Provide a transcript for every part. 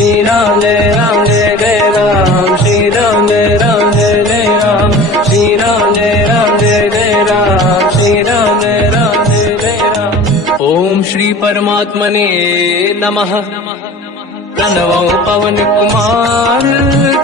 श्री राम जय जय राम, श्री राम जय जय राम, श्री राम जय जय राम, श्री राम जय जय राम। ओम श्री परमात्मने नमः। प्रणवो पवन कुमार,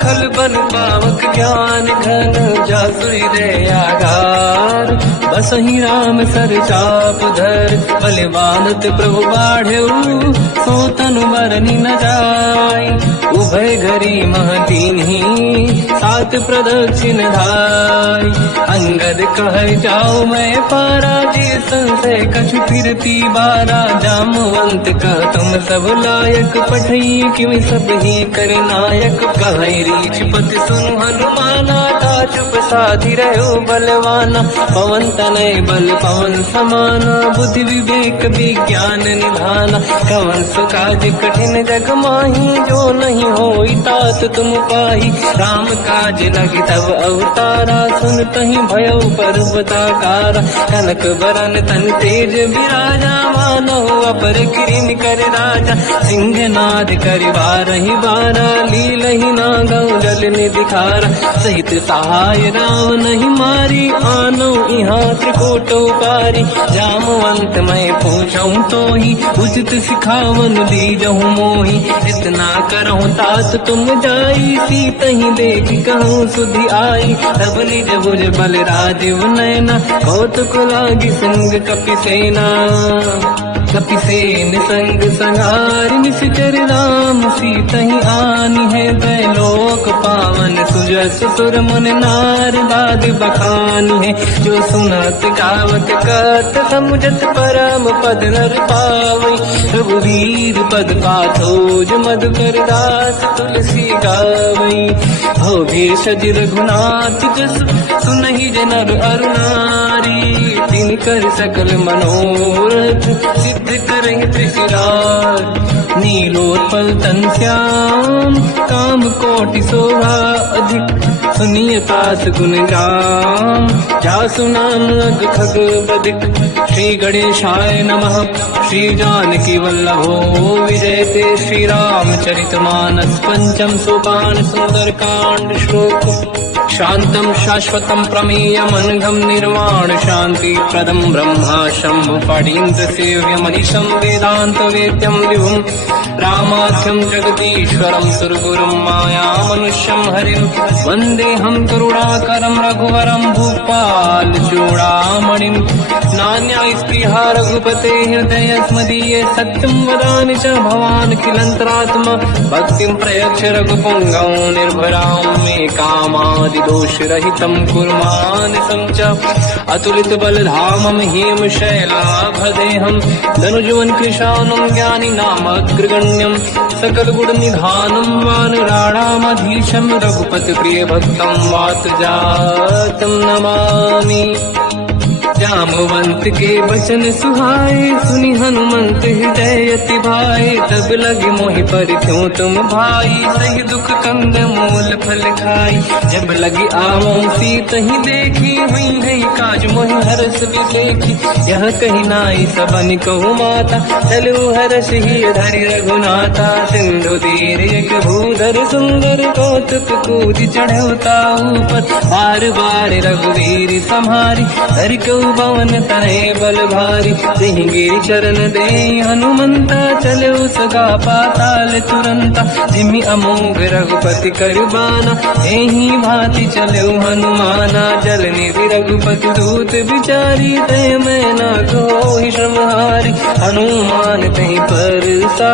खल बन पावक ज्ञान घन, जासुरी दयागार, बसहि राम सर चाप धर, बलवानत प्रभु बाढ़ऊ, सो तनु मरनि न जाय, उभय घरी महतीन्ही, सात प्रदक्षिण धाय, अंगद कह जाओ मैं पारा, जी संशय कछु फिरती बारा, जामवंत कह तुम सब लायक, पठई किमि सब ही कर नायक, कहि रीछ पति सुनु हनुमाना, चुप साधि रहो बलवाना, पवन तनय बल पवन समाना, बुद्धि विवेक विज्ञान निधाना, कवन सुकाज कठिन जग माही, जो नहीं होई तात तुम पाही, राम काज लगी तब अवतारा, सुनतहि भयउ पर्वताकारा, कनक बरन तन तेज विराजा, मानव अपर किरिन कर राजा, सिंहनाद करिवारहि बारा, लीलहि नागौ जल निधिखारा, सहित सहाय राम नहीं मारी, आनो यहाँ त्रिकोटो पारी, जामवंत मैं पूछऊं तो ही, उचित सिखावन दीजहु मोही, इतना करहु तात तुम जाई, सीतहि देख कहूँ सुधि आई, तब निज भुज बल राजीव नैना, कौतुक लागी संग कपिसेना, कपिसेन संग संहार, निश्चर राम सीतहि आनी है, दैलोक पावन सुजस सुर मुन नार, बाद बखानी है, जो सुनत गावत कथ, समुझत परम पद नर पावई, रघुवीर पद पाथोज मधुकर दास, तुलसी गावई, हो भेषज रघुनाथ जस, सुनहि जनर अरुणारी, तिन कर सकल मनोरथ, सिद्ध करहि त्रिशिरार, नीलोत्पल तन श्याम, काम कोटि शोभा अधिक, सुनिय पास गुण राम, जासु नाम अग खग बदिक, श्री गणेशाय नमः। श्री जानकी वल्लभो विजयते, श्री रामचरित मानस पंचम सोपान, सुंदर कांड श्लोक, शांतम शाश्वतम प्रमेयम अनघम निर्वाण शांति प्रदम ब्रह्मा शंभु फणीन्द्र सेव्य मनीषम वेदांत वेद्यम विभुम, रामाख्यम जगदीश्वरम सुरगुरुम माया मनुष्यम हरिम, वंदे हम करुणाकरम रघुवरम भूपाल चूड़ामणिम, नान्या स्पृहा रघुपते हृदय स्मदीये, सत्यम वदामि च भवान् किलंतरात्मा, भक्तिं प्रयच्छ रघुपुंगव निर्भरां मे कामादि दोष रहितं कुर्मानिसं च, अतुलित बलधामं हेम शैलाभदेहं, धनुजवन कृशानं ज्ञानी नामग्रगण्यं, सकल गुण निधानं वानराणामधीशं, रघुपति प्रिय भक्तं वात जातं नमामि। जामवंत के वचन सुहाए, सुनि हनुमंत हृदय अति भाए, तब लगे मोहि पर क्यों तुम भाई, सही दुख कंद मूल फल खाई, जब लगी आवों सीतहि देखी, हुई है काज मोहि हरस विसेखी, यह कही नाई सबन कहु माता, चलु हरस ही धरि रघुनाथा, सिंधु तीर एक भूधर सुंदर, कौतुक कूद चढ़ौता ऊपर, बार बार रघुवीर सम्हारी, हरि को पवन तनय बल भारी, सिंह चरण दे हनुमंता, चले सगा पाताल तुरंता, जिमि अमोघ रघुपति कर बाना, एहि भांति चले हनुमाना, जल निधि रघुपति दूत विचारी, तय मैं न कोहि श्रमहारी, हनुमान तहि परसा,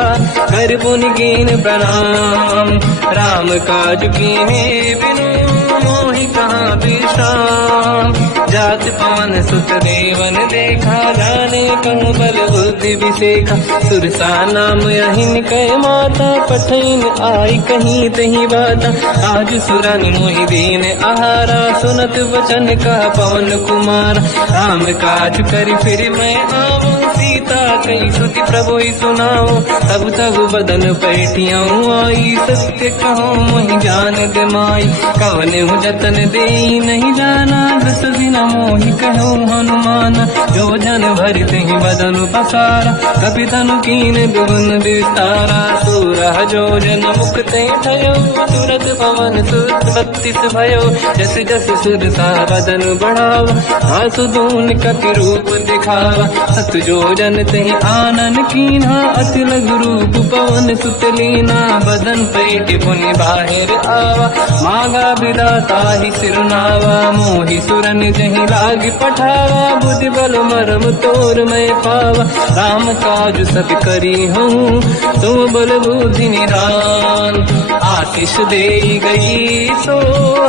कर पुनि कीन प्रणाम, राम काज कीन्हे बिनु मोहि कहाँ विश्राम, जात पवन सुत देवन देखा, जाने कहूँ बल बुद्धि विसेखा, सुरसा नाम अहिन कह माता, पठैन आई कहीं तही बाता, आज सुरनि मोहि दीन आहारा, सुनत वचन का पवन कुमार, राम काज कर फिर मैं आवूं, सीता कई सुति प्रभु सुनाओ, तब तब बदन पैठियाँ आई, सत्य कहो मोहि जान गमाई, कवन जतन दे ही नहीं जाना, दस दिन मोहि कहो हनुमान। जो जन भरते ही बदन पसारा, कपि तनु कीन दुगुन विस्तारा। सूरह जो जन मुक्ते भयो, तुरत पवन सुत 32 भयो। जस जस सुर सा बदन बढ़ावा, आसु दून कपि रूप दिखावा। सत जो जन ते आनन कीन्हा, अति लघु रूप पवन सुत लीना। बदन पेट पुनि बाहिर आवा, मांगा विदाता ही सिरनावा। मोहि सुरन जहि लाग पठावा, बुद्धि बल मरम तोर मैं पावा। राम काज सब करी हूँ, तुम बल बुद्धि निदान। आशीष दे गई सो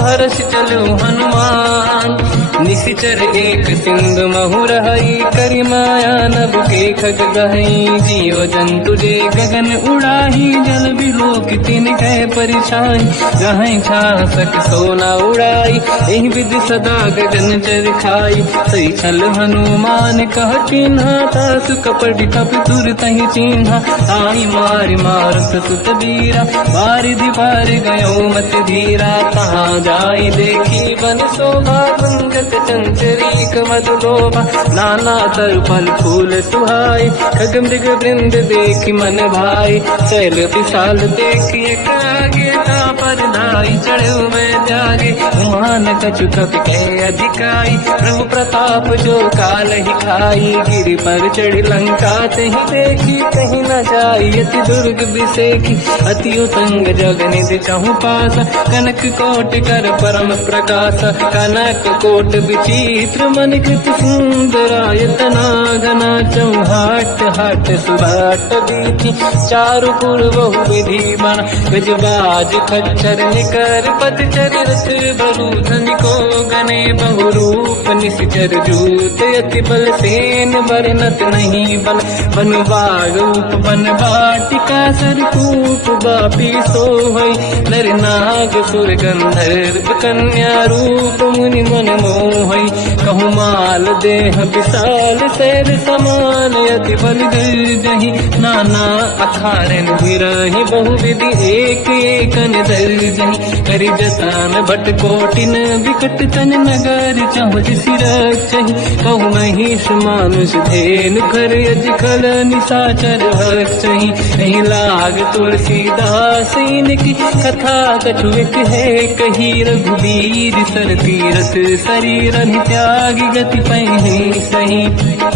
हर्ष चलो हनुमान। निशिचर एक सिंधु महु रही, करि माया नभ के खग गहई। जीव जंतु जे गगन उड़ाही, जल बिलोक तिन कह परिछाई। जहाँ छा सक सोना उड़ाई, एहि विधि सदा गगन चर खाई। सही छल हनुमान कह किन्हा, तासु कपट कप तुर तहि चिन्हा। ताई मारि मारुत सुत बीरा, बारिधि पार गयो मत धीरा। कहाँ जाई देखी बन शोभा, गुंजत चंचरीक मधुलोभा। नाना तर फल फूल सुहाई, खग मृग वृंद देखी मन भाई। शैल विशाल देखी आगे, पर धाई चढ़ो मैं जागे। मान कछु कपि कह अधिकाई, प्रभु प्रताप जो काल ही खाई। गिरि पर चढ़ी लंका ते ही देखी, कहीं न जाई अति दुर्ग बिसेखी। अति उत्तंग जग निधि चहु पासा, कनक कोट कर परम प्रकाश। कनक कोट विचित्र मन कृत सुंदरायतना घना। चौहाट हाट सुभाट बीती, चारु पुर बहु विधि बना। गजबाज खच्चर निकर पतचर, रथ बरु धनिको गने बहु रूप। निशिचर जूत अति बल सेन, बरनत नहीं बल। बन बाग रूप बन बाटिका, सरकूप बापी सोहई। नर नाग सुर गंधर्व कन्या, रूप मुनि मन मोहई। कहु माल देह विशाल, शैल समान अति बल गर्जहि। नाना अखारन बिरहि, बहु विधि एक एकन दर्जहि। करि जसान भट कोटिन, विकट तन नगर चहु सिरक्षहि। कहु महिष मानुष धेनु, खर यज खल निशाचर भक्षहि। एहि लाग तुलसीदास इनकी, कथा कछु एक है कही। रघुबीर सर तीरथ शरीर, त्यागी गति पहि सही।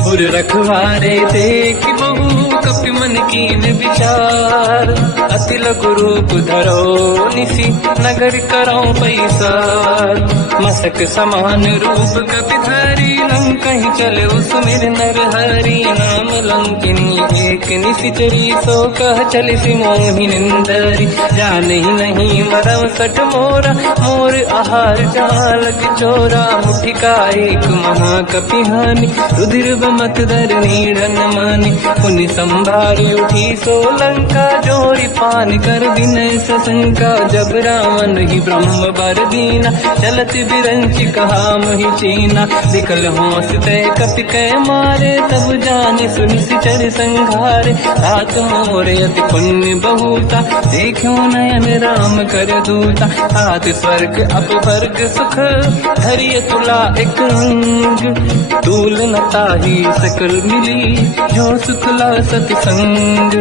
उर रखवारे देख बहु, कपि मन कीन विचार। अति लघु रूप धरो निसी, नगर करौ पैसार। मसक समान रूप कपि धरी, लंकहि चले सुमिर नर हरि। नाम लंकिनी एक निशिचरी, सो कह चल सि मोहि निंदरी। जानहि नहीं मरम सठ मोरा, मोर आहार जालक चोरा। मुठिका एक महाकपि हानि, रुधिर बमत धर नीड़न मानि। पुनि संभारी उठी सो लंका, जोरी पान कर विनय सशंका। जब रावण ही ब्रह्म बर दीना, चलत बिरंचि कहा मोहि चीना। विकल होश तय कपि कह मारे, तब जाने सुनि सिचर संघारे। तात मोर अति पुण्य बहुता, देखो नयन राम कर दूता। हाथ स्वर्ग अपवर्ग सुख, धरिय तुला एक अंग। तूल न ताहि सकल मिली, जो सुखला सतसंग।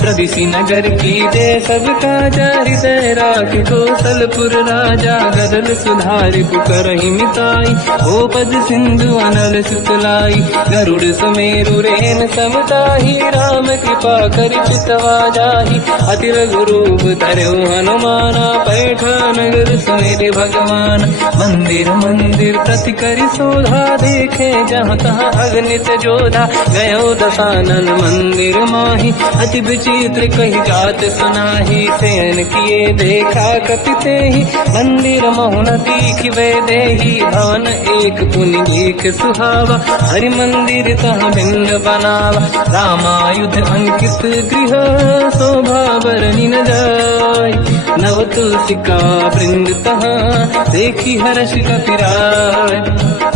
प्रदिशि नगर की दे सब काजा, हृदय राख कौशलपुर राजा। गदल सुधारि पुकरहि मिताई, हो पद सिंधु अनल सुतलाई। गरुड़ सुमेरु रेन समताहि, राम कृपा करि चितवा जाहि। अति लघु रूप धरौ हनुमाना, पैठा नगर सुमिरि भगवान। मंदिर मंदिर प्रति करि शोधा, देखे जहाँ तहाँ अगणित जोधा। गयो दशानन मंदिर माहि, अति विचित्र कही जात सुनाहि। शयन किए देखा कपि तेहि, मंदिर महु न दीखिबे देहि। भवन एक पुनि देख सुहावा, हरि मंदिर तहाँ भिन्न बनावा। रामायुध अंकित गृह, शोभा बरनि न जाय। नव तुलसिका वृंद तहाँ, देखी हर्ष कपि राय।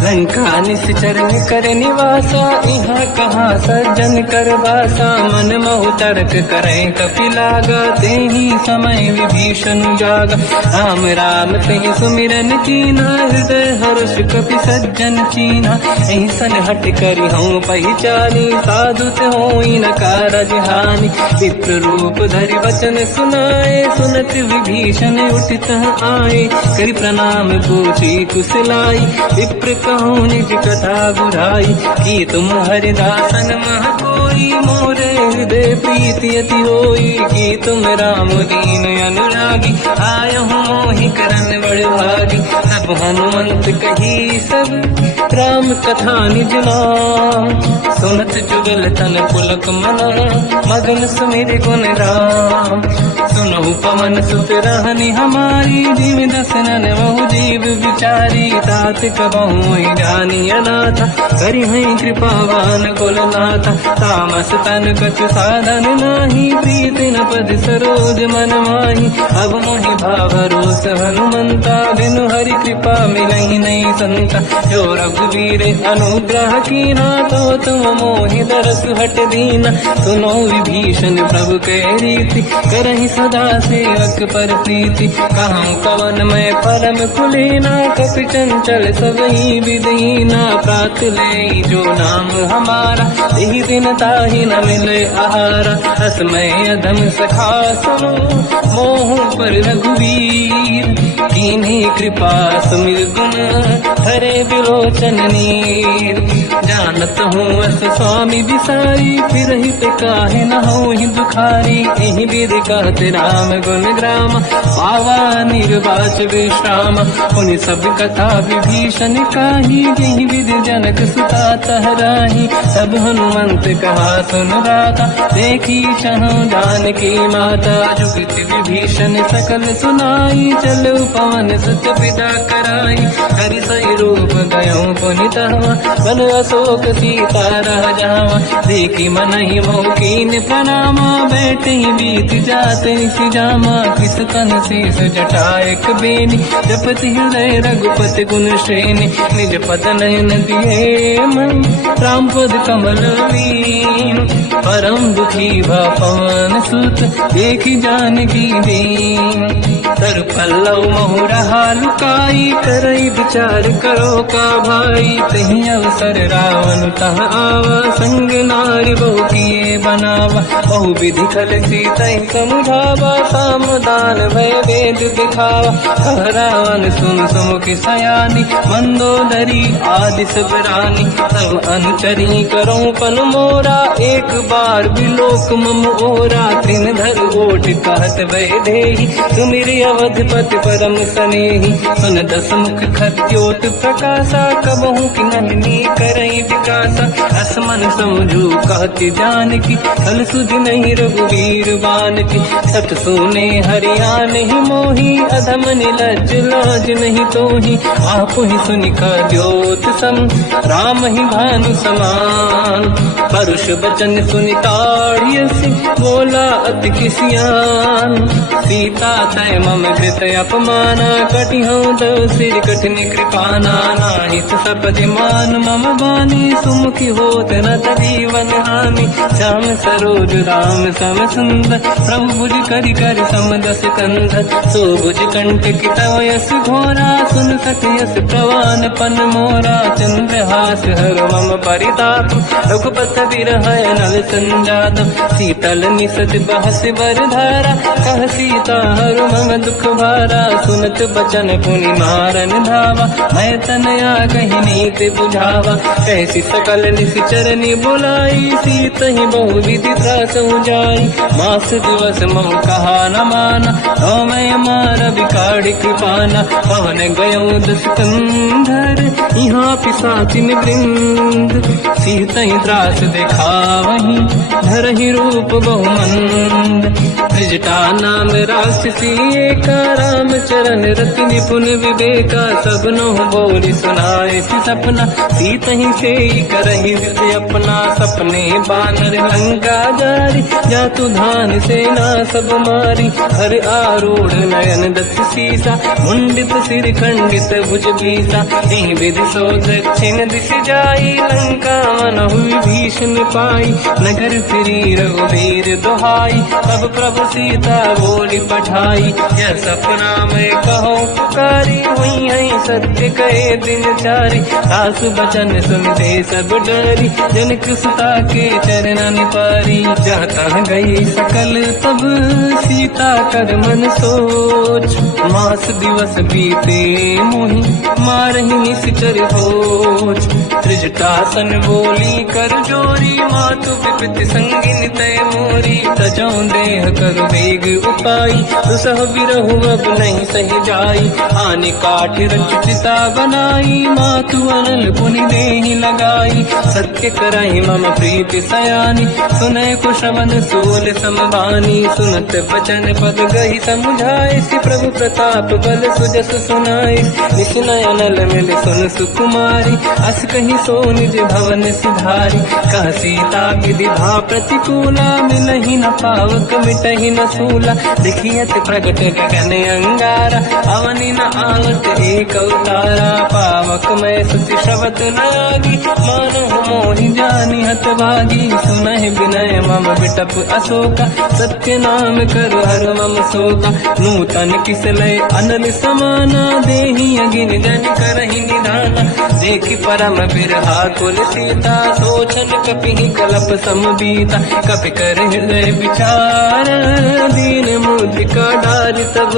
लंका निश्चर कर निवासा, यहाँ कहाँ सज्जन कर वासा। मन महु तर्क करें कपिलागा, ते ही समय विभीषण जागा। राम राम ते सुमिरन कीना, हृदय हर्ष कपि सज्जन चीना। ऐसन हट करी हूँ पहचानी, साधु ते होई न कारज हानि। विप्र रूप धरि वचन सुनाए, सुनत विभीषण उठित आए। करि प्रणाम पूछी कुशलाई, विप्र कहूँ निज कथा बुझाई। कि तुम हरिदासन मह कोई, मोरे हृदय प्रीति अति होई। कि तुम राम दीन अनुरागी, आय हूँ मोहि करन बड़ भागी। तब हनुमंत कही सब राम कथा निज नाम, सुनत जुगल तन पुलक मना, मगन सुमिर गुण राम। सुनहु पवन सुत रहनी हमारी, जीव दसनन बहु जीव विचारी। तात कबहु जानी अनाथा, करि हैं कृपावान कुलनाथा। तामस तन कछु साधन नाही, प्रीति न पद सरोज मन माही। अब मोहि भावरोस हनुमंता, बिनु हरि कृपा मिलहि नहीं संता। जो रघुवीर अनुग्रह कीना, तो तुम मोहि दरस हट दीना। सुनो विभीषण प्रभु के रीति, करहि सदा सेवक पर प्रीति। कहूँ कवन मैं परम कुलीना, कपि चंचल सबहि विदहीना। प्रात ले जो नाम हमारा, यही दिन ताहि न मिले आहारा। असमय अधम सखा सुनो, मोह पर रघुवीर। कीन्ही कृपा सुमिर गुण, हरे बिलोचन नीर। जानत हूँ अस स्वामी बिसारी, फिर हित काहे न होहि दुखारी। एहि विधि कहते राम गुण ग्राम, पावा निर्वाच विश्राम। पुनि सब कथा विभीषण काही, जेहि विधि जनक सुता तहराही। तब हनुमंत कहा सुन राता, देखी चहु जानकी माता। जुगति विभीषण सकल सुनाई, चलो पवन सुत पिता कराई। हरि सही रूप गयो पुनितवा, बन अशोक सीता रह जावा। देखी मनहि मोह कीन प्रणामा, बैठे ही बीत जाते निसि जामा। किस तन शेष जटायक बेनी, जपति हृदय रघुपति गुण श्रेणी। निज पद नयन दिए मन, राम पद कमल लीन। परम दुखी भा पवन सुत, देखी जानकी दीन। तर पल्लव महु रहा लुकाई, करई विचार करो का भाई। तहि अवसर रावण तह आवा, संग नारी बहु किए बनावा। बहु विधि खल सीतहि समुझावा, साम दान भय वेद दिखावा। कह रावण सुन सुमुखि सयानी, मंदोदरी आदि सब रानी। सब अनुचरी करो पन मोरा, एक बार बिलोक मम ओरा। तीन धर ओट कहत भय देहि, सुमिर अवधपति परम सनेहि। सुन दस मुख खद्योत प्रकाशा, कबहु कि नहिनी करई विकासा। असमन समझू कहति जानकी, कल सुधि नहीं रघुवीर बानकी। सत सुने हरियाण ही मोही, अधम निलज्ज लाज नहीं तोही। आप ही सुनि खद्योत सम, राम ही भानु समान। परुष बचन सुनि ताड़ियसि, बोला अति किसियान। सीता तय मम कृत अपमाना, कटिहउँ दो सिर कठिन कृपाना। नाहित सपदि मान मम बानी, सुमुखी होत न जीवन हानि। श्याम सरोज राम सम सुंदर, प्रभु भुज करि कर समदस कंधर। सो भुज कंटक तव यस घोरा, सुन सत यस प्रवान पन मोरा। चंद्रहास हर मम परिताप, रघुपत विरह नल संजात। शीतल निसत बहस बर धारा, कह सीता हर मम दुख भारा। सुनत बचन पुनि मारन धावा, मैं तनया कहि नीति बुझावा। कैसी सकल निश्चरनि बुलाई, सीतहि बहु विधि त्रासहु जाई। मास दिवस मोह कहा न माना, तो मैं मार बिकाढ़ कृपाना। पवन गयो दस कंधर, यहाँ पिशाचिन वृंद। सीतहि त्रास दिखावहीं, धरहि रूप बहुमंद। त्रिजटा नाम राक्षसी एका, राम चरण रति निपुण विवेका, सबनो बोली सुनाए सी सपना, सीत ही से करही विधि अपना, सपने बानर लंका जारी, जातु धान सेना सब मारी, हर आरूढ़ नयन दत्त सीसा, मुंडित सिर खंडित भुज बीसा, यही विधि सो दक्षिण दिश जाई, लंका मन हुई भीषण पाई, नगर फिरी रघुवीर दुहाई, तब प्रभु सीता बोली पठाई, यह सपना मैं कहो पुकारी, हुई है सत्य कहे दिन चारी, सास बचन सुन दे सब डरी, जनक सुता के चरणन पारी, जाता गई सकल तब सीता कर मन सोच, मास दिवस बीते मोहि मारहि निश्चर होच, त्रिजटासन बोली कर जोरी, मातु विपति संगिन तय मोरी, तजौ देह कर वेग उपाई, दुसह बिरहु अब नहीं सही जाई, आने काठ रचिता बनाई, मातु अनल पुनि देहि लगाई, सत्य कराई मम प्रीति सयानी, सुनय कुशवन सोल समबानी, सुनत बचन पद गही समुझाए, श्री प्रभु प्रताप बल सुजस सुनाई, निश्नय अनल मिल सुन सुकुमारी, अस कही सो निज भवन सिधारी, कह सीता विधि भा प्रतिकूला, मिलहि न पावक मिटहि न सूला, दिखियत प्रगट गगन अंगारा, अवनि न आवत एक अवतारा, पावक मैं सुति श्रवत न आगी, मानहु मोहि जानि हत भागी, सुनहि विनय मम बिटप अशोका, सत्य नाम कर हर मम शोका, नूतन किसलय अनल समाना, देहि अगिन जन करहि निधाना, देखि परम बिरहा कुल सीता, सोचन कपिहि कलप समबीता, कपि कर हृदय विचार, दीन मुद्रिका डार तब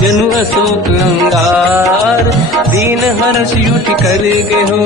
जनु अशोक अंगार, दीन हर्ष युति कर गेहो,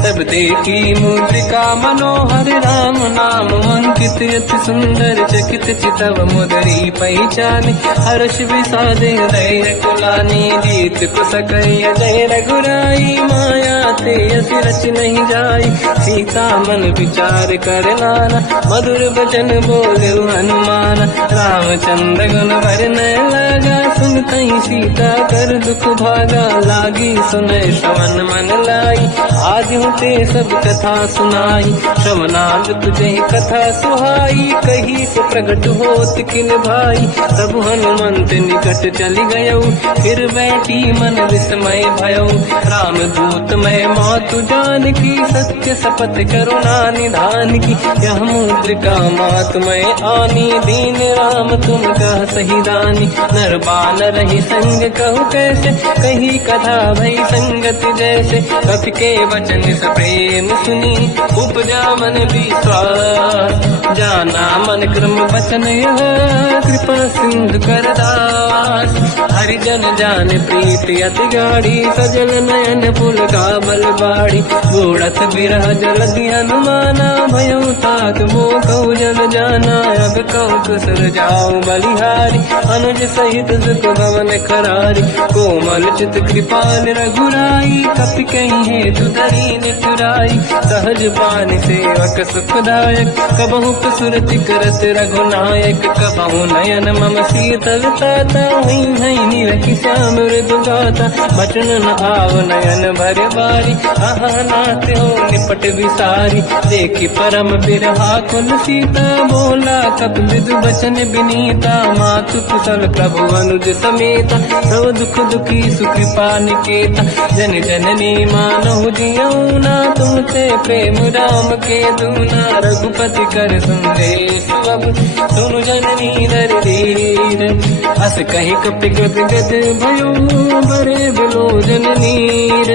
तब देखी मुद्रिका मनोहर, राम नाम अंकित अति सुंदर, चकित चितव मुदरी पहचान, हर्ष विषादे हृदय कुलानी, जीत कुसकय जय रघुराई, माया ते अति रच नहीं जाई, सीता मन विचार कर नाना, मधुर वचन बोले हनुमान, रामचंद्र गुण वर्णय लगा, सुनतहि सीता कर दुख भागा, लागी सुनय श्रवण मन लाई, आज होते सब कथा सुनाई, श्रवणाद तुझे कथा सुहाई, कही से प्रगट होत किन भाई, तब हनुमंत निकट चली गयो, फिर बैठी मन विस्मय भयो, राम दूत मैं मातु जान की, सत्य शपथ करुणा निधान की, यह मुद्रिका मात मैं आनी, दीन राम तुम कह सही दानी, नर बानर ही संग कहु कैसे, कही कथा भई संगत जैसे, कपि के वचन सप्रेम सुनी, उपजा मन विश्वास, जाना मन क्रम वचन यह, कृपा सिंधु कर दास, हरिजन जान प्रीति अति गाढ़ी, सजल नयन पुल का बल बाड़ी, गोड़थ बिरह जलधि हनुमाना, भयो तात मोह जल जाना, अब कहु कुशल जाओ बलिहारी, अनुज सहित सुख भवन करारी, कोमल चित कृपाल रघुराई, कपि कहीं हेतु दरीन तुराई, सहज पान सेवक सुखदायक, कबहु सुरति करत रघुनायक, कबहु नयन मम शीतल ताता, हुई है निरखि श्याम मृदु गाता, बचन न आव नयन भर बारी, आहा नाथ हो निपट विसारी, देखि परम बिरहा कुल सीता, बोला कपि मृदु बचन विनीता, मातु कुशल प्रभु अनुज समेता, सब दुख दुखी सुकृपा निकेता, जन जननी मानहु जियौना, तुमसे प्रेम राम के दूना, रघुपति कर संदेश अब सुनु जननी नर धीर, अस कहि कपि गद गद भयो, बरे बिलोचन नीर,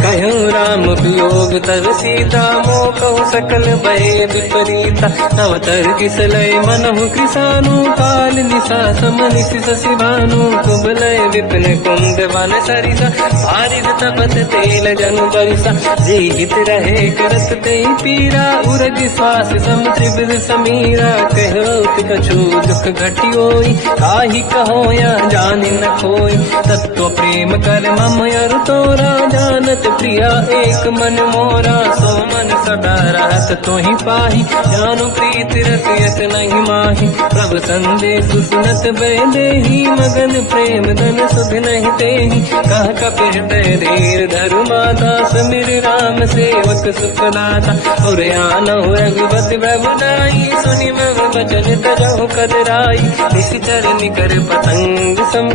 कहूँ राम वियोग तर सीता, मोह कहु सकल भय विपरीता, तव तर किसलय मनहु कृसानु, काल निशा समनिशि शशि भानु, कुबलय विपिन कुंद वन सरिसा बारिद तपत तेल जनु बरिसा जीवित रहे करत ते पीरा उरग श्वास सम त्रिविध समीरा कहत कछु दुख घटियोई काहि कहो या जानि न खोई तत्व प्रेम कर मम अरु तोरा जानत प्रिया एक मन मोरा सो मन सदा रहत तोहि पाहि जानु प्रीत रसियत नहीं माहि प्रभु संदेश सुनत बेदेहि मगन प्रेम धन सुध नहीं तेहि कह कपि हृदय धीर धरु माता समिर राम सेवक सुखदाता और आनहु रघुपति प्रभुदाई सुनि मम वचन तरहु कदराई निश्चर निकर पतंग सम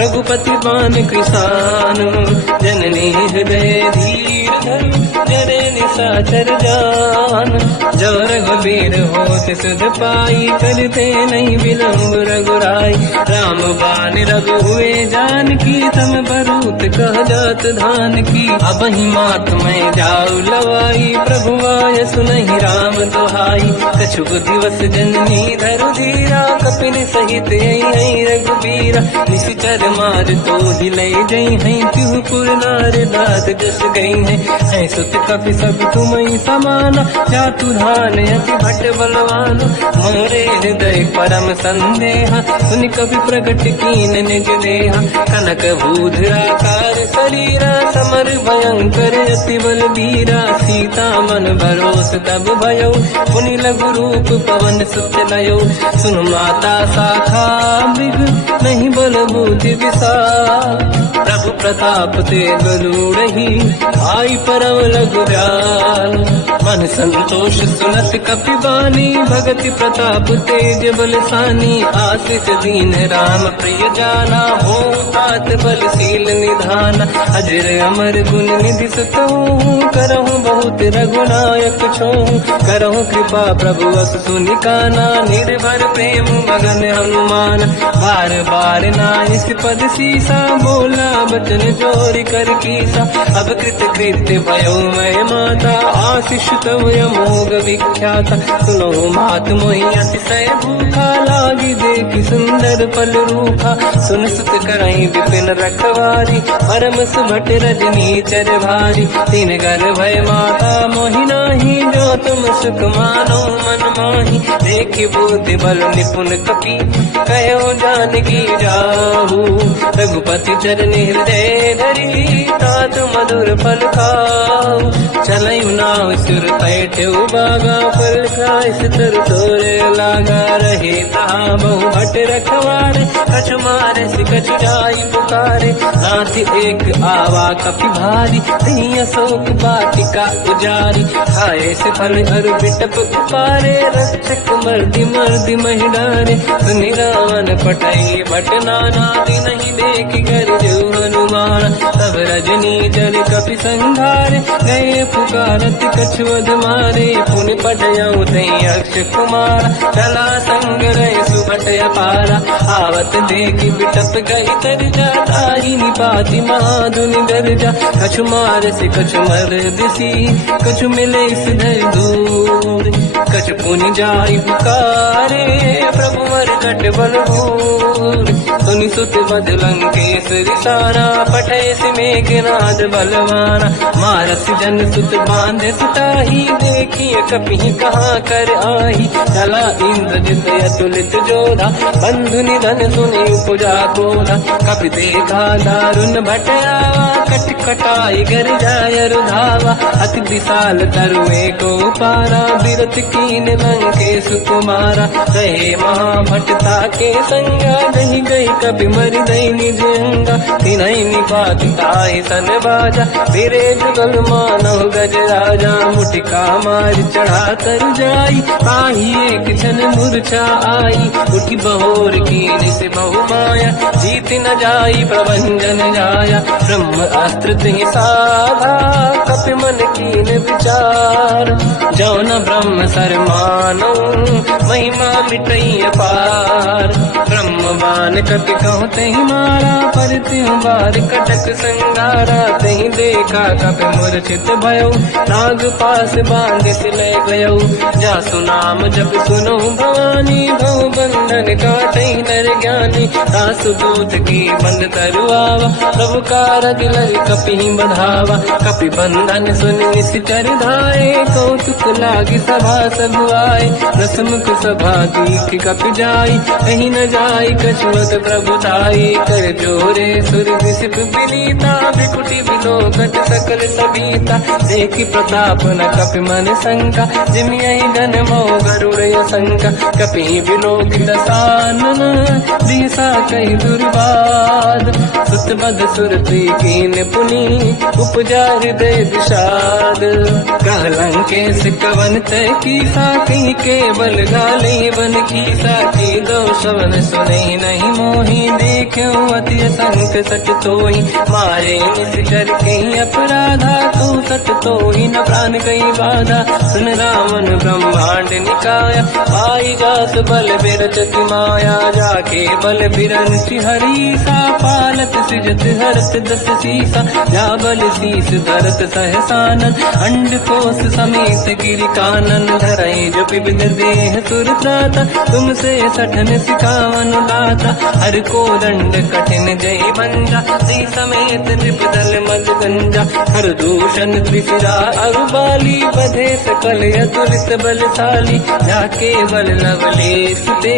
रघुपति पान कृषानु जननी हृदय धीर धरु जरे निशाचर जान जो रघुबीर होत सुध पाई करते नहीं विलम्ब रघुराई राम बान रघु हुए जानकी तम बरूत कह जात धान की अब ही मात में जाऊ लवाई प्रभु आय सुनहि राम दुहाई कछुक दिवस जननी धरु धीरा कपिन सहित आई रघुबीरा निश्चर मार तो ही ले जई है तिहु पुर नार दात जस गई है सुत कपि सब तुमहि समाना जातु धान अति भट बलवान मोरे हृदय परम संदेहा सुनि कपि प्रगट कीन निज देहा कनक भूधराकार शरीरा समर भयंकर अति बल बीरा सीता मन भरोस तब भयो पुनि लघु रूप पवन सुत लयो सुन माता शाखा मृग नहीं बल बुद्धि विशाल प्रभु प्रताप ते गरुड़हि आई परम लघु दयाल मन संतोष सुनत कपि बानी भगति प्रताप तेज बलसानी आशीष दीन राम प्रिय जाना हो तात बलशील निधान अजर अमर गुण निधि सुतहु करहु बहुत रघुनायक छोहु करहु कृपा प्रभु अस सुनि काना निर्भर प्रेम मगन हनुमान बार बार नाइस पद सीसा बोला बचन जोरि कर कीसा अब कृत कृत्य भयो मैं माता आशीष तव अमोघ विख्याता सुनो मात मोहि अतिशय भूखा लागी देखि सुंदर फल रूखा सुन सुत करई विपिन रखवारी परम सुभट रजनी चर भारी तीन घर भय माता मोहि नाही जो तुम सुख मानो मन माही देखि बुद्धि बल निपुण कपि कहो जानकी जाहू रघुपति चरनि हृदय धरी तात मधुर फल खाऊ चलऊ नाव सुर पैठे बागा फल खाय सितर तोरे लागा रहे तहाँ बहु भट रखवारे कछु मारे से कछु जाई पुकारे नाथ एक आवा कपि भारी तीय अशोक वाटिका उजारी खाए से फल अरु बिटप उपारे रक्षक मर्दि मर्दि महिडारे सुनि रावण पटई भट नाना नहीं देख कर जो हनुमान तब रजनी जल कपि संघारे गए पुकारत कछुअध मारे पुनि पटयऊ तई अक्ष कुमार चला संग रहे सुभट अपारा आवत देखि बिटप गई तर जाताई निपाति महाधुनि गर्जा कछु मार से कछु मर दिसी कछु मिले सिधर दूर कछु पुनि जाई पुकारे प्रभु मर कट बल भूर सुनि सुत बद लंकेश रिसारा पठे से मेघनाद बलवाना मारस जन सुत बांधे सुताही देखिए कपि कहाँ कर आही चला इंद्रजित अतुलित जोधा बंधु निधन सुनि उपजा क्रोधा कपि देखा दारुण भटयावा कट कटाई गर जाय रुधावा अति विशाल तरुए को पारा बिरत कीन लंकेश कुमारा रहे महाभटता के संगा दही गई कपि मरि दई निज अंगा तिनहि निपात ताहि सन बाजा फिरे जुगल मानव गज राजा मुटिका मार चढ़ा तर जाई पाही एक क्षण मूर्छा आई उठी बहोर कीन से बहु माया जीत न जाई प्रभंजन जाया ब्रह्म अस्त्र तिहि साधा कपि मन कीन विचार जौन ब्रह्म सर मानो महिमा मिटई अपार ब्रह्म रामबान कपि कहूँ तही मारा, पर त्यों बार कटक संगारा। तही देखा कपि मूर्छित भयो, नाग पास बांध सिले गयो। जासु नाम जब सुनो भवानी, भव बंधन काटै नर ज्ञानी। दासु दूत की बंद तरुआवा, प्रभु कारज लय कपि बढ़ावा। कपि बंधन सुनि निश्चर धाये, कौतुक लागी सभा सब आए। दसमुख सभा दीख कपि जाई, कहीं न जाई कछुअत प्रभु ताई। कर जोरे सुर विसिप विनीता, बिकुटी बिलोकट सकल सबीता। देखि प्रताप न कपि मन शंका, जिमियहि जन्मो गरुड़ शंका। कपि बिलोकित सानन, दिशा कहि दुर्वाद। सुत बद सुरति कीन पुनि, उपजा हृदय विषाद। कहलंकेश कवन तय कीसा, कहीं केवल गाले बन कीसा। की दो शवन सुने नहीं मोहि, देख्यो अति संक सट तोहि। मारे निश्चर कहीं अपराधा, तू सट तोहि न प्राण कहीं बाधा। सुन रावण ब्रह्मांड निकाया, पाई जास बल बिरचति माया। जाके बल बिरंच हरीसा, पालत सिजत हरत दस सीसा। जा बल शीस धरत सहसानन, अंड कोश समेत गिरि कानन। धरई जो पिबिद देह सुर त्राता, तुमसे सठन सिखावन दाता। हर को दंड कठिन जय बंजा, सी समेत त्रिपदल मद गंजा। हर दूषण त्रिशिरा अरुबाली, बधे सकल अतुलित बलशाली। जाके बल लवलेश ते,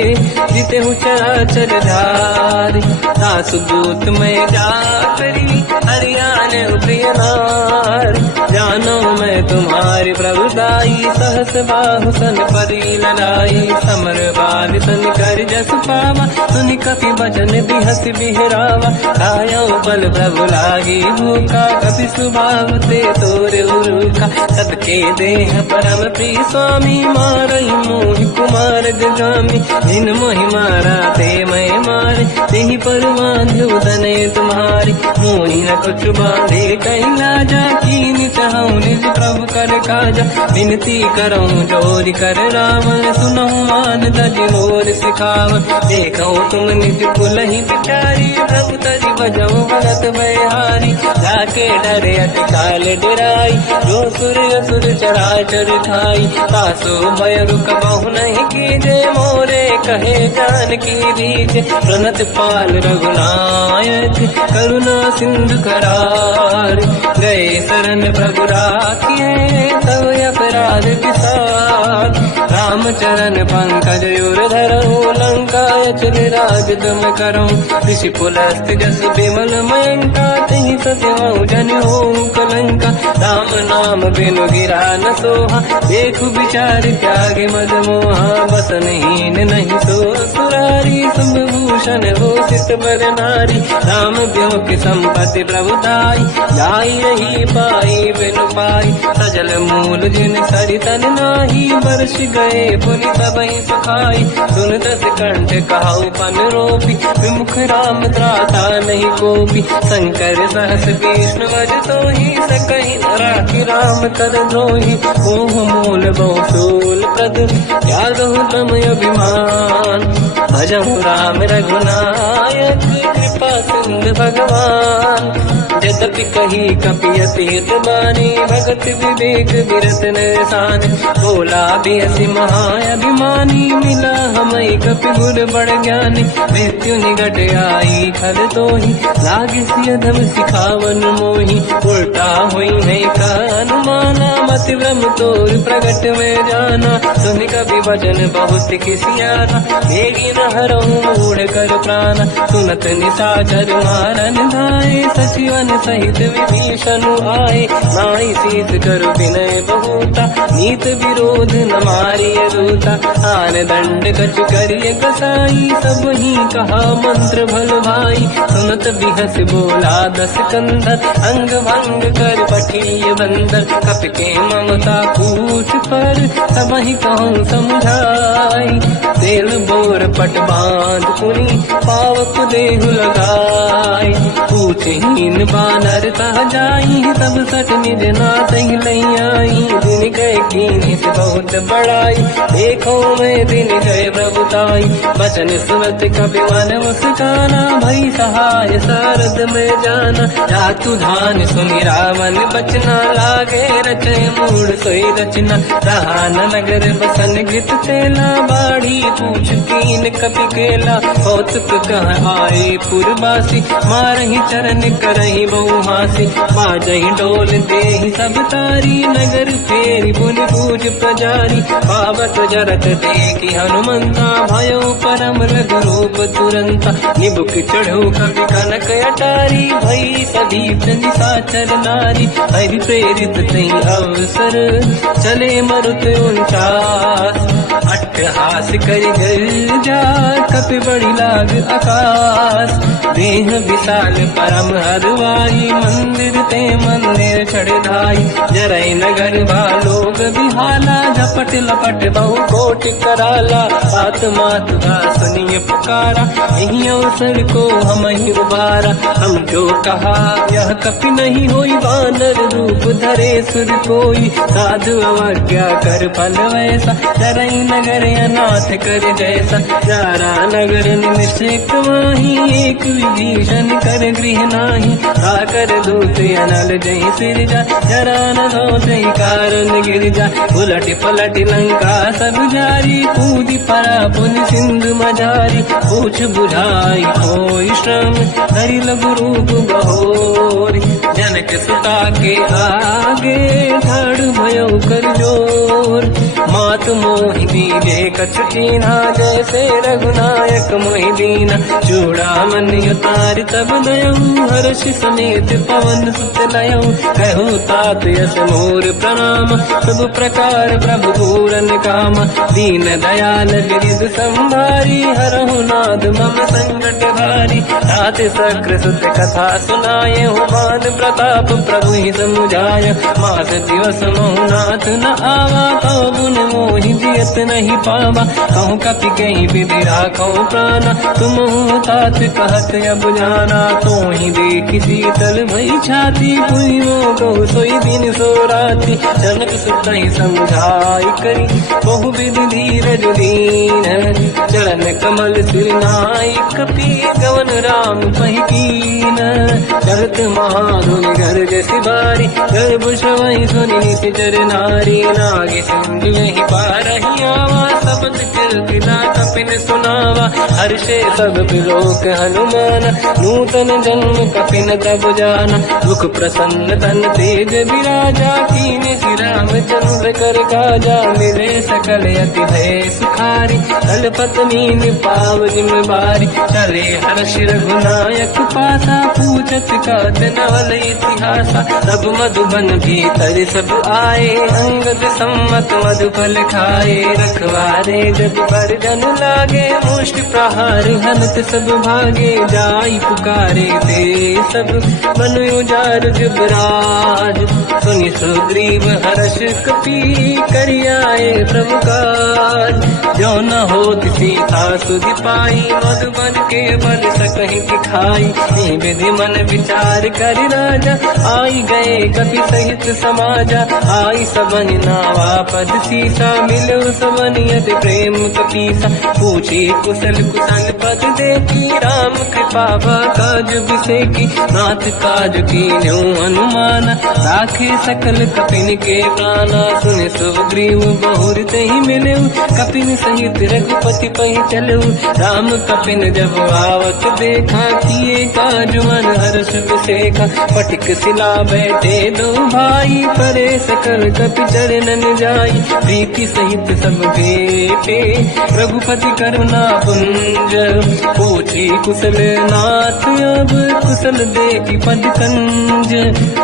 जिते हूँ चराचर धारी। दासु दूत में जा करी, हरियाण प्रिय नारी। जानो मैं तुम्हारी प्रभुदाई, सहस बाहु सन परी लड़ाई। समर बाल सन कर जस पावा, सुनि कपि बचन बिहस बिहरावा। खायो बल प्रभु लागी भूखा, कपि स्वभाव ते तोर उरुखा। सबके देह परम प्रिय स्वामी, मारई मोहि कुमार जगामी। जिन मोहि मारा ते मैं मारे, तेहि पर बांधो दने तुम्हारी। मोहि न कुछ बांधे कहीं लाजा, कीन चाहूँ निज प्रभु कर काजा। विनती करऊँ जोरि कर रावण, सुनहु मान तज मोर सिखावन। देखो तुम निज कुलहि बिचारी, प्रभु तज बजऊ भगत बहारी। जाके डरे अति काल डराई, जो सुर असुर चराचर खाई। तासो भय रुक बहु नहीं कीजे, मोरे कहे जान की दीजे। प्रणत पाल रघुनायक, करुणा सिंधु करार। गए शरण प्रभु राखिए, तब अपराध विसार। रामचरण पंकज उर धरऊँ, लंका अचल राज तुम करूँ। ऋषि पुलस्त जस विमल मयंका, तहि सत्यवहु जन होऊँ कलंका। राम नाम बिनु गिरा न सोहा, देखु विचार त्यागे मद मोहा। बसनहीन नहीं सो सुरारी, शुभभूषण हो सित बर नारी। राम ब्यों की संपत्ति प्रभुताई, जाई रही पाई बिनु पाई। सजल मूल जिन सरितन नाही, बरस गए पुनि सबहि सुखाई। सुन दस कंठ कहाऊ पन रोपी, विमुख राम त्राता नहीं कोपी। शंकर सहस विष्णु वज तोहि, सकहि न राखि राम कर द्रोही। मोह मूल बहु शूल प्रद, त्यागहु तम अभिमान। भजहु राम रघुनायक, कृपा सिंधु भगवान। यद्यपि कही कपि अतीत बानी, भगत विवेक विरत निरसान। बोला बेसी महाअभिमानी, मिला हमई कपि गुर बड़ ज्ञानी। मृत्यु निकट आई खल तोहि, लागे सियधम सिखावन मोहि। उल्टा हुई है का अनुमाना, मति भ्रम तोर प्रगट में जाना। सुन कपि वचन बहुत किसियाना, मेरी न हरऊँ मूढ़ कर प्राण। सुनत निशाचर मारन धाये, सचिवन सहित विभीषण आए। नाई शीस करु विनय बहुता, नीत विरोध न मारिय दूता। आन दंड कछु करिय कसाई, सब ही कहा मंत्र भल भाई। सुनत बिहस बोला दस कंधर, अंग भंग कर पठिय बंदर। कपि के ममता पूछ पर, सब ही कहूँ समझाई। तेल बोर पट बांध पुनि, पावक देहु लगाई। पूछहीन बात नर तह जाई सब सट निज नाथ ही लई आई। दिन गए कीनी से बहुत बड़ाई देखो मैं दिन गए प्रभुताई। बचन सुनत कपि मन मुस्काना भई सहाय सारद में जाना। जातु धान सुनि रावण बचना लागे रचे मूड सोई रचना। रहा नगर बसन गीत तेला बाढ़ी पूछ कीन कपि केला। कौतुक कह आए पुरवासी मारही चरण करही बहु हासी। बाजही डोल देहि सब तारी नगर फेरी पुन पूज प्रजारी। पावत जरत देखी हनुमंता भयो परम रघुरूप तुरंता। निबुक चढ़ो कवि कनक अटारी भई सभी निशाचर नारी। हरि प्रेरित तई अवसर चले मरुत 49। अट्टहास करि गर्जा कपि बड़ी लाग आकाश। देह विशाल परम हरवाई मंदिर ते मंदिर चढ़ाई। जरई नगर भालोग बिहाला झपट लपट बहु कोट कराला। बात मात का सुनिए पुकारा यही अवसर को हम ही उबारा। हम जो कहा यह कपि नहीं होई वानर रूप धरे सुर कोई। साधु अवज्ञा कर फल वैसा जरई नगर अनाथ कर जैसा। जारा नगर निमिषक माही एक विभीषण कर गृह नाही। आकर दूत अनल जय सिर जा जरा न दो कारण गिर जा। उलट पलट लंका सब जारी कूदी परा पुन सिंधु मजारी। पूछ बुझाई कोई श्रम हरि लघु रूप बहोरी। जनक सुता के आगे ठाड़ भयो कर जोर। मात मोहि दीजे कछु कीन्हा जैसे रघुनायक मोहि दीना। चूड़ामणि उतारि तब दयऊ हर्ष समेत पवन सुत लयऊ। कहो तात यस मोर प्रणाम सब प्रकार प्रभु पूरन काम। दीन दयाल गिरिध संभारी हरहु नाद मम संकट भारी। तात सक्र सुत कथा सुनाये हो मान प्रताप प्रभु ही समुझाय। मास दिवस महु नाथ न आवा कहो गुण मोहि जियत नहीं पावा। कहूँ कपि कहीं विधि राखो प्राणा तुम तात कहत अब जाना। तो ही देखी शीतल भई छाती पुइयो कहो सोई दिन सो राति। जनक सुत ही समझाई करी बहु विधि धीरज दीन। चरण कमल सिर नाई कपि गवन राम पहि कीन। चलत महाधुनि गर्ज सिबारी गर्भ श्रवहि सुनि निशिचर नारी। नागे सिंधु यही पारही आवा सबद कीर्तिना कपिन सुनावा। हर्षे सब बिलोक हनुमान नूतन जन्म कपिन तब जाना। मुख प्रसन्न तन तेज विराजा कीने श्री रामचंद्र कर काजा। मिले सकल अति भय सुखारी कलपत मीन पाव जिम्मेवारी। चले हर्ष रघुनायक पासा पूछत कात नवल इतिहासा। सब मधुबन भीतर सब आए अंगद सम्मत मधुफल खाए। रखवारे जब पर जन लागे मुष्टि प्रहार हनत सब भागे। जाई पुकारे ते सब मन उजार जुबराज। सुनि सुग्रीव हर्ष कपि करियाए प्रभु काज। जो न होत सीता सुधि पाई मधुबन के बल सकहि दिखाई। विधि मन विचार कर राजा आई गए कपि सहित समाजा। आई सबन नावा पद सीसा मिलो सबन यदि प्रेम कपीसा। पूछी कुशल कुशल पद देखी राम कृपा काज बिसेकी। नाथ काज कीन्यो हनुमाना राखे सकल कपिन के प्राणा। सुन सुग्रीव बहुर तहि मिलऊ कपिन सहित रघुपति पहि चलऊ। राम कपिन जब आवत देखा किए काज मन हर्ष बिसेखा। पटिक सिला बैठे दो भाई परे सकल कपि चरणन जाई। प्रीति सहित सब भेटे रघुपति करुणा पुंज। पूछी कुशल नाथ अब कुशल देखी पद कंज।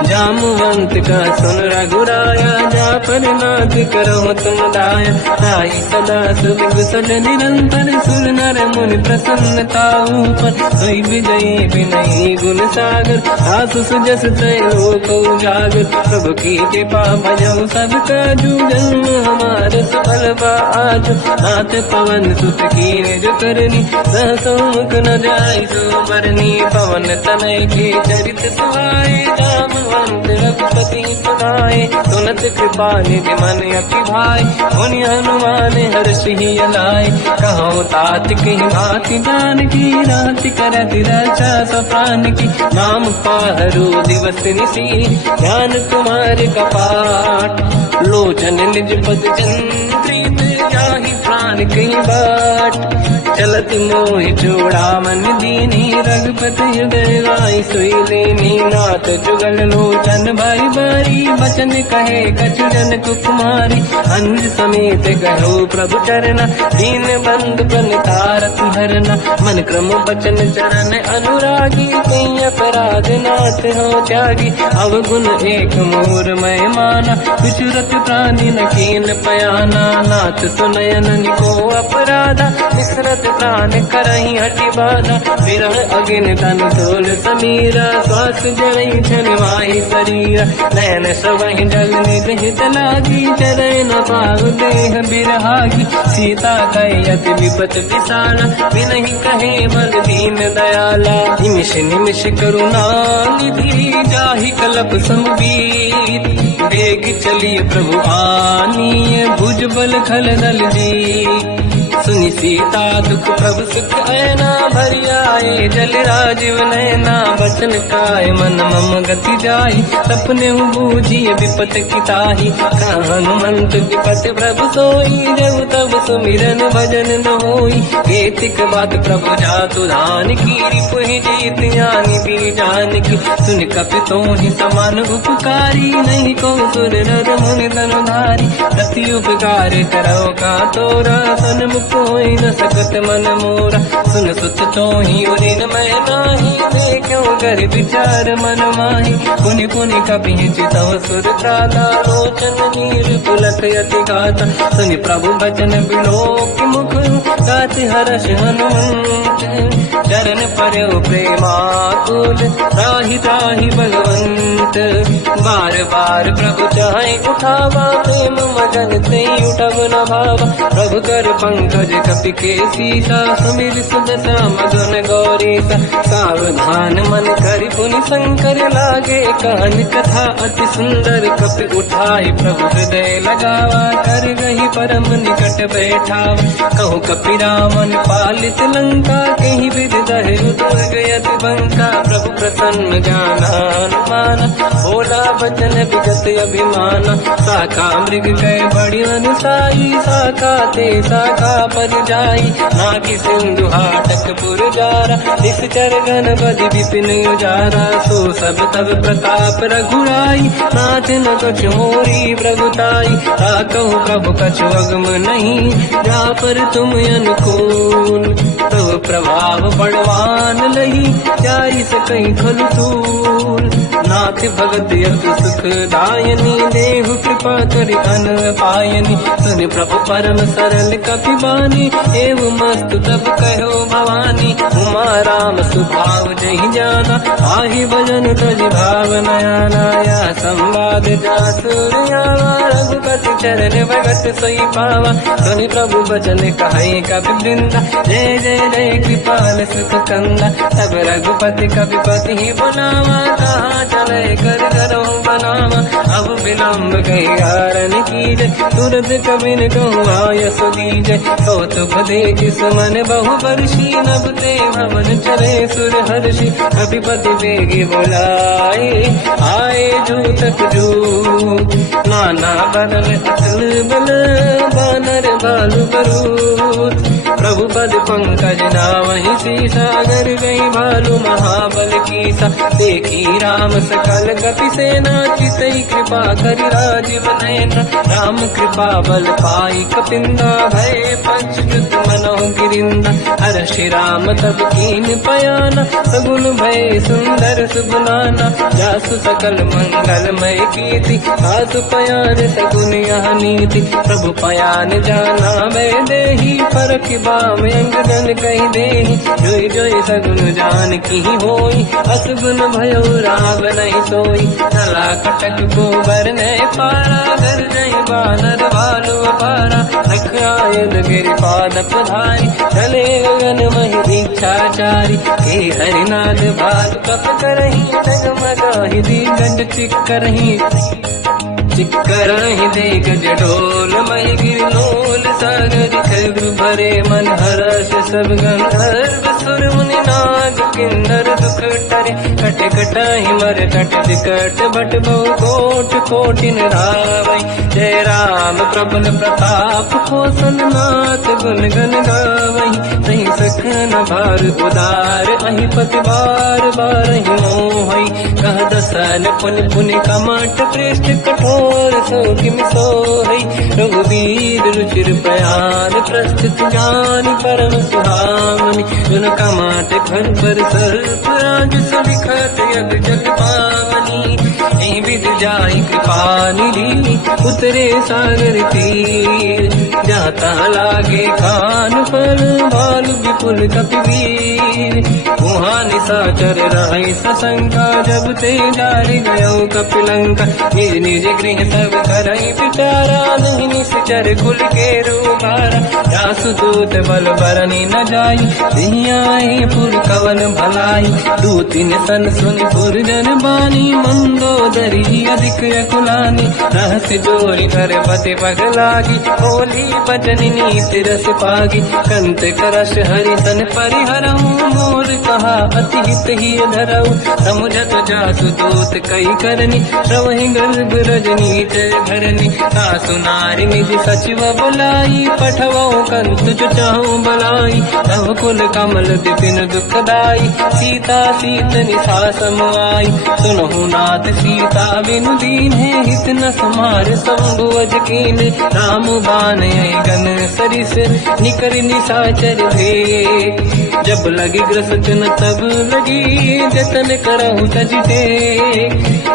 जामवंत का सुन रघुराया जा पर नाथ करो तुम दाया। ताई सदा सुख कुशल निरंतर सुर नर मुनि प्रसन्नता ऊपर। सोई विजयी विनयी गुण सागर आसु सुजस तय लोक उजागर। प्रभु की कृपा भजऊ सब काजू जन्म हमार सफल बा आज। नाथ पवन सुत कीन जो करनी सहसो मुख न जाय सो बरनी पवन तनय के चरित सुहाए जामवंत रघुपति सुनाए सुनत कृपा निधि मन अति भाई मुनि हनुमान हर्षि लाए कहो तात कहीं भांति जान की रात करत रक्षा सफान की नाम पाहरो दिवस निसी ध्यान तुम्हारे कपाट लोचन निज पद चंद्रित जाहि प्राण कहीं बाट चलत मोहि जोड़ा मन दीनी रघुपति हृदय राय सोई लेनी नाथ जुगल लोचन भाई बारी बचन कहे कछु जन कुमारी अंज समेत कहो प्रभु चरना दीन बंधु प्रणतारत हरना मन क्रम बचन चरण अनुरागी कहीं अपराध नाथ हो त्यागी अवगुण एक मोर मैं माना विचुरत प्राणी न कीन पयाना नाथ सुनयन को अपराधा विसरत प्राण करही हटि बाधा विरह अगिन तन तोल समीरा श्वास जड़ई छनवाही शरीर नयन सवहि जल निज हित लागी चरण न पाऊ देह बिरहागी सीता कहि अति विपत विसाला बिनहि कहे बल दीन दयाला निमिष निमिष करुणा निधि जाहि कलप समबीत वेग चलिए प्रभु आनीय भुज बल खल दल जी सुनि सीता दुख प्रभु सुख ऐना भरि आए जल राजीव नैना बचन काय मन मम गति जाई सपने बूझिए विपत किताही हनुमंत विपत प्रभु सोई जब तब सुमिरन भजन न होई केतिक बात प्रभु जातु धान की रिपुहि जीत ज्ञानी भी जान की सुन कपि तोहि समान उपकारी नहीं को सुर नर मुनि तनुधारी दति उपकार करो का तोरा सन्मुख कोई न सकत मन मोरा सुन सुत तोहि उदिन मैं नाही देखो कर विचार मन माही पुनि पुनि कपि चितव सुर त्राता लोचन नीर पुलक यति गाता सुनि प्रभु बचन बिलोक मुख गाति हर्ष हनुमंत चरण पर्यो प्रेमाकुल त्राहि त्राहि भगवंत बार बार प्रभु चाहे उठावा प्रेम मगन ते उठब न भावा प्रभु कर पंकज कपि के सीसा सुमिर सुदशा मगन गौरीसा सावधान मन करि पुनि शंकर लागे कान कथा अति सुंदर कपि उठाई प्रभु हृदय लगावा कर गही परम निकट बैठावा कहु कपि रामन पालित लंका कहीं विद दहि दुर्ग यति बंका प्रभु प्रसन्न जाना हनुमान बोला बचन विगत अभिमान शाखा मृग गए बड़ी अनुसाई शाखा ते शाखा पर जाई नाकि सिंधु हाटक पुरजारा निश्चर गण बदि विपिन उजारा सो सब तब प्रताप रघुराई नाथ न कछु मोरी प्रभुताई ताकहु प्रभु कछु अगम नहीं जा पर तुम अनुकूल तब प्रभाव बड़वान लही जाई सकई खलु तूल नाथ भगत यतु सुख दायनी देहु कृपा करि अन पायनी सुनि प्रभु परम सरल कपि बानी एव मस्तु तब कहो भवानी उमा राम सुभाव जहि जाना आहि भजन तज भाव नयाना या संवाद जासुर आवा रघुपति चरण भगत सोई पावा सुनि प्रभु बचन कहे कपि वृंदा जय जय जय कृपाल सुख कंदा तब रघुपति कपिपति ही बुलावा कहाँ चले कर करो बनावा अब विलम्ब कही कारण कीजय तुरंत कबिन कहूँ आयस दीजय कौतुक देख सुमन बहु वर्षी नभ ते भवन चले सुर हर्षि कपिपति बेगी बुलाए आए जूतक जू नाना बदल अतल बल बानर बालु बरूद प्रभु पद पंकज नामहि सीसागर गई भालू महाबल कीसा देखी राम सकल कपि सेना चितई कृपा करि राजीव नयना राम कृपा बल पाई कपिंदा भय पंचजुत मनो गिरिंदा हर श्री राम तब कीन पयाना सगुन भय सुंदर सुगुनाना जासु सकल मंगलमय कीर्ति आसु पयान सगुन यह नीति प्रभु पयान जाना मैं देही परख बाम अंग जन कही देही जोई जोई सगुन जान की होई असगुन भयो राव नहीं सोई नला कटक गोबर ने पारा घर जई बानर भालू अपारा रख आयल गिर पाद पधारी चले गगन मही इच्छाचारी हे हरिनाथ भाल कप करही डगमगाहि दी गंड चिक्करहि दे गज ढोल महि गिरलोल सागर खैर भरे मन हर्ष सब गंधर्व सुर मुनि नाग किन्नर दुख टरे कट कटाहि मर कट विकट भट बहु कोट कोटिन रावै जय राम प्रबल प्रताप कोसल नाथ गुण गन गावै तहि सखन भार उदार अहि पति बार बारहि मोहै कह दसन पुनि पुनि कमठ पृष्ठ कठोर सो किम सोहै रघुवीर रुचिर प्रयाण प्रस्थित ज्ञान परम सुहामनि जुन कमाट घर पर सर्प राज सविखत यग जग पावनी एहि विध जाहि कृपा निधि उतरे सागर तीर जाता लागे कान फल भालु विपुल कपिवीर वहाँ निशाचर रहि सशंका जब ते जारि गयो कपिलंका निज निज गृह सब करहि विचारा नहीं निश्चर कुल के रूबारा जासु दूत बल बरनी न जाई दिहियाए पुर कवन भलाई दूतिन सन सुनि पुर जन बानी मंदोदरी अधिक अकुलानी रहस्य जोरी कर पति पगलागी होली बचन नीति रस पागी कंत करश हरि सन परिहरऊ मोर कहा अति हित ही धरऊ समुझत जासु दूत कई करनी श्रवहि गर्भ रजनी जय धरनी सासु नारी निज सचिव बुलाई पठवऊ कंत जो चाहू बलाई तव कुल कमल विपिन दुखदाई सीता सीत निशा समाई सुनहु नाथ सीता बिनु दीन है हित न समार शंभु अज कीन राम बान गन सरिस निकर निशाचर भेद जब लगी ग्रसन तब लगी जतन करहु तजते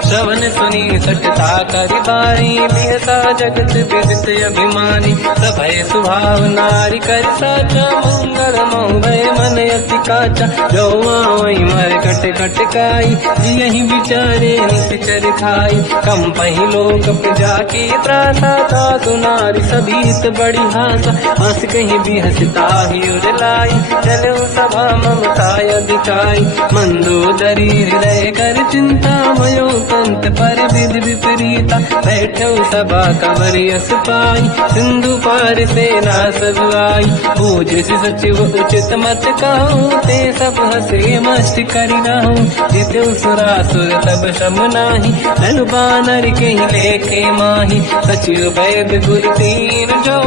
श्रवण सुनी सटता करि बारी बिहसा जगत विदित अभिमानी सभय सुभाव नारी कर साचा मंगल मोहय मन अति काचा जो आवई मर कट कट काई जियहि विचारे निश्चर खाई कम पहि लोक प्रजा की त्रासा था सुनारी सभीत बड़ी हासा हंस कहीं भी हंसता ही उड़लाई चलो सभा ममता अधिकाई मंदोदरी हृदय कर चिंता मयो कंत पर विधि विपरीता बैठो सभा कंवरि यस पाई सिंधु पार सेना सब आई पूज सचिव उचित मत कहूँ ते सब हसे मस्त करि रहूं जितु सुरासुर तब शम नाही धनु बानर के लेखे माही सचिव वैद गुर तीन जो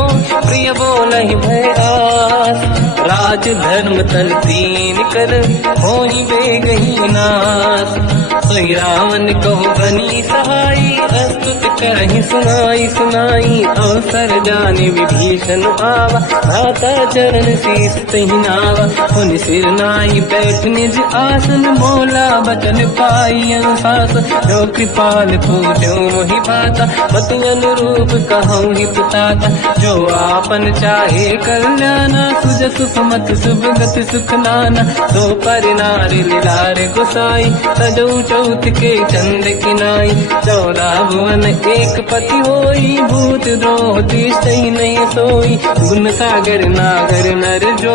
प्रिय बोलहि भय आस राज धर्म तल तीन कर होई बेगहि नास सोई रावण कहो बनी सहाई अस्तुत करहि सुनाई सुनाई अवसर जाने विभीषण आवा भ्राता चरण शीस तहि नावा पुनि सिर नाई बैठ निज आसन बोला बचन पाई अनुशास जो कृपाल पूजो मोहि पाता मति अनुरूप कहूँ हित ताता जो आपन चाहे कल्याणा सुजस सुमति सुभगति सुख नाना सो पर नारी लीलार गोसाई सजौ चौथ के चंद किनाई 14 भुवन एक पति होई भूत द्रोह तिष्ठई नहीं सोई गुण सागर नागर नर जो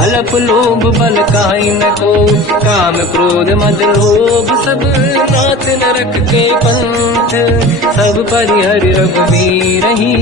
हलप लोभ बल काई न को काम क्रोध मद लोभ सब नाथ नरक के पंथ सब परिहरि रघुवीर ही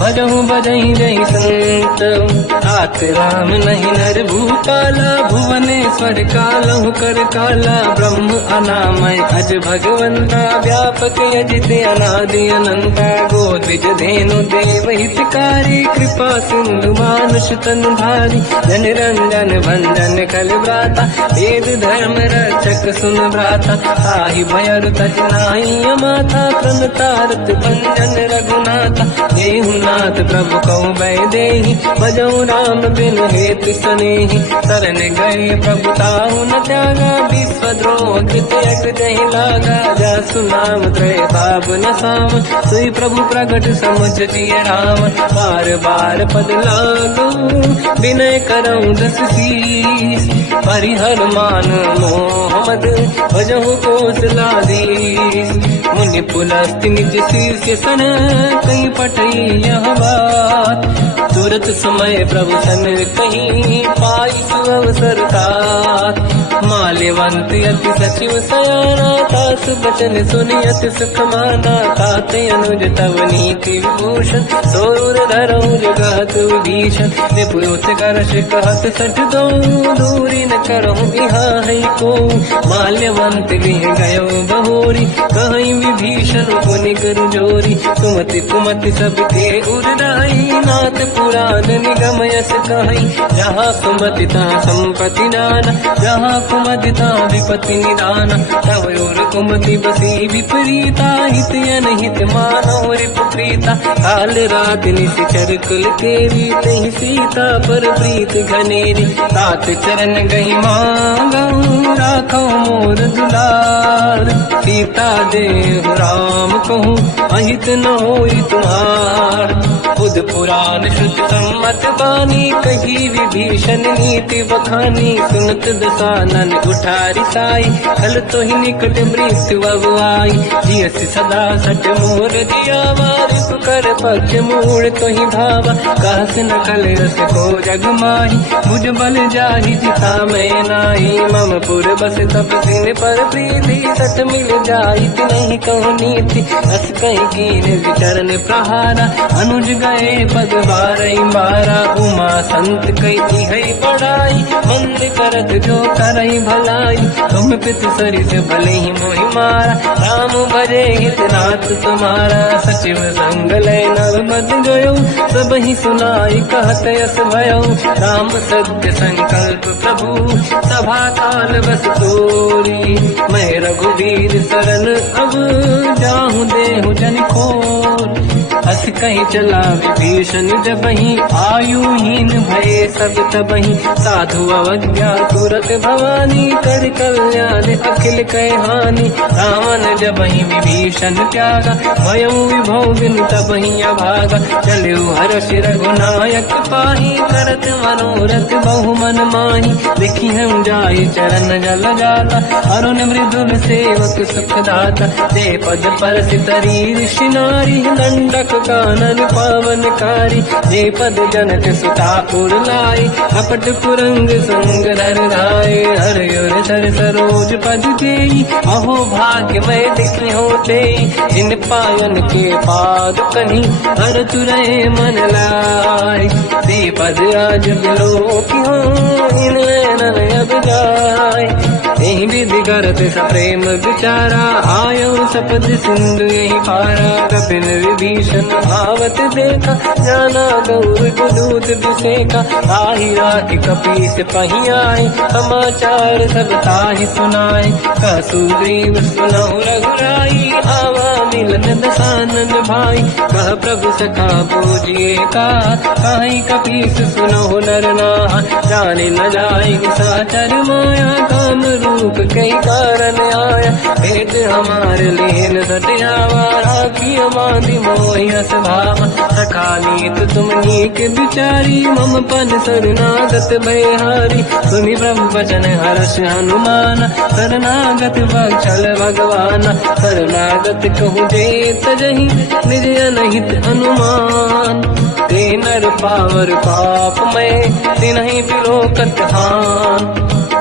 भजहु बजहि जहि संत हाथ राम नहीं नर भूपाला भुवनेश्वर कालहु कर काला ब्रह्म अनामय अज भगवंता व्यापक यजित अनादि अनंता गोद्विज धेनु देव हितकारी कृपा सिंधु मानुष तनु धारी जन रंजन भंजन कल व्राता वेद धर्म रक्षक सुन भ्राता ताहि भयर तज नाहि माथा प्रणतारत भंजन रघुनाथा देहुनाथ प्रभु कौ बै देहि भजऊ राम बिन हेतु सनेहि शरण गए प्रभु ताहु न त्यागा विश्वद्रोह कृत यक जहि लागा जासु नाम त्रय पाप न साम सोई प्रभु प्रगट समुझ जिय राम बार बार पद लागू विनय करऊं दस शीस परिहर मान मोहम्मद भजहु कौशलाधीश मुनि पुलस्त्य निज शीर्ष सन कहीं पटई यह बात। तुरत समय प्रभु सन कहीं पाई अवसर तात। माल्यवंत अति सचिव सयाना तास बचन सुनियत सुख माना। ताते अनुज तव नीति विभूषण सोर धरऊ जगत विभीषण। निपुत करश कहत सठ दो दूरी न करहु इहा है को। माल्यवंत गृह गयो बहोरी कहीं विभीषण पुनि कर जोरी। सुमति कुमति सबके उरदाई नाथ पुराण निगम यस कहीं। जहाँ सुमति तहाँ संपत्ति नाना जहाँ कुमति तहाँ विपत्ति निदाना। तव और कुमति बसी विपरीता हित अनहित मानव रिपुप्रीता। काल रात निशिचर कुल केरी तहि सीता पर प्रीत घनेरी। तात चरण गई मांगऊ राखो मोर दुलार। सीता देव राम कहूँ अहित न होई तुम्हार। बुध पुराण शुद्ध सम्मत बानी कही विभीषण नीति बखानी। सुनत दसानन उठारी साई खल तो ही निकट मृत्यु अब आई। जियस सदा सट मोर दिया वारिप कर पक्ष मूड़ तो ही भावा। कहस न कल रस को जग माही बुझ बल जाहि जिता मैं नाई। मम पुर बस तप सिन पर प्रीति सत मिल जाई नहीं कहूँ नीति। अस कहीं कीन विचरण प्रहारा अनुज गए पद बारई मारा। उमा संत कई है बड़ाई मंद करत जो करई भलाई। तुम पित सरिस भले ही मोहि मारा राम भजे हित नाथ तुम्हारा। सचिव संग लय नव मत गयो सब ही सुनाई कहत यस भयो। राम सत्य संकल्प प्रभु सभा काल बस तोरी। मैं रघुवीर शरण अब जाहूँ देहु जन खोर। अस कहीं चला विभीषण जबहि आयुहीन भये सब तबहि। साधु अवज्ञा तुरत भवानी कर कल्याण अखिल कह हानि। रावण जबहि विभीषण त्यागा भयउ विभव बिनु तबहि अभागा। चलु हर्ष रघुनायक पाहि करत मनोरथ बहु मन माहि। देखी हम जाई चरण जल जाता अरुण मृदुल सेवक सुख दाता। ते पद पर सितरी ऋषि नारी दंडक कानन पावनकारी। जे पद जनक सुता पुर लाई कपट कुरंग संग धर धाय। हर सर सरोज पद देई अहो भाग्य मैं देखी होते। इन पायन के पाद कहीं हर तुरहे मन लाई। दे पद आज बिलो की हो इन नैनन अब जाय। यही विधि करत सप्रेम विचारा आयो सपद सिंधु यही पारा। कपिल विभीषण आवत देखा जाना गौर गुदूत विसेका। ताहि राखि कपीस पही आए समाचार सब ताहि सुनाए। कह सुग्रीव सुनहु रघुराई आवा मिलन दसानन भाई। कह प्रभु सखा पूजिए का कहीं कपीस सुनहु नर नाहा। जाने न जाए साचर माया काम रूप कई कारण आया। भेद हमार लेन सटियावा राखी हमारी मोहियस भावा। सखा नीत तुम नीक विचारी मम पन शरणागत भयहारी। सुनि प्रभु वचन हर्ष हनुमान शरणागत बक्षल भगवाना। शरणागत कहूँ जे तजहि निज अनहित अनुमान। ते नर पावर पाप मैं तिन्हि बिलोकत हान।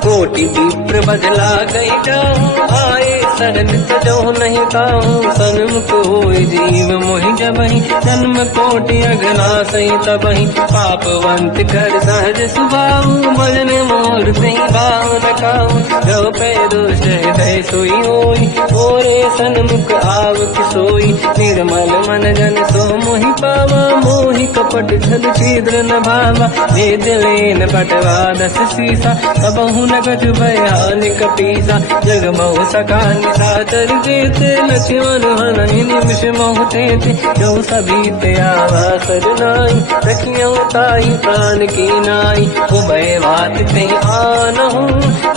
कोटि विप्र बदला गई जाऊँ आए शरण तजो नहीं ताऊँ। सन्मुख होय जीव मोहि जबहि जन्म कोटि अगना सही तबहि। पापवंत कर सहज सुभाऊ भजन मोर सही भाव न काऊ। जो पे दुष्ट हृदय सोई होई ओरे सन्मुख आव किसोई। निर्मल मन जन सो मोहि पावा मोहि कपट छल छिद्र न भावा। वेद लेन बटवा दस सीसा सबहु नगज भयानि कपीसा। जग महु सका निशाचर जेते लक्ष्मण हनहि निमिष महु तेते। जो सभी ते आवा सरनाई रखियो ताहि प्राण की नाई। उभय बात ते आनहु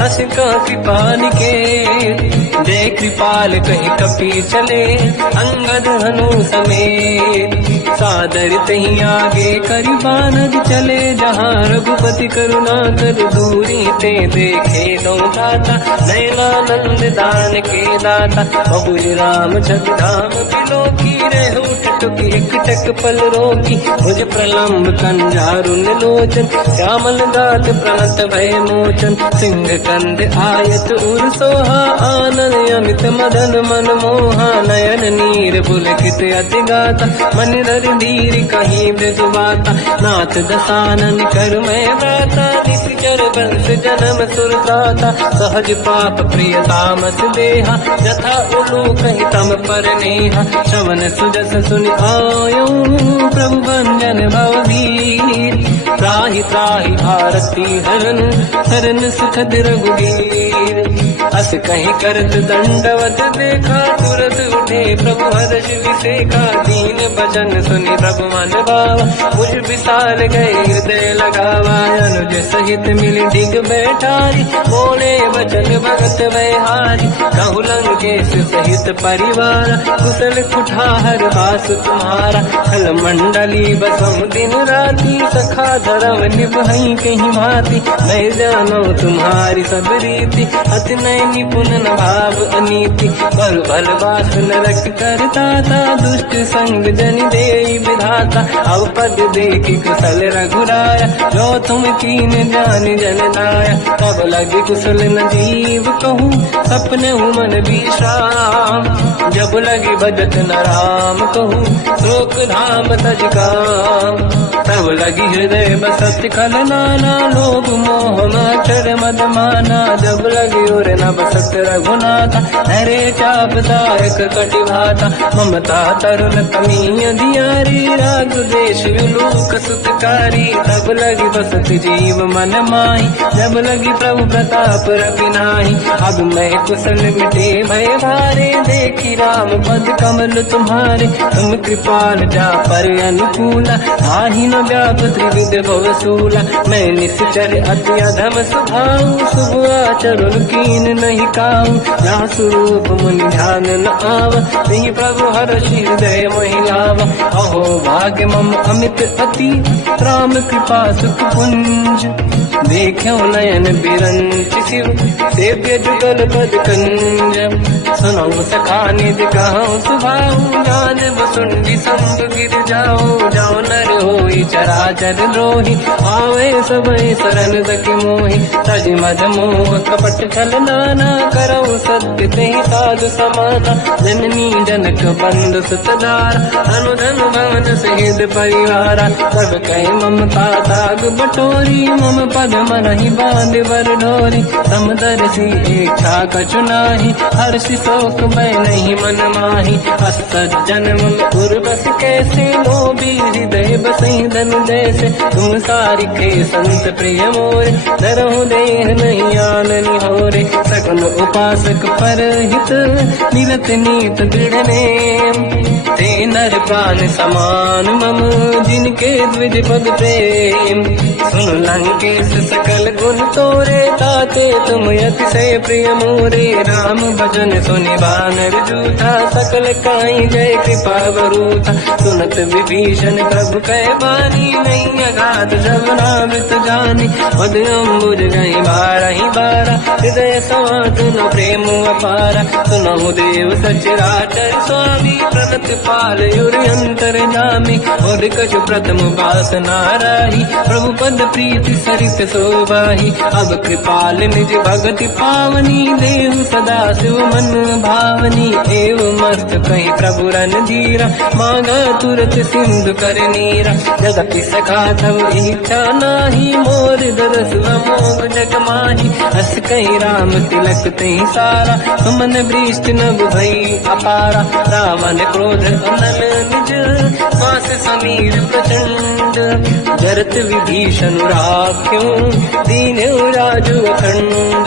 हस का कृपा निकेत जय कृपाल कहीं कपी चले अंगद हनु समेत। सादर तहीं आगे करी बानर चले जहाँ रघुपति करुणा कर दूरी ते देखे दो दाता नयनानंद दान के दाता। बहुज राम जगधाम बिलो की रहो टटुकी एक टक पल रोकी मुझ प्रलम्ब कंजारुन लोचन श्यामल गात प्रणत भय मोचन। सिंह कंद आयत उर सोहा आनंद अमित मदन मन मोहा नयन नीर पुलकित अति गाता मन धर धीर कहीं मृदुवाता। नाथ दसानन कर मैं व्राता निश्चर वंश जन्म सुरताता। सहज पाप प्रिय तामस देहा जथा उलू कहीं तम पर नेहा। श्रवण सुजस सुनि आयो प्रभु भंजन भवधीर त्राहि त्राहि आरती हरन हरन सुखद रघुवीर। अस कहीं करत दंडवत देखा तुरत उठे प्रभु हर्ष विसेखा। दीन भजन सुनि प्रभु मन भावा मुझ विशाल गए हृदय लगावा। अनुज सहित मिली डिग बैठारी बोले वचन भगत वैहारी। कहु लंकेश सहित परिवार कुशल कुठार वास तुम्हारा। खल मंडली बसम दिन राती सखा धर्म निभई कहीं भांति। मैं जानो तुम्हारी सब रीति अति नय निपुण न भाव अनीति। बल बल बास नरक करता था दुष्ट संग जन दे विधाता। अब पद देखी कुशल रघुराया जो तुम कीन जान जन दाया। तब लगे कुशल न जीव कहूँ सपने मन विश्राम। जब लगे भजत न राम कहूँ शोक धाम तज काम। तब लगी हृदय बसत खल नाना लोभ मोह मचर मद माना। जब लगी और न बसत रघुनाथा हरे चाप दायक कटि भाता। ममता तरुण कमी अधियारी राग देश विलोक सुतकारी। तब लगी बसत जीव मन माही जब लगी प्रभु प्रताप रवि नाही। अब मैं कुशल मिटे भय भारे देखी राम पद कमल तुम्हारे। तुम कृपाल जा पर अनुकूला आही न व्याप त्रिविध भवसूला। मैं निश्चर अति अधम स्वभाव शुभ आचरण कीन नहीं काऊ। जहाँ स्वरूप मुनि ध्यान न आवा नहीं प्रभु हर्षि हृदय महिलावा। अहो भाग्य मम अमित अति राम कृपा सुख पुंज। देखो नयन बिरंच शिव सेव्य जुगल पद कंज। सुनो सखा निज कहूँ सुभाऊ जान बसुंडी संग गिर जाओ। जाओ नर होई चराचर द्रोही आवे सबई शरण सखी मोहि। तज मद मोह कपट छल नाना करौ सत्य ते साधु समाना। जननी जनक बंधु सुतदारा अनुधन भवन सहित परिवारा। सब कहे ममता ताग बटोरी मम पद मनहि बांध बर डोरी। समदर्शी इच्छा कछु नाही हर्षि शोक भय नहीं मन माही। असज्जन मम उर्वश कैसे लोभी हृदय बसई धन जैसे। तुम सारिखे संत प्रिय मोरे धरहु देह नहीं आननि होरे। सगुन उपासक पर हित निरत नीत दृढ़ नेम। ते नर प्राण समान मम जिनके द्विज पद प्रेम। सुन लंकेश सकल गुण तोरे ताते तुम अतिशय प्रिय मोरे। राम भजन सुनि बानर जूथा सकल काई जय कृपा वरूथा। सुनत विभीषण प्रभु कह बानी नहीं अगाध जब नामृत जानी। मद अम्बुज गई बारहि बारा हृदय समात न प्रेम अपारा। सुनहु देव सचराचर स्वामी प्रणत पाल युरि अंतर जामी। और कछु प्रथम बास नाराही प्रभु पद प्रीति सरित शोभाही। अब कृपाल निज भगति पावनी देहु सदा शिव मन भावनी। एवं मस्त कहीं प्रभु रन धीरा मांगा तुरत सिंधु कर नीरा। जगति सखा तब इच्छा नाही मोर दरस मोग जग माही। हस कहीं राम तिलक तही सारा सुमन वृष्टि नभ भई अपारा। रावण क्रोध अनल निज मास समीर प्रचंड। जरत विभीषण राख्यों दीन राजु अखंड।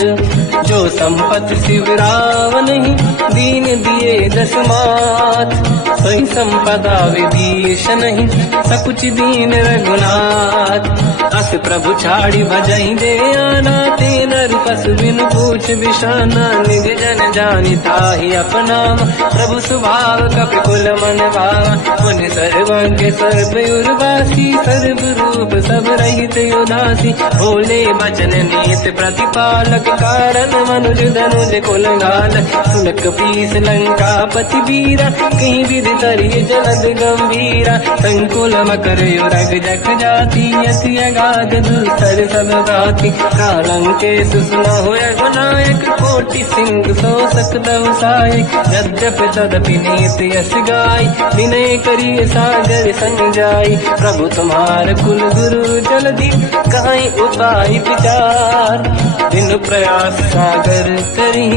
जो जो संपत शिवराव नहीं, दीन दिए दस मात। सोई संपदा विभीष नहीं, सकुच दीन रघुनाथ। अस प्रभु छाड़ी भजई दे आना, तेन पस बिन पूछ बिशाना। निज जन जानी ताहि अपनाम, प्रभु स्वभाव कपि कुल मन भावा। मुनि सर्वज्ञ सर्व उर्वासी, सर्व रूप सब रहित उदासी। भोले बचन नीत प्रतिपालक, कारण मनुज धनुज कुल घाल। सुनक पीस लंका पति वीरा, कहीं विधि तरिय जलद गंभीरा। संकुल मकर युरग जख जाति, अति अगाध दुस्तर सब गाति। कालंकेश सुनो रघुनायक, कोटि सिंह सो सकदव साय। यद्यपि तदपि नीत यश गाय, विनय करिय सागर संग जाय। प्रभु तुम्हार कुल गुरु जलधि, कहीं उपाय विचार। दिन प्रयास सागर करी,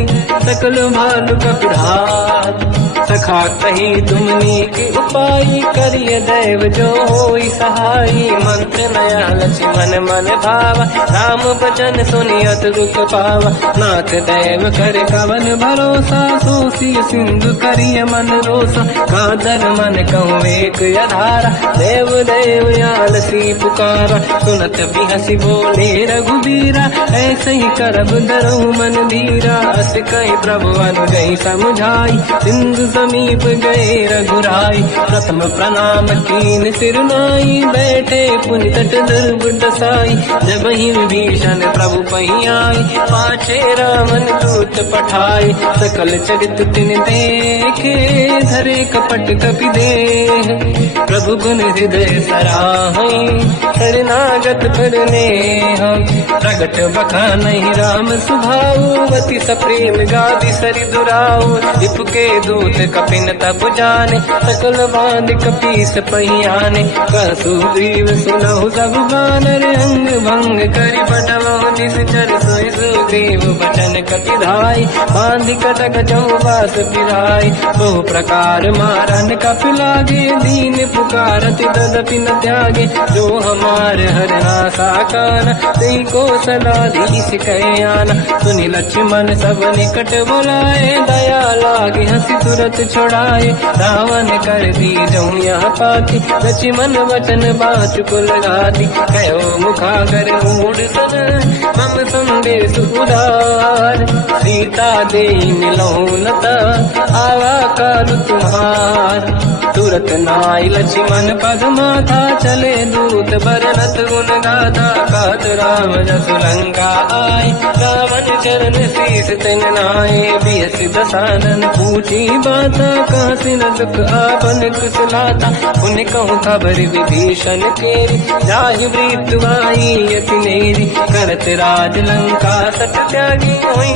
सकल भालु कपिधार। सखा कही तुमनी के उपाय, करिय दैव जो होई सहाई। मंत्र नया लक्ष्मण मन भावा, राम भजन सुनियत दुख पावा। नाथ दैव कर कवन भरोसा, सोसी सिंधु करिय मन रोसा। कादर मन कहूँ एक अधारा, देव देव आलसी पुकारा। सुनत बिहसी बोले रघुबीरा, ऐसे ही करब डरहु मन धीरा। अस कहीं प्रभु अनुगई समझाई, सिंधु समीप गए रघुराई। प्रथम प्रणाम कीन सिर नाई, बैठे पुनि तट दुर्बुद साई। जब ही विभीषण प्रभु पही आई, पाछे रामन दूत पठाई। सकल चरित तिन देखे, धरे कपट कपि देह। प्रभु गुण हृदय सराहई, शरणागत करने हम। प्रगट बखानहि राम सुभाऊ, अति सप्रेम गादि सरि दुराऊ। रिपुके दूत कपिन तब जाने, सकल बांध कपीस पहियाने। कह सुग्रीव सुनहु सब बानर, अंग भंग करि पटवहु निश्चर। सोई सुग्रीव बचन कपि धाई, बांध कटक चौबास पिराई। बहु प्रकार मारन कपि लागे, दीन पुकारत तदपि न त्यागे। जो हमार हरना साकाना, तेहि को सलाधीश कहे आना। सुनि लक्ष्मण सब निकट बुलाए, दया लागे हंसी तुरत छुड़ाए। रावण कर दी जऊँ यहाँ पाती, लक्ष्मण वचन बाचु कुल गाती। कहो मुखागर मूढ़ सन, मम संदेश उदार। सीता दे मिलहु लता, आवा काल तुम्हार। तुरत नाई लक्ष्मण पद माथा, चले दूत बरनत गुण गाथा। कहत राम जसु लंका आए, रावण चरण शीस तिन नाए। बियस दसानन पूछी बाता, कहाँ सिन दुख आपन कुशलाता। पुन कहूँ खबर विभीषण केरी, जाहि मृत्यु आई यति नेरी। करत राज लंका सत त्यागी, होई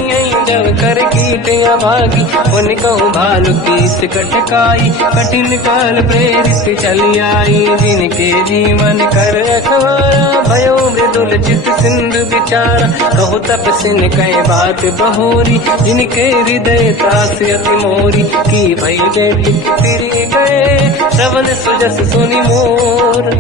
जब कर कीट अभागी। पुन कहूँ भालु कीस कटकाई, कठिन काल प्रेरित चली आई। जिनके जीवन कर रखवारा, भयो मृदुल चित सिंधु विचारा। कहु तपसिन कह बात बहोरी, जिनके हृदय त्रास अति मोरी। की भई बेटी तिरि गए, श्रवण सुजस सुनि मोर।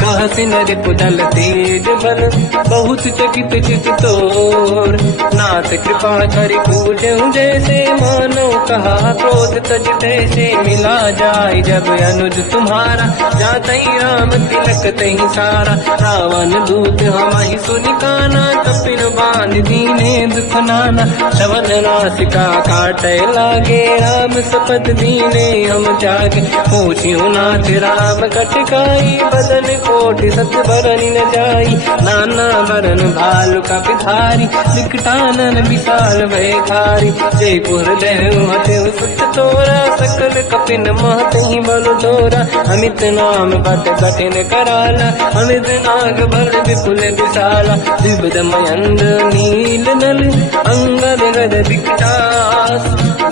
कहसिन रिपुदल तेज बल, बहुत चकित चित तोर। नाथ कृपा करि पूजऊं जैसे, मानो कहा क्रोध तज तैसे। मिला जाय जब अनुज तुम्हारा, जातहि राम तिलक तहि सारा। रावण दूत हमहि सुनि काना, कपिन बांध दीने दुख नाना। श्रवण नासिका काटै लागे, राम सपथ दीने हम जागे। पूछियो नाथ राम कटकाई, बदन कोटि सत बरनि न जाई। नाना बरन भालु कपि धारी, विकटानन विशाल भय खारी। जयपुर देहु हतेउ सुत तोरा, सकल कपिन महतहि बल तोरा। अमित नाम बत कठिन कराला, अमित नाग बल विपुल विशाला। विबुध मयंद नील नल, अंगद गद विकटास।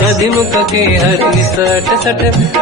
गधिमुख के हरि सठ सठ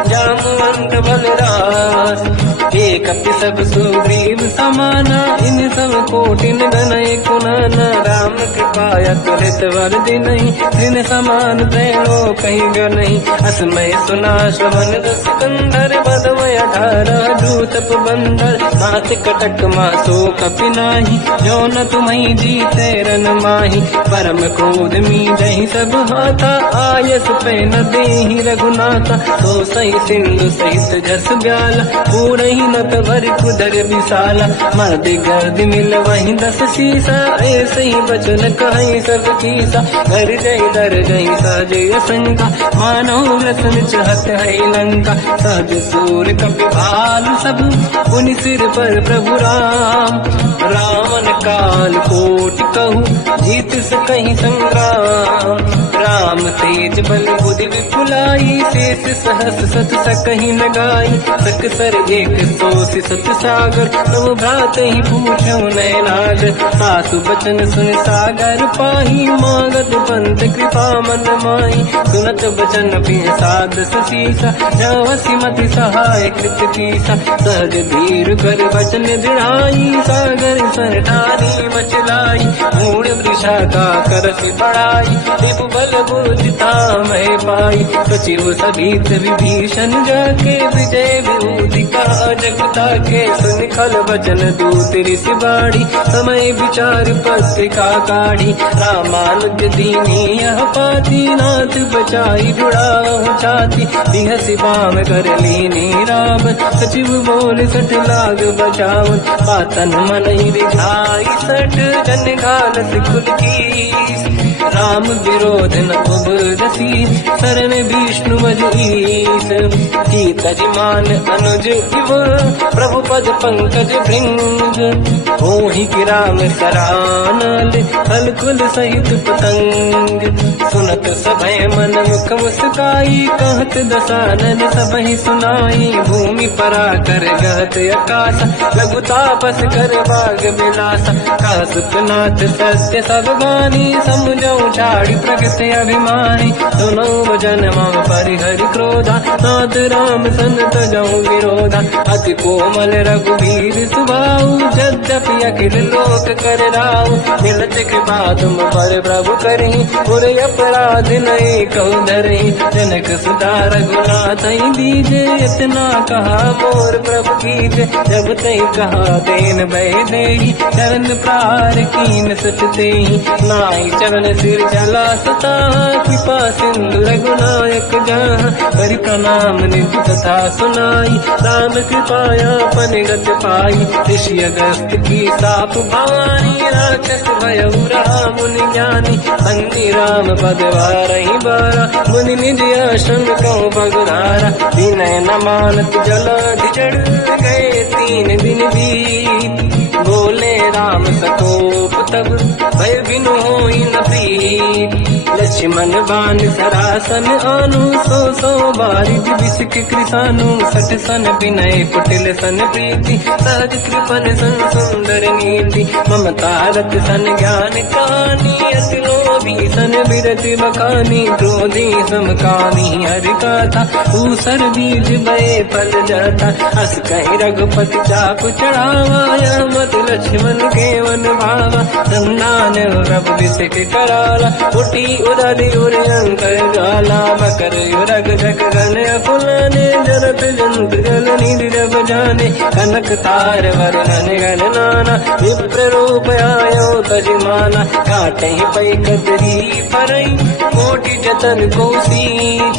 जामवंत बलराज। एक अपि सब सुग्रीव समाना इन सब कोटिन गनय कुनाना। राम कृपाया तुरत वर दिनहि दिन समान त्रैलो कहीं गनहि। असमय सुना श्रवण रस कंधर बदमय 18 दूतप बंदर। नाथ कटक मासो कपि नाही जो न तुम्हि जीते रन माही। परम क्रोध मीजहि सब हाथा आयस पे न देहि रघुनाथा। तो सही सिंधु सहित जस ब्याला पूरहि नत भरि कुदर विशाला। मर्द गर्द मिल वही 10 सीसा ऐसे ही बचन कहि सब कीसा। घर जय दर जय सहजय शंका मानो रसन चहत है लंका। सहज सूर कपि भालु सब पुनि सिर पर प्रभु राम। रावण काल कोटि कहूँ जीत सकहि संग्राम। राम तेज बल बुद्धि विपुलाई शेष सहस सत सकहि न गाई। सकसर 180 सत सागर तब भ्रात ही पूछो नैनागर। सासु बचन सुन सागर पाही मांगत पंथ कृपा मन माही। सुनत बचन पिय साध सीसा जवसी मति सहाय कृत कीसा। सहज धीर कर बचन दृढ़ाई सागर सर ठानी मचलाई। मूढ़ वृषा का करसि बढ़ाई देव बल बुद्धि तामहि पाई। सचिव सभीत विभीषण जाके विजय विभूति का जगता के। सुन खल बचन दूत ऋषि बाड़ी समय विचार पत्रिका काढ़ी। रामानुज दीनी यह पाती नाथ बचाई जुड़ा छाती। बिहसि बाम कर लीनी राम सचिव बोल सठ लाग बचावन। पातन मन ही रिझाई सठ जन घालस कुल कीस। राम विरोध न उबरसी शरण विष्णु मज ईस। कीतजिमान अनुज इव प्रभु पद पंकज भृंग। होहि कि राम सरानल कलकुल सहित पतंग। सुनत सभय मन मुख मुस्काई कहत दसानन सबहि सुनाई। भूमि परा कर गहत आकाश लघु तापस कर बाग बिलासा। कह सुखनाथ सत्य सब गानी समझौ छाड़ी प्रगट अभिमानी। सुनो भजन मम परिहरि क्रोधा नाथ राम सन तजौ विरोधा। अति कोमल रघुवीर सुभाऊ यद्यपि अखिल लोक कर राऊ। मिलत कृपा तुम पर प्रभु करहि पुर अपराध नहीं कहु धरहि। जनक सुता रघुनाथ दीजे इतना कहा मोर प्रभु कीजे। जब तई कहा देन भय देहि चरण प्रार कीन सच तेहि। नाई चरण सिर चला सता कृपा सिंधु रघुनायक जहाँ। करि प्रणाम निज कथा सुनाई राम कृपाया पनिगत पाई। ऋषि अगस्त की साप भवानी राक्षस भयउ राम मुनि ज्ञानी। अंगी राम पद वारहि बारा मुनि निज आश्रम कहु बगुधारा। विनय न मानत जलाधि जड़ गए 3 दिन बीत। बोले राम सकोप तब भय बिनु होई न प्रीत। लक्ष्मण बाण सरासन आनु 100 बारिज बिसक कृसानु। 60 सन विनय कुटिल सन प्रीति सहज कृपन सन सुंदर नीति। ममता रत सन ज्ञान कहानी अति लोभी सन बिरति बखानी। क्रोधी समकामी हरि गाथा ऊसर बीज भय फल जाता। अस कहि रघुपति चाप चढ़ावा मत लक्ष्मण के वन भावा। संधान प्रभु बिसक कराला उठी उदधि उर अंकर ज्वाला। मकर युरग जग गण अकुलाने जरत जंत जल निधि जब जाने। कनक तार वरुण गण नाना विप्र रूप आयो तजमाना। काटे पै कतरी परई कोटि जतन को सींच।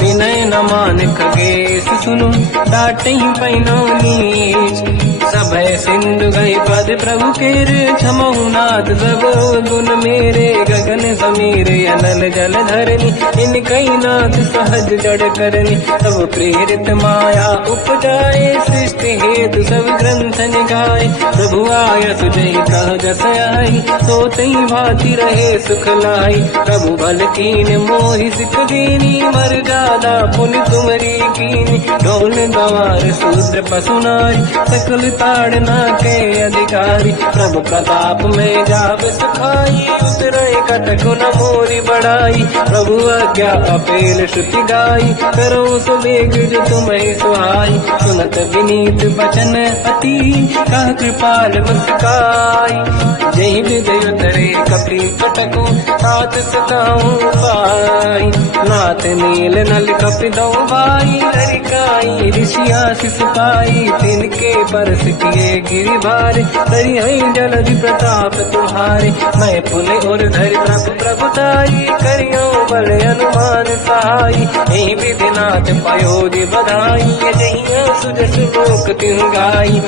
विनय न मान खगेश सुनु डांटे पैनो नीच। सभय सिंधु गई पद प्रभु केरे क्षमहु नाथ सब गुण मेरे। गगन समीर अनल जल धरनी इन कई नाथ सहज जड़ करनी। सब प्रेरित माया उपजाए सृष्टि हेतु सब ग्रंथ निगाए। प्रभु आय सुजय कह जस आई सो तई भांति रहे सुख लाई। प्रभु बल कीन मोहि सिख दीनी मर जादा पुनि तुमरी कीनी। ढोल गवार शूद्र पशु नारी सकल ताड़ना के अधिकारी। प्रभु प्रताप में जाब सुखाई उतरे कटक मोरी बढ़ाई। प्रभु आज्ञा अपेल श्रुति गाई, करो सो वेग जो तुम्हें सुहाई। सुनत विनीत बचन अति, कह कृपाल मुस्काई। जय विदय उतरे कपि कटको, तात सताऊं पाई। नाथ नील नल कपि दो भाई, लरिकाई ऋषि आशीष पाई। तिनके परस किए गिरि भारे, तरी हई जलधि प्रताप तुम्हारे। मैं पुन और धरि प्रभु प्रभुताई, करियो बल अनुमान सहाई। यही विधिनाथ पयोधि बधाई, जहिया सुजस लोक तिहु गाई।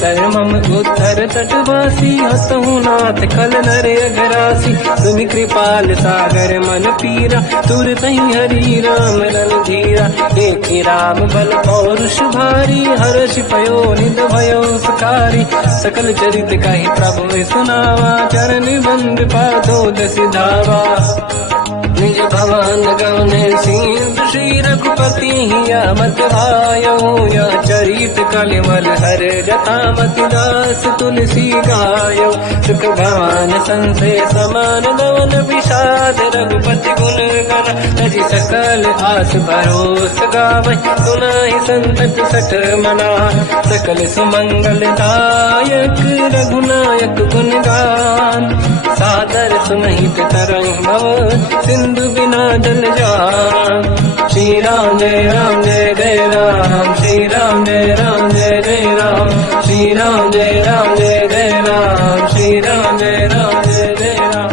सर मम उत्तर तटवासी, हसहु नाथ खल नर अघरासी। तुम कृपाल सागर मन पीरा, तुरत ही हरि राम रणधीरा। देखि राम बल पौरुष भारी, हर्ष पयो निध भयो सुखारी। सकल चरित कहि प्रभु सुनावा, चरण बंद पादो दस धावा। निज भवन गवने सिंधु, श्री रघुपति हिया मत भायो। या चरित कलिमल हर जटामति, दास तुलसी गायो। सुख भवन संसे समान, गवन विषाद रघुपति गुण गण। तजि सकल आस भरोस गावै, सुनाहि संतत सठ मना। सकल सुमंगल दायक, रघुनायक गुण गान। सादर सुनहित तरंग भव, सिंधु बिना जल जान। श्री राम जय राम जय जय राम, श्री राम जय राम जय जय राम। श्री राम जय राम जय जय राम, श्री राम जय राम जय जय राम।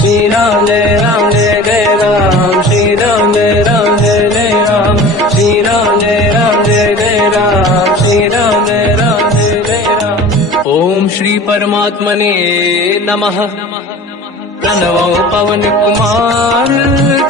श्री राम जय राम जय जय राम, श्री राम जय राम जय जय राम। श्री राम जय राम जय जय राम, श्री राम जय राम जय जय राम। ओम श्री परमात्मने नमः। प्रणवो पवन कुमार,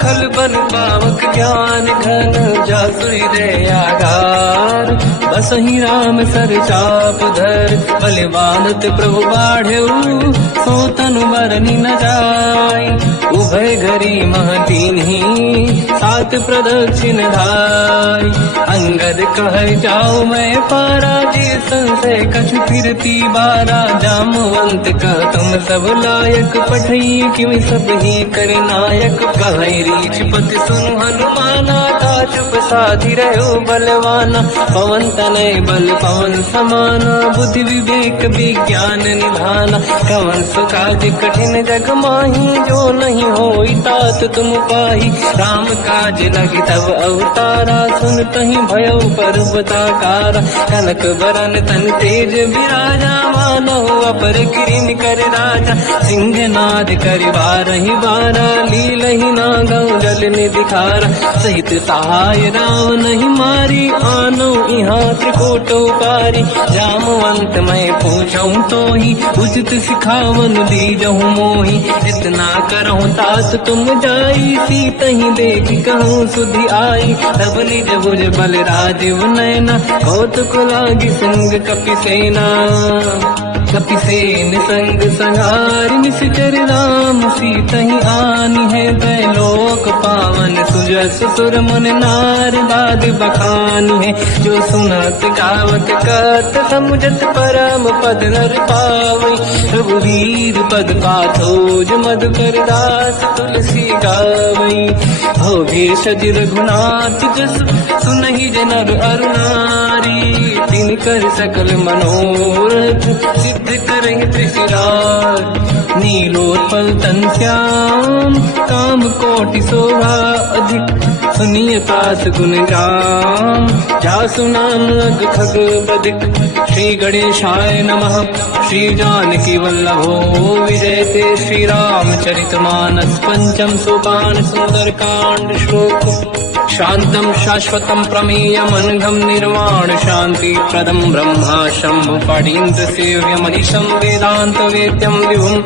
खल बन पावक ज्ञान घन। जासुरी दयागार, बसहि राम सर चाप धर। बलवानत प्रभु बाढ़ऊ, सो तनु बरनि न जाय। उभय घरी मह दीन्ही, सात प्रदक्षिण धाय। अंगद कह जाओ मैं पारा, जी संशय कछु फिरती बारा। जामवंत कह तुम सब लायक, पठई किमि सब ही कर नायक। कहै रीछ पति सुनु हनुमाना, का चुप साधि रहो बलवाना। पवन तनय बल पवन समाना, बुद्धि विवेक विज्ञान निधाना। कवन सुकाज कठिन जग माही, जो नहीं होई तात तुम पाही। राम काज लगी तब अवतारा, सुनतहि भयो पर्वताकारा। कनक बरन तन तेज विराजा, मानव अपर किरिन कर राजा। सिंहनाद करिवारहि बारा, लीलहि नागौ जल निधिखारा। सहित सहाय राव नहीं मारी, आनो इहाँ त्रिकोटो पारी। जामवंत मैं पूछऊं तो ही, उचित सिखावन दीजहु मोहि। इतना करहु तात तुम जाई, सीतहि देख कहूँ सुधि आई। तब निज भुज बल राजीव नयना, कौतुक लागी संग कपि सेना। कपि सेन संग संहारि, निश्चर राम सीतहि आनी है। दैलोक पावन सुजस सुर मुन नार, बाद बखानी है। जो सुनत गावत कत, समुझत परम पद नर पावै। रघुवीर पद पाथोज, मधुकर दास तुलसी गावै। हो भेषज रघुनाथ जस, सुनहि जनर अरु नारी। तिन कर सकल मनोरथ, सिद्ध करहि त्रिशिरार। नीलोत्पल तन श्याम, काम कोटि शोभा अधिक। सुनिय पास गुण राम, जासु नाम अग खग बदिक। श्री गणेशाय नमः। श्री जानकी वल्लभो विजयते। श्री रामचरित मानस पंचम सोपान, सुंदर कांड श्लोक। शांतं शाश्वतं प्रमेयम्, अनघं निर्वाण शांति प्रदं। ब्रह्मा शंभु फणीन्द्र सेव्यम्, मनीषं वेदांत वेद्यं विभुम्।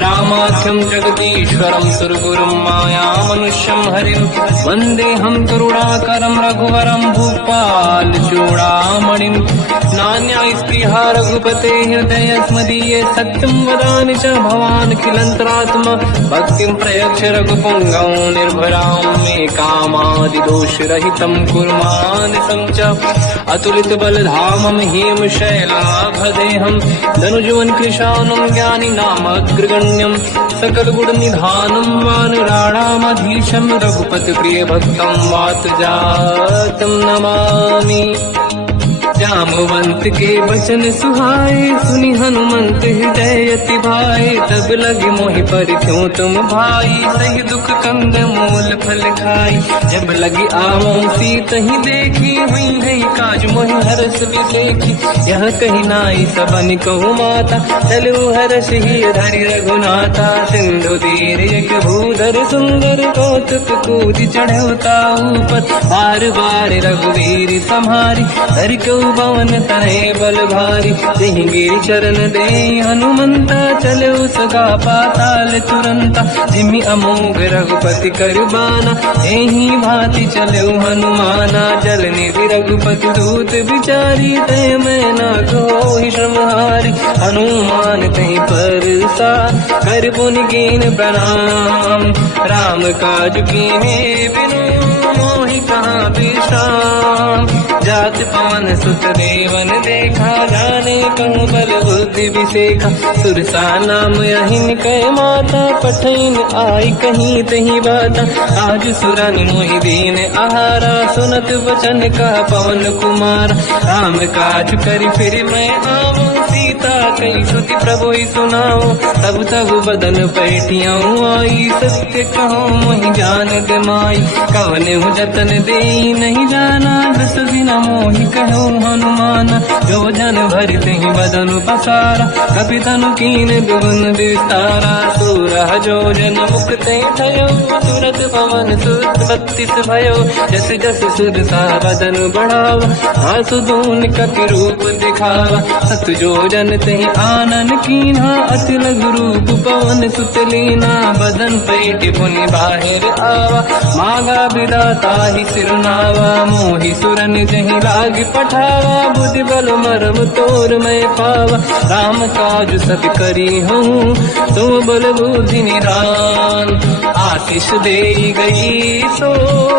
रामाख्यं जगदीश्वरं, सुरगुरुं मायामनुष्यं हरिं। वन्देऽहं करुणाकरं रघुवरं, भूपाल चूडामणिं। नान्या स्पृहा रघुपते हृदयस्मदीये, सत्यं वदामि च भवान् खिलन्तरात्मा। भक्तिं प्रयच्छ रघुपुङ्गं, निर्भरां मे कामादि दोष रहितं कुर्मानसं च अतुलित बलधामं हेमशैलाभदेहं धनुजवन कृशानं ज्ञानिनामग्रगण्यं सकल गुण निधानं वानराणामधीशं रघुपति प्रिय भक्तं वातजातं नमामि। जामवंत के वचन सुहाए सुनि हनुमंत हृदय अति भाए तब लगे मोहि पर क्यों तुम भाई सही दुख कंद मूल फल खाई जब लगी आवो सीत ही देखी हुई है काज मोहि हरस विसेखी यह कही नाई सबन कहु माता चलो हरस ही धरि रघुनाथा सिंधु तीर एक भूधर सुंदर कौतुक कूद चढ़ौता ऊपर बार बार रघुवीर सम्हारी हरि को पवन तनय बल भारी तिहि गिरि चरण दे हनुमंता चलो सगा पाताल तुरंता जिमि अमोघ रघुपति कर बाना एहि भांति चलो हनुमाना जल निधि रघुपति दूत बिचारी ते मैं ना कोहि श्रमहारी हनुमान तहि परसा कर पुनि कीन प्रणाम राम काज कीन्हे बिनु मोहि कहाँ विश्राम जात पवन सुत देवन देखा जाने कहूँ बल बुद्धि विसेखा सुरसा नाम अहिन कह माता पठैन आई कहीं तही बाता आज सुरन मोहि दीन आहारा सुनत वचन का पवन कुमार राम काज करि फिर मैं आऊँ सीता कई सुति प्रभु सुनाओ तब तब बदन पैठियाँ आई सत्य कहो मोहि जान गमाई कवन हूँ जतन दे नहीं जाना दस दिन मोहि कहो हनुमान जो जन भर ही बदन पसारा कपि तनु कीन दुगुन विस्तारा सूरह जो जन मुक्ते भयो तुरत पवन सुत 32 भयो जस जस सुर सा बदन बढ़ावा आंसू दून कपि रूप दिखावा सत जो जन ते आनन कीन्हा अति लघु रूप पवन सुत लीना बदन पेट पुनि बाहिर आवा मांगा विदाता ही सिरनावा मोहि सुरन जहि लाग पठावा बुद्धि बल मरम तोर मैं पावा राम काज सब करी हूँ तुम बल बुद्धि निदान आशीष दे गई सो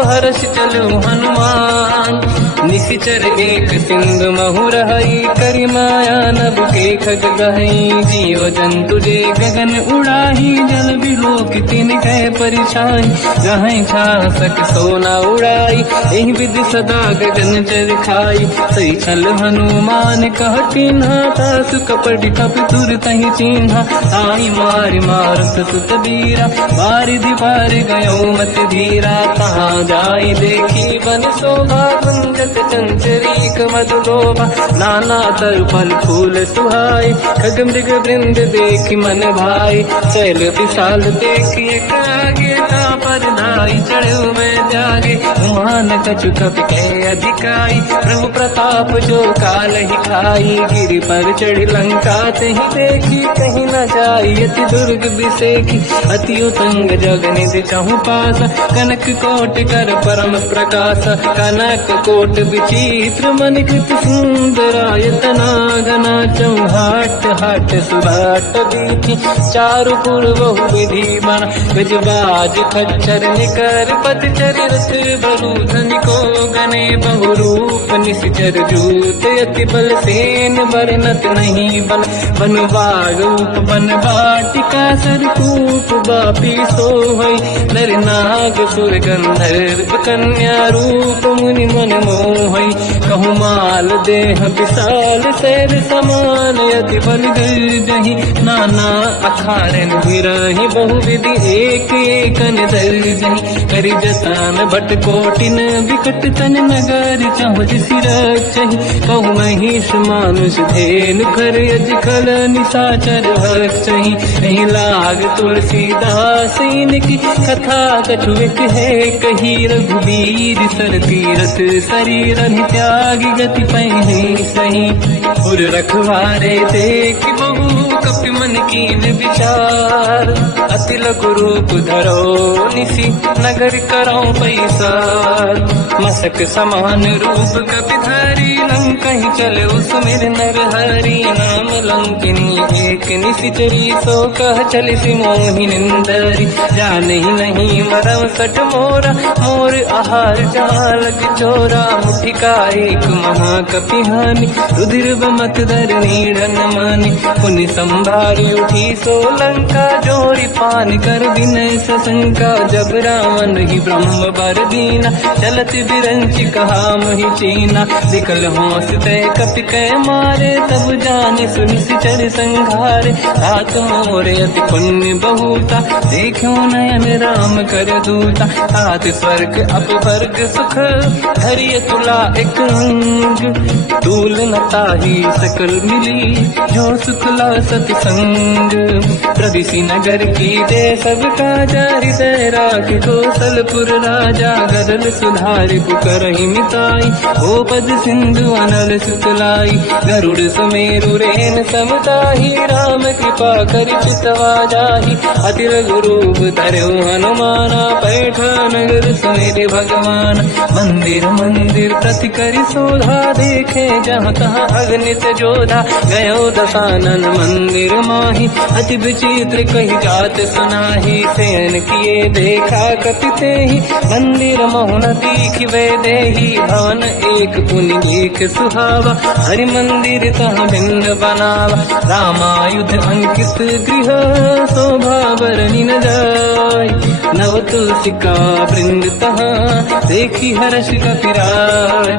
हर्ष चलो हनुमान निशिचर एक सिंधु महु रही करि माया नभ के खग गहई जीव जंतु जे गगन उड़ाही जल बिलोक तिन कह परिछाई जहाँ छासक सोना उड़ाई एहि विधि सदा गगन चर खाई सही छल हनुमान कह किन्हा तासु कपट कप तुर तहि चिन्हा आई मारि मारुत सुत बीरा बारिधि पार गयो मत धीरा कहाँ जाई देखी बन शोभा कुंजक चंचरीक मधुलोभा नाना तर फल फूल सुहाई खग मृग वृंद देखी मन भाई शैल विशाल देखिए कागे का पर धाई चढ़ो मैं जागे मान कछु कपि कह अधिकाई प्रभु प्रताप जो काल ही खाई गिरि पर चढ़ लंका ते ही देखी कहीं न जाई अति दुर्ग विसेखी अति उतंग जग निधि चाहु पास कनक कोट कर परम प्रकाश कनक कोट विचित्र मन कृत सुंदरायतना घना चौहाट हाट सुभाट बीती चारु पुर बहु विधि मन गजबाज खच्चर निकर पतचर रथ बरु धनिको गने बहु रूप निशिचर जूत अति बल सेन बरनत नहीं बल बन बाग रूप बन बाटिका सरकूप बापी सोहई नर नाग सुर गंधर्व कन्या रूप मुनि मन मोहई कहु माल देह विशाल शैर समान अति बल गर्जहि नाना अखारन विरहि बहु विधि एक एकन दर्जहि करि जतान भट कोटिन विकट तन नगर चहुज सिरचहि कहु महिष मानुष धेनु खर यज खल निशाचर भक्षहि एहि लाग तुलसीदास इनकी कथा कछु एक है कही रघुवीर सर तीरथ शरीर त्याग गति पहि सही। उर रखवारे देख बहु कपि मन कीन विचार। अति लघु रूप धरो निसी नगर करो पैसार। मसक समान रूप कपि धरी लंका ही चले उसमें नर हरि। नाम लंकिनी एक निशिचरी सो कह चल सी मोहि निंदरी। जान ही नहीं मरम सठ मोरा मोर आहार जालक चोरा। मुठिका एक महाकपि हानि रुधिर बमत धर नीड़न मानी। पुनि संभारी उठी सो लंका जोरी पान कर विनय सशंका। जब रावण ही ब्रह्म बर दीना चलत बिरंच कहा मोहि चीना। विकल होश तय कपि कै मारे तब जाने सुनि सिचर संघारे। तात मोरे अति पुण्य बहुता देखो नयन राम कर दूता। तात स्वर्ग अपवर्ग सुख धरिय तुला एक अंग। तूल न ताहि सकल मिली जो सुखला सतसंग। प्रदिशि नगर की दे सब काजा हृदय राख कौशलपुर राजा। गदल सुधारि पुकरहि मिताई ओ पद सिंधु अनल सुतलाई। गरुड़ सुमेरु रेन समताहि राम कृपा कर चितवा जाहि। अति लघु रूप धरौ हनुमाना पैठा नगर सुमेरे भगवान। मंदिर मंदिर प्रति करि शोधा देखे जहाँ तहाँ अगणित जोधा। गयो दशानन मंदिर माहि अति विचित्र कही जात सुनाहि। शयन किए देखा कपि तेहि मंदिर मोहन दीख वे देहि। भवन एक पुनि देख सुहावा हरि मंदिर तहाँ भिन्न बनावा। रामायुध अंकित गृह शोभा बरनि न जाय। नव तुलसिका वृंद तहाँ देखी हर्ष कपि राय।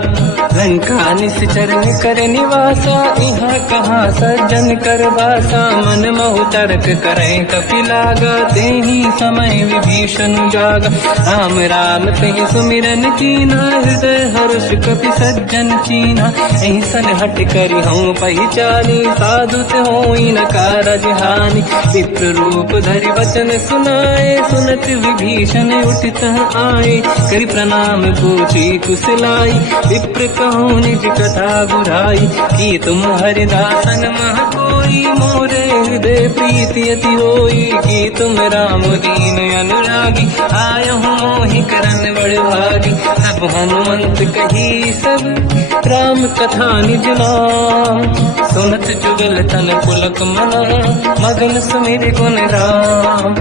लंका निश्चर कर निवासा यहाँ कहाँ सज्जन कर वासा। मन महु तर्क करें कपि लागा तेहि समय विभीषण जागा। राम राम तेहि सुमिरन कीना हृदय हर्ष कपि सज्जन चीना। ऐसन हट करि हूँ पहचानी साधुत होई न कारज हानि। विप्र रूप धरि वचन सुनाए सुनत विभीषण उठित आए। करि प्रणाम पूछी कुशलाई विप्र कहूँ निज कथा बुराई। कि तुम हरिदासन मह कोई मोरे हृदय प्रीति अति होई। कि तुम राम दीन अनुरागी आय हूँ मोहि करन बड़ भागी। तब हनुमंत कही सब राम कथा निज नाम। सुनत जुगल तन पुलक मना मगन सुमिर गुण राम।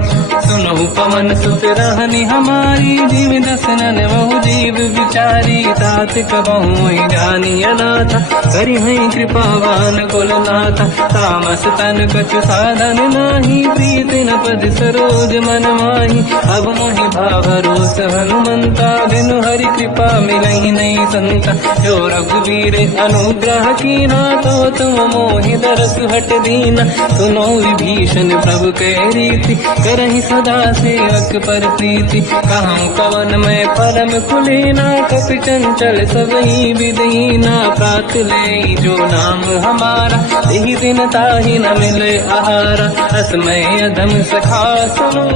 सुनहु पवन सुत रहनि हमारी जीव दसनन बहु जीव विचारी। तात कबहु मोहि जानी अनाथा करि हैं कृपावान कुलनाथा। तामस तन कछु साधन नाही प्रीत न पद सरोज मन माही। अब मोहि भावरोस हनुमंता बिनु हरि कृपा मिलहि नहीं संता। जो रघुवीर अनुग्रह कीना तो तुम मोहि दरस हट दीना। सुनो विभीषण प्रभु के रीति करहि सदा सेवक पर प्रीति। कहूँ कवन मैं परम कुलीना कपि चंचल सबहि विदहीना। प्रात ले जो नाम हमारा यही दिन ताहि न मिले आहारा। असमय अधम सखा सुनो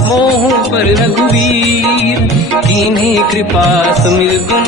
मोह पर रघुवीर। कीन्ही कृपा सुमिर गुण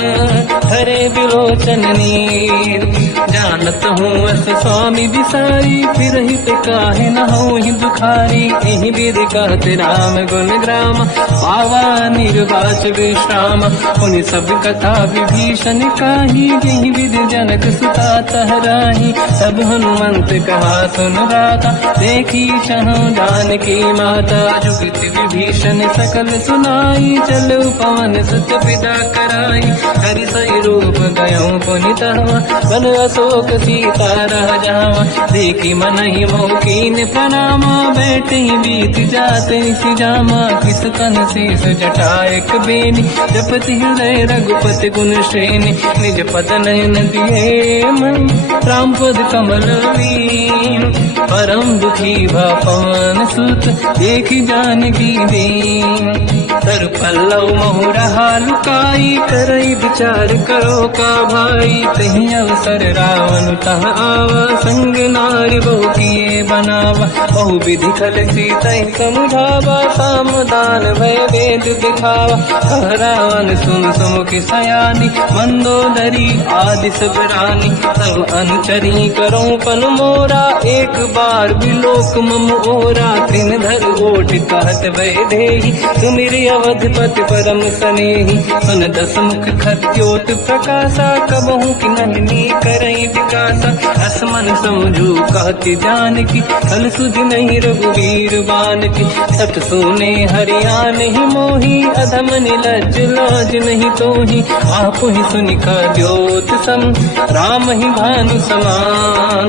हरे विलोचन नीर। जानत हूँ अस स्वामी बिसारी फिर हित काहे न होहि दुखारी। एहि विधि कहत राम गुण ग्राम पावा निर्वाच विश्राम। पुनि सब कथा विभीषण काही जेहि विधि जनक सुता तहराही। तब हनुमंत कहा सुन राता देखी शहु जानकी माता। जुगत विभीषण सकल सुनाई चलो पवन सुत पिता कराई। हरि सही रूप गयो पुनि तहवा बन अशोक सीता रह जावा। देखी मन ही मोकीन प्रणामा बैठे बीत जाते निसि जामा। किस तन शेष जटायक बेनी जपति हृदय रघुपति गुण श्रेणी। निज पद नयन दिए मन राम पद कमल लीन। परम दुखी भा पवन सुत देखी जानकी दीन। तर पल्लव महु रहा लुकाई करई विचार करो का भाई। तही अवसर रावण तह आवा संग नारी बहु किए बनावा। बहु विधि खल सीता समुझावा। गावा, सामदान भय वेद दिखावा। कह रावण सुन सुमुख सयानी, मंदोदरी आदि सब रानी। सब अनुचरी करो पन मोरा, एक बार बिलोक मम ओरा। त्रिन धर ओट कहत भय देहि, सुमिरि अवधपति परम सनेहि। सुन दस मुख खद्योत प्रकाशा, कबहु कि नहिनी करई विकासा। असमन समझू कहति जानकी, कल सुध नहीं रघुवीर बानकी। सत सुने हरिया नहीं मोही, अधम निलज लाज नहीं तोही। आप ही सुनि खद्योत सम, राम ही भानु समान।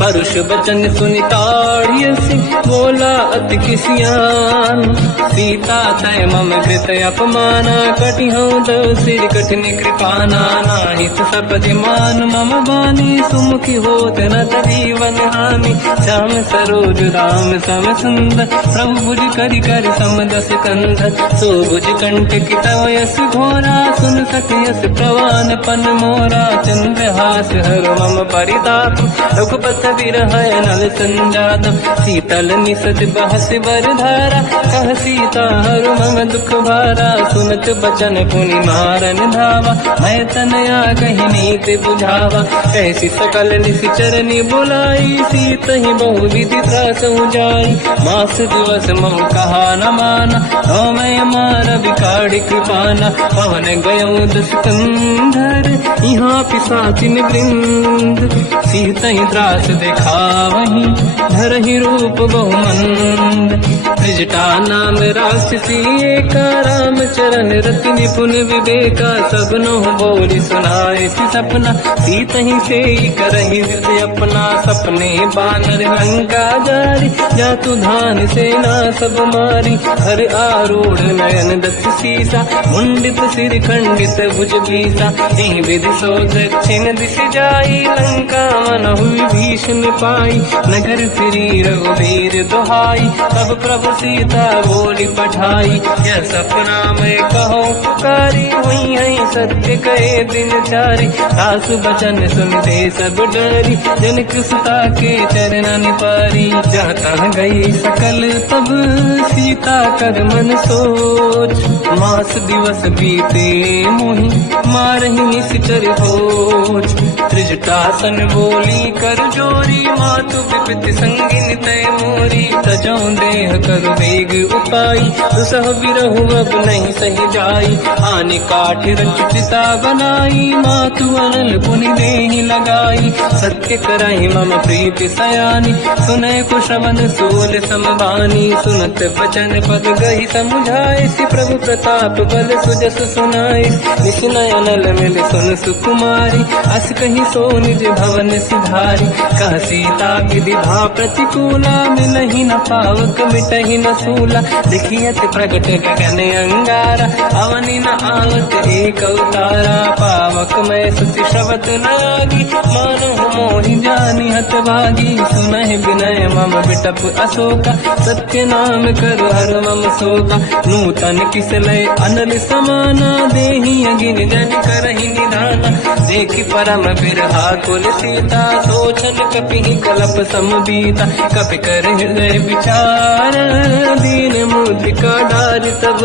परुष बचन सुनि ताड़ियसि, बोला अति किसियान। सीता तय मम कृत अपमाना, कटिहउँ दो सिर कठिन कृपाना। नाहित सपदि मान मम बानी, सुमुखी होत न जीवन हानि। श्याम सरोज राम सम सुंदर, प्रभु भुज करि कर समदस कंधर। सो भुज कंटक तव यस घोरा, सुन सक यस प्रवान पन मोरा। चंद्रहास हर मम परिताप, रघुपथ विरहय नल संजात। शीतल निसत बहस बर धारा, कह सीता हर मम दुख भारा। सुनत बचन पुनि मारन धावा, मैं तनया कहीं नीति बुझावा। ऐसी सकल निश्चरनि बुलाई, सीत ही बहु विधि त्रासहु जाई। मास दिवस मम कहा न माना, तो मैं मार बिकाड़ी कृपाना। पवन गयऊ दस कंधर, यहाँ पिशाचिन वृंद। सीत ही त्रास दिखावहीं, धरहि रूप बहुमंद। त्रिजटा नाम राक्षसी एका, राम चरण रति निपुण विवेका। सबनो बोली सुनाए सपना, सीत ही से करहि हृदय अपना। सपने बानर लंका जारी, जातु धान सेना सब मारी। हर आरूढ़ नयन दस सीसा, मुंडित सिर खंडित भुज बीसा। यही विधि सो दक्षिण दिश जाई, लंका मनहु विभीषण पाई। नगर फिरी रघुवीर दुहाई, तब प्रभु सीता बोली पठाई। यह सपना मैं कहूँ पुकारी, हुई है सत्य कहे दिन चारी। सास बचन सुन दे सब डरी, जनक सुता के चरण पारी। जाता गई सकल तब सीता कर मन सोच। मास दिवस बीते मोहि, मारहि निश्चर होच। त्रिजटासन बोली कर जोरी, मातु विपित संगिन तय मोरी। तजौ देह कर वेग उपाई, दुसह बिरहु अब नहीं सही जाई। आने काठ रचिता बनाई, मातु अनल पुनि देहि लगाई। सत्य कराई मम प्रीति सयानी, सुनय कुशवन सूल समबानी। सुनत बचन पद गही समुझाए, सि प्रभु प्रताप बल सुजस सुनाई। निसुनय अनल मिल सुन सुकुमारी, अस कही सो निज भवन सिधारी। कह सीता विधि भा प्रतिकूला, मिलहि न पावक मिटहि न सूला। लिखियत प्रगट गगन अंगारा, अवनि न आवत एक अवतारा। पावक मैं सुसि श्रवत नागी, मानहु मोहि जानि हत भागी। सुनहि विनय मम बिटप अशोका, सत्य नाम कर हर मम शोका। नूतन किसलय अनल समाना, देहि अगिन जन करहि निधाना। देखि परम बिरहा कुल सीता, सोचन कपिहि कलप समबीता। कपि कर हृदय विचार, दीन मुद्रिका डार। तब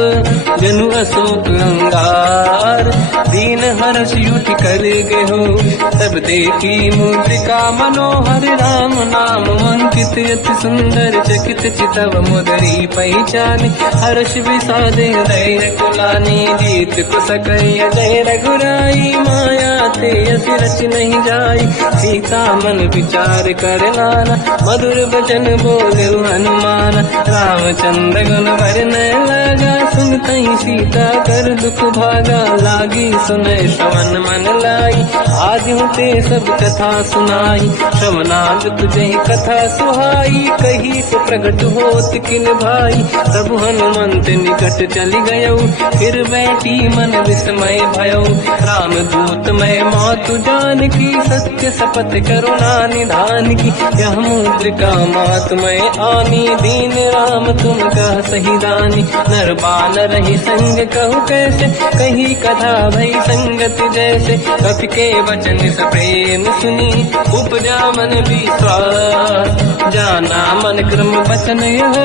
जनु अशोक अंगार, दीन हर्ष युति कर गेहो। तब देखी मुद्रिका मनोहर, राम नाम अंकित अति सुंदर। चकित चितव मुदरी पहचान, हर्ष विषादे हृदय कुलानी। जीत कुसकय जय रघुराई, माया ते अति रच नहीं जाई। सीता मन विचार कर नाना, मधुर वचन बोले हनुमान। रामचंद्र गुण वर्णय लगा, सुनतहि सीता कर दुख भागा। लागी सुनय श्रवण मन लाई, आदि होते सब कथा सुनाई। श्रवणाद तुझे कथा सुहाई, कही से प्रकट होत किन भाई। तब हनुमंत निकट चली गयऊ, फिर बैठी मन विस्मय भयऊ। राम दूत मैं मातु जान की, सत्य शपथ करुणा निधान की। यह मुद्रिका मात मैं आनी, दीन राम तुम कह सही दानी। नर बानर ही संग कहु कैसे, कही कथा भई संगति जैसे। कपि के वचन सप्रेम सुनी, उपज पूजा मन विश्वास, जाना मन क्रम बचन यह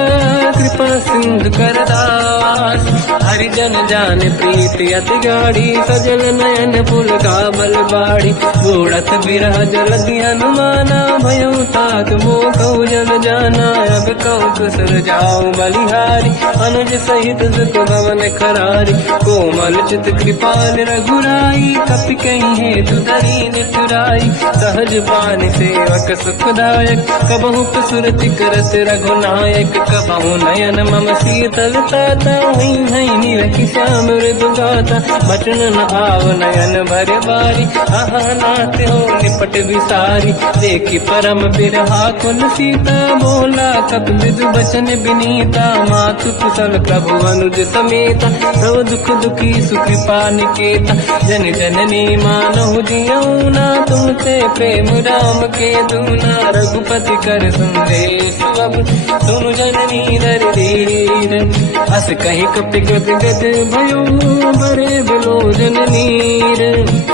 कृपा सिंधु करदास। हरिजन जान प्रीति अति गाढ़ी, सजल नयन फूल काबल बाड़ी। बूढ़त बिरह जल हनुमाना, भयउ तात मोह कहु जल जाना। अब कहु कुसुर जाऊ बलिहारी, अनुज सहित सुख भवन खरारी। कोमल चित कृपाल रघुराई, कपि कहीं हेतु दरीन तुराई। सहज पान सेवक सुखदायक, कबहु सुरति करत रघुनायक। कबहु नयन मम शीतल ताता, हई हई नीरखि श्याम मृदु गाता। बचन न आव नयन भर बारी, आहा नाथ हो निपट विसारी। देखी परम बिरहा कुल सीता, बोला कपि मृदु बचन बिनीता। मातु कुशल प्रभु अनुज समेता, सब दुख दुखी सुकृपा निकेता। जन जननी मानहु जियऊ ना, तुमसे प्रेम राम के दूना। रघुपति कर संदेश अब, सुनु जननी दर धीर। अस कहीं कपि गद गद भयो, बरे बिलोचन नीर।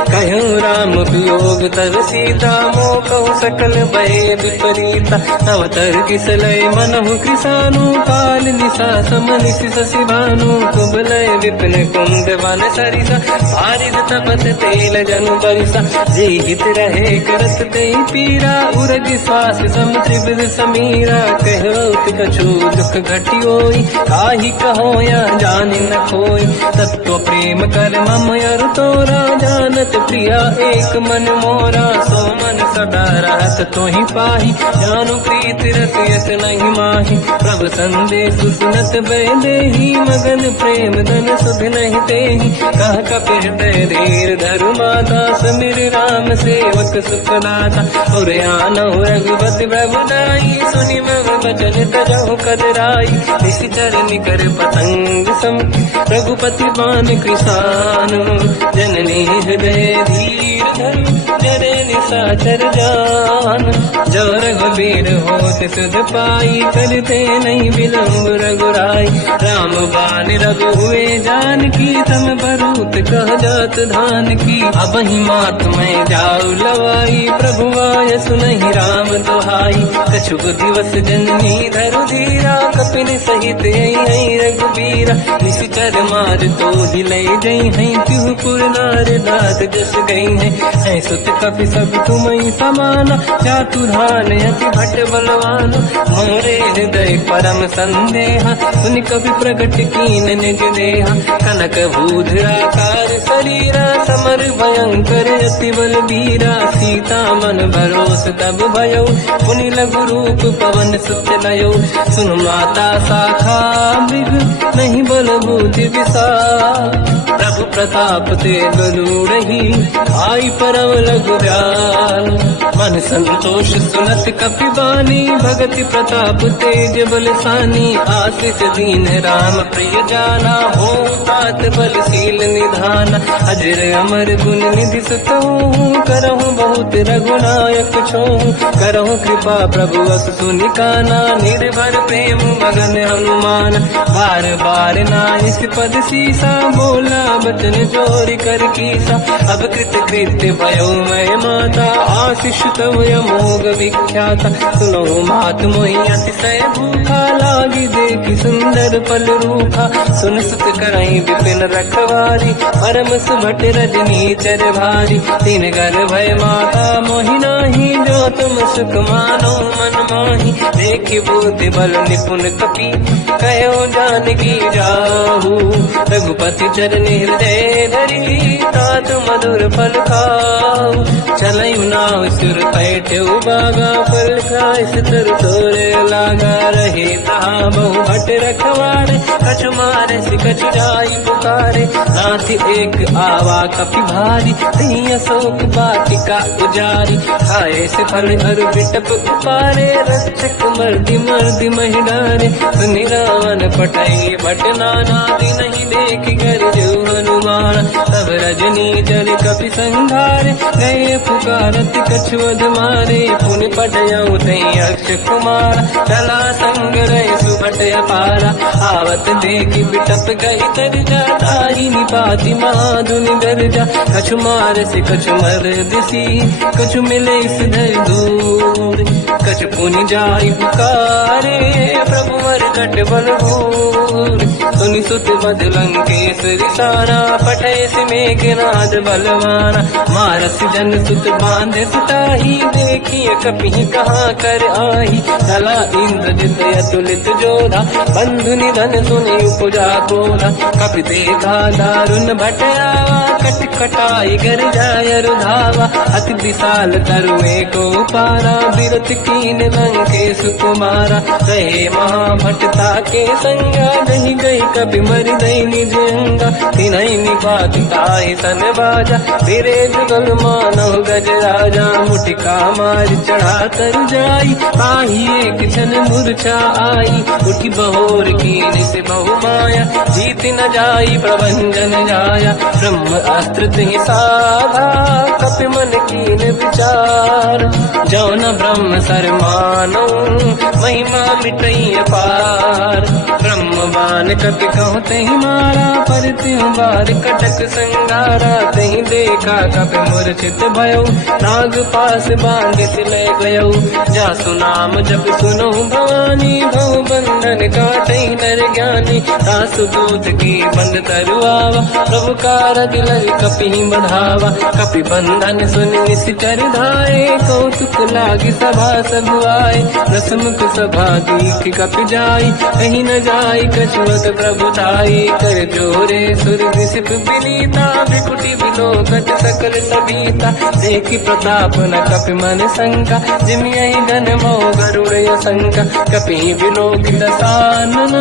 कहूँ राम वियोग तब सीता, मोह कहु सकल भय विपरीता। तव तर किसलय मनहु कृसानु, काल निशा समनिश शशि भानु। कुबलय विपिन कुंद वन सरिसा, बारिद तपत तेल जनु बरिसा। जे हित रहे करत ते पीरा, उरग श्वास सम त्रिविध समीरा। कहो कछु दुख घटियोई, काहि कहो या जानि न खोई। तत्व प्रेम कर मम अरु तोरा, जानत प्रिया एक मन मोरा। सो मन सदा रहत तोहि पाहि, जानु प्रीत रस यस नहीं माहि। प्रभु संदेश सुनत भय देहि, मगन प्रेम धन सुध नहीं तेहि। कह कपि हृदय धीर धरु माता, समिर राम सेवक सुखदाता। और आनहु रघुपति प्रभु नाई, सुनि मम बचन तजहु कदराई। निश्चर निकर पतंग सम, रघुपति बान कृसानु। जननी हृदय धीर धरु, जरे निशाचर जान। जो रघुबीर होत सुध पाई, करते नहीं विलम्ब रघुराई। राम बान रघु हुए जानकी, तम बरूत कह जात धान की। अब ही मात मैं जाऊ लवाई, प्रभु आय सुनहि राम दुहाई। कछुक दिवस जननी धरु धीरा, कपिल सहित आई रघुबीरा। निश्चर मार तो हिलै जई हैं, तिहुपुर नार दात जस गई हैं। सुत कपि सब तुमहि समाना, चातुर्हान अति भट बलवान। मोरे हृदय परम संदेहा, सुनि कपि प्रगट कीन निज देहा। कनक भूधराकार शरीरा, समर भयंकर अति बलबीरा। सीता मन भरोस तब भयो, पुनि लघु रूप पवन सुत लयो। सुन माता शाखा मृग, नहीं बल बुद्धि विशाल। प्रभु प्रताप ते गरुड़हि, आई परम लघु दयाल। मन संतोष सुनत कपि बानी, भगति प्रताप तेज बलसानी। आशीष दीन राम प्रिय जाना, हो तात बलशील निधान। अजर अमर गुण निधि सुतहु, करहु बहुत रघुनायक छोहु। करहु कृपा प्रभु अस सुनि काना, निर्भर प्रेम मगन हनुमान। बार बार नाइस पद सीसा, बोला बचन जोरि कर कीसा। अब कृत कृत्य भयो मैं माता, आशीष तव अमोघ विख्याता। सुनो मात मोहि अतिशय भूखा, लागी देखि सुंदर फल रूखा। सुन सुत करई विपिन रखवारी, परम सुभट रजनी चर भारी। तीन घर भय माता मोहि नाही, जो तुम सुख मानो मन माही। देखि बुद्धि बल निपुण कपि, कहो जानकी जाहू। रघुपति चरनि हृदय धरी, तात मधुर फल खाऊ। चलऊ नाव सुर पैठ्यउ बागा, फल खाय सितर तोरे लागा। रहे तहाँ बहु भट रखवारे, कछु मारे सि कछु जाई पुकारे। नाथ एक आवा कपि भारी, तहीं अशोक वाटिका उजारी। खाए से फल अरु बिटप उपारे, रक्षक मर्दि मर्दि महि डारे। सुनि रावण पटई भट नाना, नहीं देख कर जो हनुमान। तब रजनी जल कपि संघारे, गए पुकारत कछुअध मारे। पुनि पटयऊ तई अक्ष कुमार, चला संग रहे सुभट अपारा। आवत देखि बिटप गई तरजा, ताहि निपाति माधुनि गरजा। कछु मार से कछु मर दिसी, कछु मिले सिधर दूर पुनि जाई पुकारे, प्रभु मरकट बलभूर। सुनि सुत बद लंकेश्वरी सारा, पठे मेघनाद बलवाना। मारस जन सुत बांधे सुताही, देखिए कपि कहाँ कर आई। चला इंद्रजित अतुलित जोधा, बंधु निधन सुनि उपजा क्रोधा। कपि देखा दारुण भट आवा, कट कटाई गर जाय रुधावा। अति विशाल तरुए को पारा, बिरत कीन लंकेश कुमारा। रहे महाभटता के संगा, दही गई कपि मरि दई निज अंगा। तिन्हि निपात ताहि सन बाजा, फिरे जुगल मानव गज राजा। मुटिका मार चढ़ा तर जाई, आही एक क्षण मूर्छा आई। उठी बहोर कीन से बहु माया, जीत न जाई प्रभंजन जाया। ब्रह्म अस्त्र तिहि साधा, कपि मन कीन विचार। जो न ब्रह्म सर मानो, महिमा मिटई अपार। ब्रह्मवान कपि कहु तेहि मारा, पर त्यों बार कटक संगारा। तहि देखा कपि मूर्छित भयो, नाग पास बांध सिले गयो। जासु नाम जप सुनो भवानी, भव बंधन काटई नर ज्ञानी। तासु दूत की बंद तरुआवा, प्रभु कारज लग कपि बढ़ावा। कपि बंधन सुनि निश्चर धाये, कौतुक लागी सभा सब आए। दसमुख सभा दीख कपि जाई, कहीं न जाई कछुअत प्रभु ताई। कर जोरे सुर विसिप विनीता, विकुटी विलोकट सकल सबीता। देखि प्रताप न कपि मन शंका, जिमियहि गन मोह गरुड़ शंका। कपि विलोकित सानन,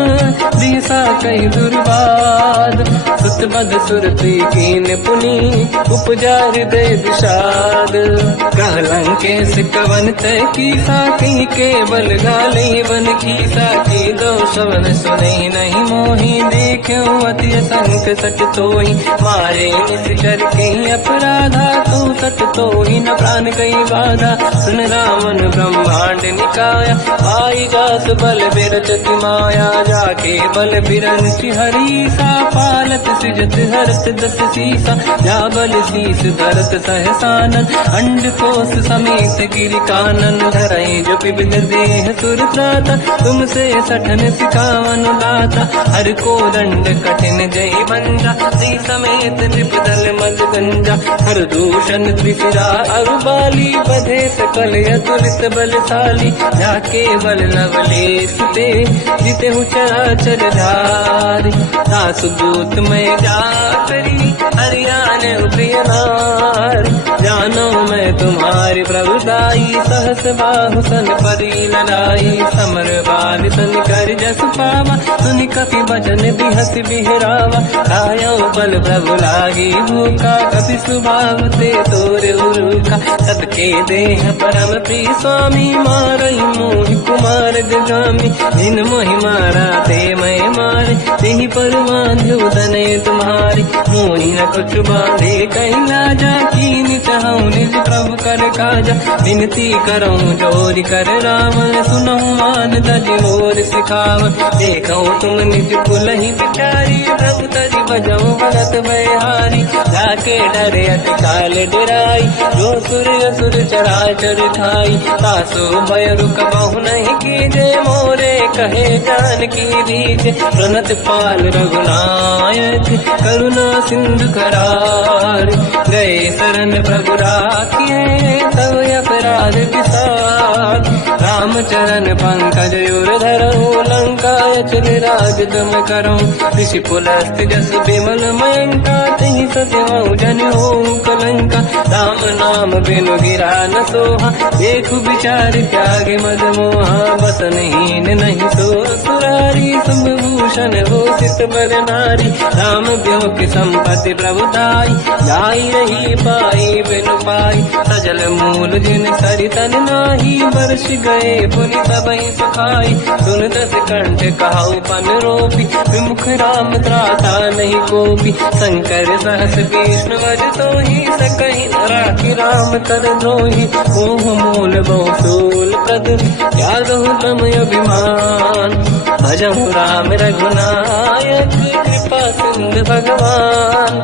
दिशा कहि दुर्वाद। सुत बद सुरति कीन पुनि, उपजा हृदय विषाद। कह लंकेश कवन तय कीसा, कहीं केवल गाली बन कीसा। की दो शवन सुने नहीं मोहि, देखो अति संक सट तोहि। मारे निश्चर कहीं अपराधा, तू सट तोहि न प्राण कहीं बाधा। सुन रावण ब्रह्मांड निकाया, आई जास बल बिरचति माया। जाके बल बिरन हरीसा, पालत सिजत हरत दस सीसा। जा बल शीस धरत सहसानन, अंड कोश समेत गिरि कानन। धरई जो विविध देह सुर त्राता, तुमसे सठन सिखावन दाता। हर को दंड कठिन जय बंजा, सी समेत त्रिपदल मल गंजा। हर दूषण त्रिशिरा अरुबाली, बधे सकल अतुलित बलशाली। जाके बल लवलेश ते, जिते हूँ चराचर धारी। दासु दूत मैं जा करी, हरियाण प्रिय नारी। जानो मैं तुम्हारी प्रभुदाई, सहस बाहु सन परी लड़ाई। समर बाल सन कर जस पावा, सुनि कपि बचन बिहस बिहरावा। खायो बल प्रभु लागी भूखा, कपि स्वभाव ते तोरे उरुखा। सबके देह परम प्रिय स्वामी, मारई मोहि कुमार जगामी। जिन मोहि मारा ते मैं मारे, तेहि पर बांधो तने तुम्हारे। मोहि न कुछ बांधे कहीं लाजा, कीन चाहूं निज प्रभु कर काजा। विनती करऊं जोरि कर रावण, सुनऊं मान तज मोर सिखावन। देखऊं तुम निज कुलहि बिचारी, प्रभु तज बजऊं भगत बलिहारी। जाके डरे अति काल डराई, जो सुर असुर चराचर ठाई। तासो भय रुक बहु नहीं कीजे, मोरे कहे जान की दीजे। प्रणत पाल रघुनायक, करुणा सिंधु करार। गए शरण प्रभु राखिए, तब अपराध विसार। रामचरण पंकज उर धरऊं, लंका चल राज तुम करऊं। ऋषि पुलस्त जस विमल मयंका, तहि सजहूँ जन होऊं कलंका। राम नाम बिनु गिरा न सोहा, देखु विचार त्यागे मद मोहा। बसनहीन नहीं सो सुरारी, शुभभूषण हो सित बर नारी। राम ब्यों की संपत्ति प्रभुताई, जाई रही पाई बिनु पाई। सजल मूल जिन सरितन नाही, वर्ष गए पुनि सबहि सुखाई। सुन दस कंठ कहाऊ पन रोपी, विमुख राम त्राता नहीं कोपी। शंकर सहस विष्णु वज तोहि, सकहि न राखि राम कर द्रोही। मोह मूल बहु सूल प्रद, त्यागहु तम अभिमान। भजहु राम रघुनायक, कृपा सिंधु भगवान।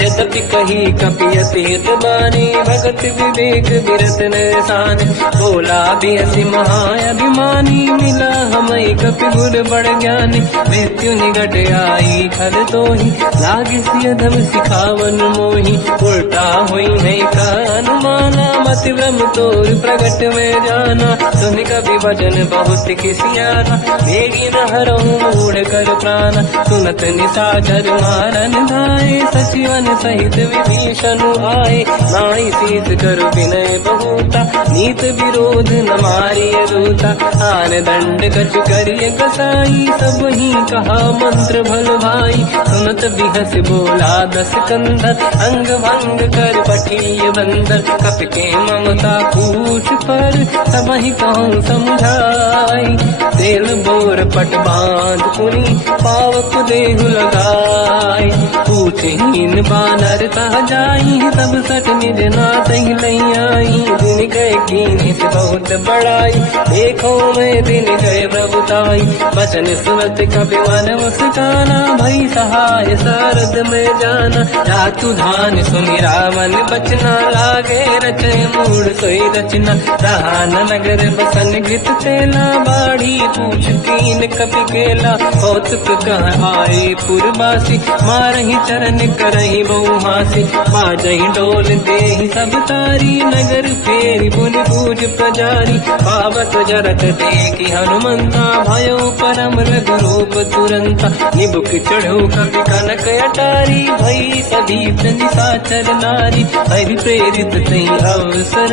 यद्यपि कही कपि अतीत बानी, भगत विवेक विरत निशान। बोला भी हसी महाअभिमानी, मिला हमें कपि गुर बड़ ज्ञानी। मृत्यु निकट आई खल तो ही, लागे सियधम सिखावन मोही। उल्टा हुई नहीं का अनुमाना, मति भ्रम तोर प्रगट में जाना। सुन कभी वचन बहुत किसियाना, मेरी न हरहूँ मूढ़ कर प्राण। सुनत निशाचर मारन धाये, सचिवन सहित विभीषण आए। नाई शीत कर विनय बहुता, नीत विरोध न मारिय दूता। आन दंड कछ करिय कसाई, सब ही कहा मंत्र भल भाई। सुनत बिहस बोला दस कंधर, अंग भंग कर पठिय बंदर। कपि के ममता पूछ पर, सब ही कहूँ समझाई। तेल बोर पट बांध पुनी, पावक देहु लगाई। पूछहीन बानर कह जाई, तब सट निज नाथ ही लई आई। दिन गए कीनी से बहुत बड़ाई, देखो मैं दिन गए प्रभुताई। बचन सुनत कपि मन मुस्काना, भई सहाय सारद में जाना। जातु धान सुनि रावण बचना, लागे रचय मूढ़ सोई रचना। रहा न नगर बसन घित तेला, बाढ़ी पूछ कीन कपि केला। कौतुक कह आए पुरवासी, मारहि चरण करहि बहु हासी। बाजहि डोल देहि सब तारी, नगर फेरि पुनि पूज प्रजारी। पावत जरत देखि हनुमंता, भयो परम रघुरूप तुरंता। निबुक चढ़ो कपि कनक अटारी, भई सभी निशाचर नारी। हरि प्रेरित तई अवसर,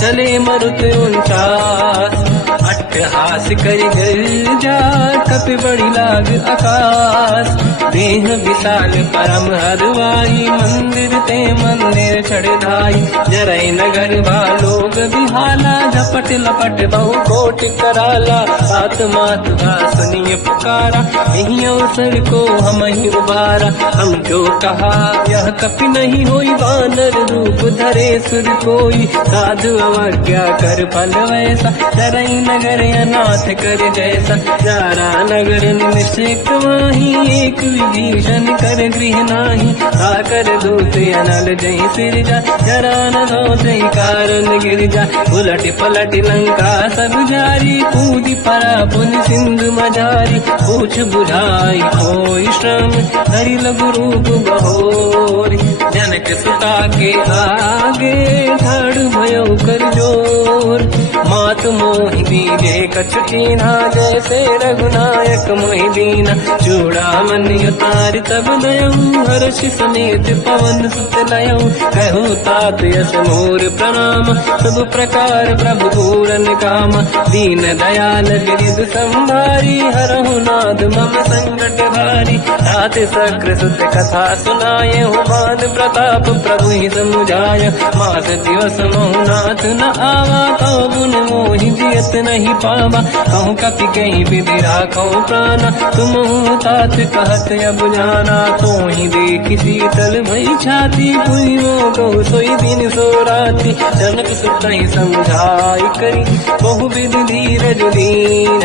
चले मरुत 49। अट्टहास करि गर्जा, कपि बड़ी लाग आकाश। देह विशाल परम हरवाई, मंदिर ते मंदिर चढ़ाई। जरई नगर भालोग बिहाला, झपट लपट बहु कोट कराला। सात मात का सुनिय पुकारा, यही अवसर को हम ही उबारा। हम जो कहा यह कपि नहीं होई, वानर रूप धरे सुर कोई। साधु अवज्ञा कर फल वैसा, जरई नगर अनाथ कर जैसा। जारा नगर निश्चित माही, एक विभीषण कर गृह नाही। आकर दूत अनल जय सिर जा, जरा न दो जय कारण गिर जा। उलट पलट लंका सब जारी, कूद परा पुन सिंधु मजारी। पूछ बुझाई कोई श्रम, धरि लघु रूप बहोरी। जनक सुता के आगे, ठाड़ भयो कर जोर। मात मोहि दीजे कछु कीन्हा, जैसे रघुनायक मोहि दीना। चूड़ामणि उतारि तब दयऊ, हर्ष समेत पवन सुत लयऊ। कहो तात यस मोर प्रणाम, सब प्रकार प्रभु पूरन काम। दीन दयाल गिरिधु संभारी, हरहु नाद मम संकट भारी। तात सक्र सुत कथा सुनाए, मान प्रताप प्रभु ही समुझाय। मास दिवस महु नाथ न आवा, कहो गुण मोहि जियत नहीं पावा। कहूँ कपि कहीं विधि राखो प्राणा, तुम तात कहत अब जाना। तो ही देखि शीतल भई छाती, पुइयो को सोई दिन सो राति। जनक सुत ही समझाई करी, बहु विधि धीरज दीन।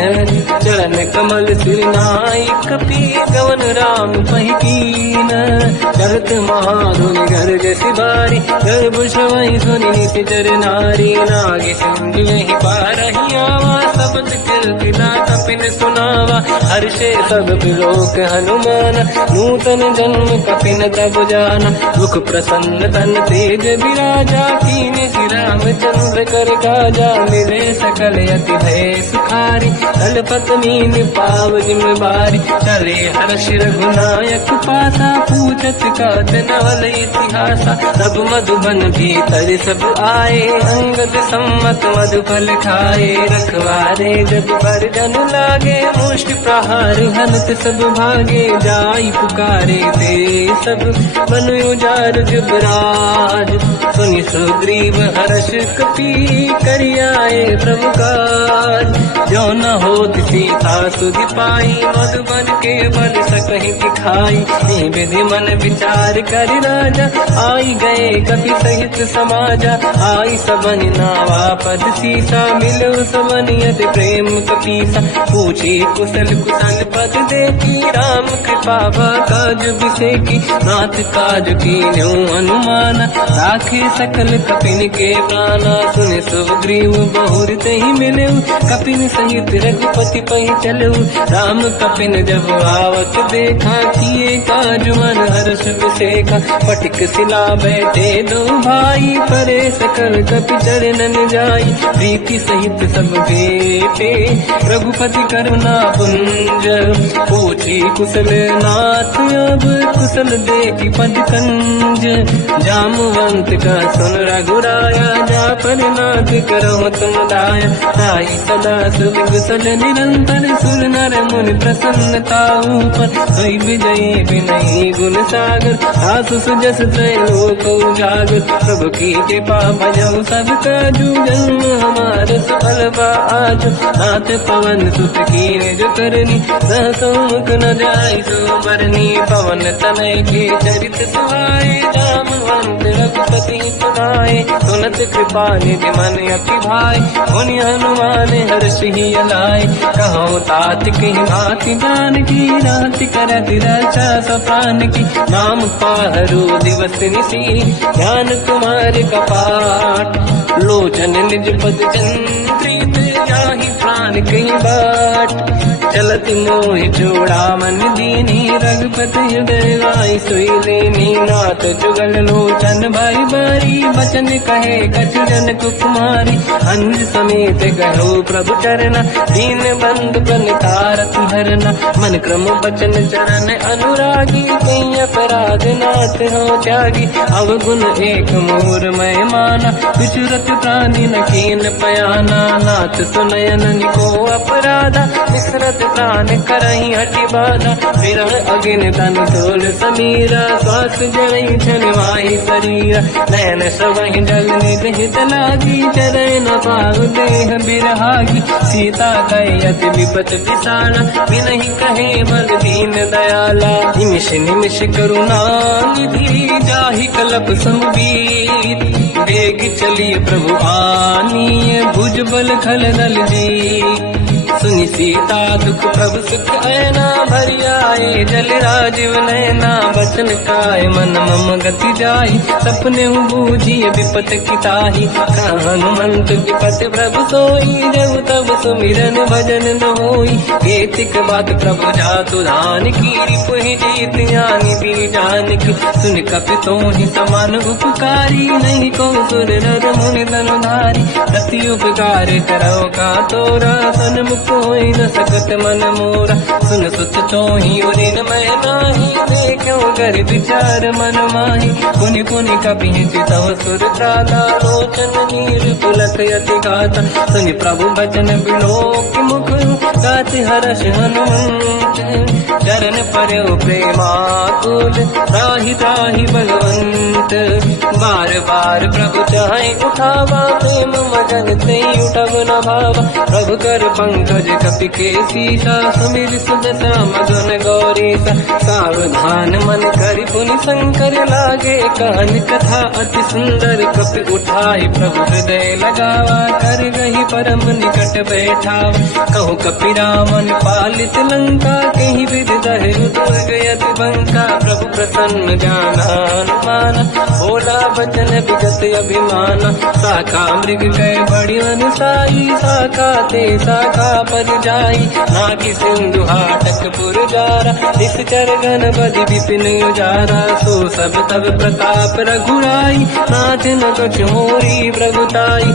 चरण कमल सिर नाई, कपि गवन राम पहि कीन। करत महाधुनि गर्ज सिबारी, गर्भ श्रवहि सुनि निशिचर नारी। नागे सिंधु यही पारहि आवा, शब्द कीर्तिना कपिन सुनावा। हर्षे सब बिलोक हनुमान, नूतन जन्म कपिन तब जाना। मुख प्रसन्न तन तेज विराजा, कीने श्री रामचंद्र कर काजा। मिले सकल अति भय सुखारी, तलपत मीन पाव जिम्मेवारी। चले हर्ष रघुनायक पासा, पूछत कात नवल इतिहासा। सब मधुबन भीतर सब आए, अंगद सम्मत मधुफल खाए। रखवारे जब पर जन लागे, मुष्टि प्रहार हनत सब भागे। जाई पुकारे ते सब, मन उजार जुबराज। सुनि सुग्रीव हर्ष कपि, करियाए प्रभु काज। काज। जो न होत सीता सुधि पाई, मधुबन के बल सकहि दिखाई। विधि मन विचार कर राजा, आई गए कपि सहित समाजा। आई सबन नावा पद सीसा, मिलो सबन यदि प्रेम कपीसा। पूछी कुशल कुशल पद देखी, राम कृपा काज बिसेकी। नाथ काज कीन्यो अनुमाना, राखे सकल कपिन के प्राणा। सुन सुग्रीव बहुर तहि मिलऊ, कपिन सहित रघुपति पहि चलऊ। राम कपिन जब आवत देखा, किए काज मन हर्ष बिसेखा। पटिक सिला बैठे दो भाई, परे सकल कपि चरणन जाई। प्रीति सहित सब भेटे, रघुपति करुणा पुंज। पूछी कुशल नाथ अब, कुशल देखी पद कंज। जामवंत का सुन रघुराया, जा पर नाथ करो तुम दाया। ताई सदा सुख कुशल निरंतर, सुर नर मुनि प्रसन्नता ऊपर। सोई विजयी विनयी गुण सागर, आसु सुजस त्रैलोक उजागर। प्रभु की कृपा भजऊ सब काजू, जन्म हमार सफल बा आज। नाथ पवन सुत की निज करनी, सहसो मुख न जाय सो बरनी। पवन तनय के चरित सुहाए, जामवंत रघुपति सुनाए। सुनत कृपा निधि मन अति भाई, मुनि हनुमान हर्षि अलाय। कहो तात कहि भाति जानकी, राति करत रक्षा सपान की। नाम पाहरो दिवस निसी, ध्यान तुम्हारे कपाट। लोचन निज पद चंद्रित, जाहि प्राण कहीं बाट। चलत मोहि जोड़ा मन दीनी, रघुपति हृदय आई सोई लेनी। नाथ जुगल लोचन भाई बारी, बचन कहे कछु जनक कुमारी। अंज समेत कहो प्रभु चरना, दीन बंधु प्रणितारत हरना। मन क्रम बचन चरण अनुरागी, कहीं अपराध नाथ हो त्यागी। अवगुण एक मोर मैं माना, विचुरत प्राणी न कीन पयाना। नाथ सुनयन को अपराधा, विसरत प्राण करही हटि बाधा। विरह अगिन तन तोल समीरा, श्वास जड़ई छनवाई शरीरा। नयन सबहि जल निज हित लागी, चरण न पाहु देह बिरहागी। सीता कहि अति विपत विसाला, बिनहि कहे बल दीन दयाला। निमिष निमिष करुणा निधि, जाहि कलप संबीत। वेग चलिए प्रभु आनीय, भुज बल खल दल जी। सुनि सीता दुख प्रभु सुख ऐना, भरि आए जल राजीव नैना। बचन काय मन मम गति जाई, सपने बूझिए विपत किताही। हनुमंत विपत प्रभु सोई, जब तब सुमिरन भजन न होई। केतिक बात प्रभु जातु धान की, रिपुहि जीत जानि दी जानकी। सुन कपि तोहि समान उपकारी, नहीं को सुर नर मुनि तनुधारी। अति उपकार करो का तोरा, सन्मुख होई न सकत मन मोरा। सुन सुत तोहि उरिन मैं नाही, देखो कर विचार मन माही। पुनि पुनि कपि चितव सुर त्राता, लोचन नीर पुलक अति गाता। सुनि प्रभु बचन बिलोक मुख, गाति हर्ष हनुमंत। चरण परयो प्रेमाकुल, त्राहि त्राहि भगवंत। बार बार प्रभु चाहि उठावा, प्रेम मगन तई उठब न भावा। प्रभु कर पंकज कपि के सीसा, सुमिर सुदशा मगन गौरीसा। सावधान मन करि पुनि शंकर, लागे कहन कथा अति सुंदर। कपि उठाई प्रभु हृदय लगावा, कर गही परम निकट बैठावा। कहु कपि रामन पालित लंका, कहीं विधि दहे दुर्ग यति बंका। प्रभु प्रसन्न ज्ञान अनुमाना, बोला बचन विगत अभिमाना। शाखा मृग गए बड़ी अनुसाई, शाखा ते शाखा पर जाई। नाकि सिंधु हाटक पुरजारा, निश्चर गण बधि विपिन उजारा। सो सब तब प्रताप रघुराई, नाथ न कछु मोरी प्रभुताई।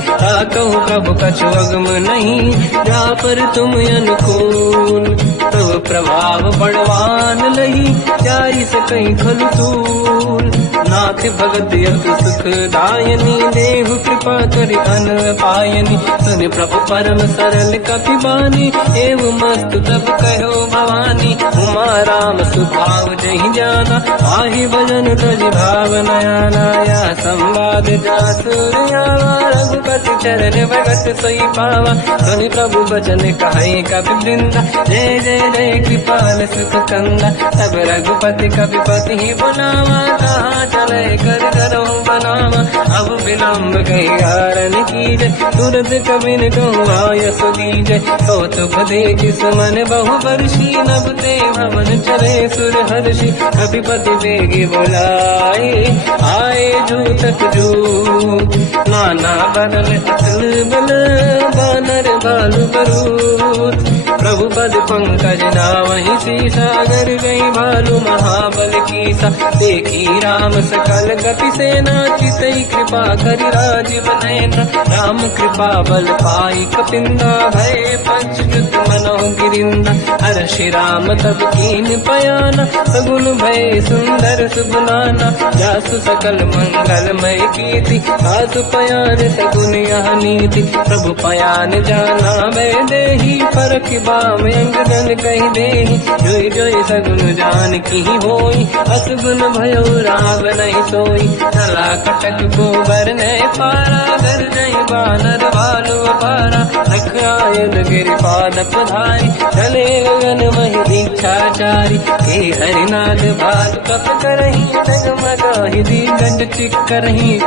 कहु प्रभु कछु अगम नहीं, जा पर तुम अनुकूल। तब प्रभाव बड़वान लही, जाई सकई खलु तूल। नाथ भगत यत सुख दायनी, देहु कृपा करि अन पायनी। सुन प्रभु परम सरल कपिबानी, एव मस्त तब कहो भवानी। उमा राम सुभाव जहि जाना, आहि भजन तज भाव नयाना। या संवाद जासुर आवा, रघुपति चरण भगत सोई पावा। सुनि प्रभु बचन कहे कपि वृंदा, जय जय जय कृपाल सुख कंदा। तब रघुपति कपिपति ही बुलावा, कहा चले कर करो बनावा। अब विलम्ब कही कारण कीजय, तुरत कबिन कहूँ आयस दीजय। कौतुक देखि सुमन बहु बरसी, नभ ते भवन चले सुर हर्षि। कपिपति बेगी बुलाए, आए जूतक जूत। नाना बदल अतल बल, बानर बालु बरूत। प्रभु पद पंकज नावहि सीसा, गर गई भालु महाबल कीसा। देखी राम सकल कपि सेना, चितई कृपा करि राजीव नयना। राम कृपा बल पाई कपिंदा, भय पंचजुत मनो गिरिंदा। हर्षि राम तब कीन पयाना, सगुन भय सुंदर सुबुलाना। जासु सकल मंगलमय कीर्ति, आसु पयान सगुन यह नीति। प्रभु पयान जाना मैं देही, परख बाम अंगदन कहि देहि। जोई जोई सगुन जान की होई, असगुन भयो राव नहीं सोई। चला कटक को बरने पारा, घर जई बानर भालु अपारा। लख आयल गिरिपाद पधारी, चले गगन महि दीक्षाचारी। हे हरिनाथ भालु कप करही, डगमगाहि दीगंज चिक्करही।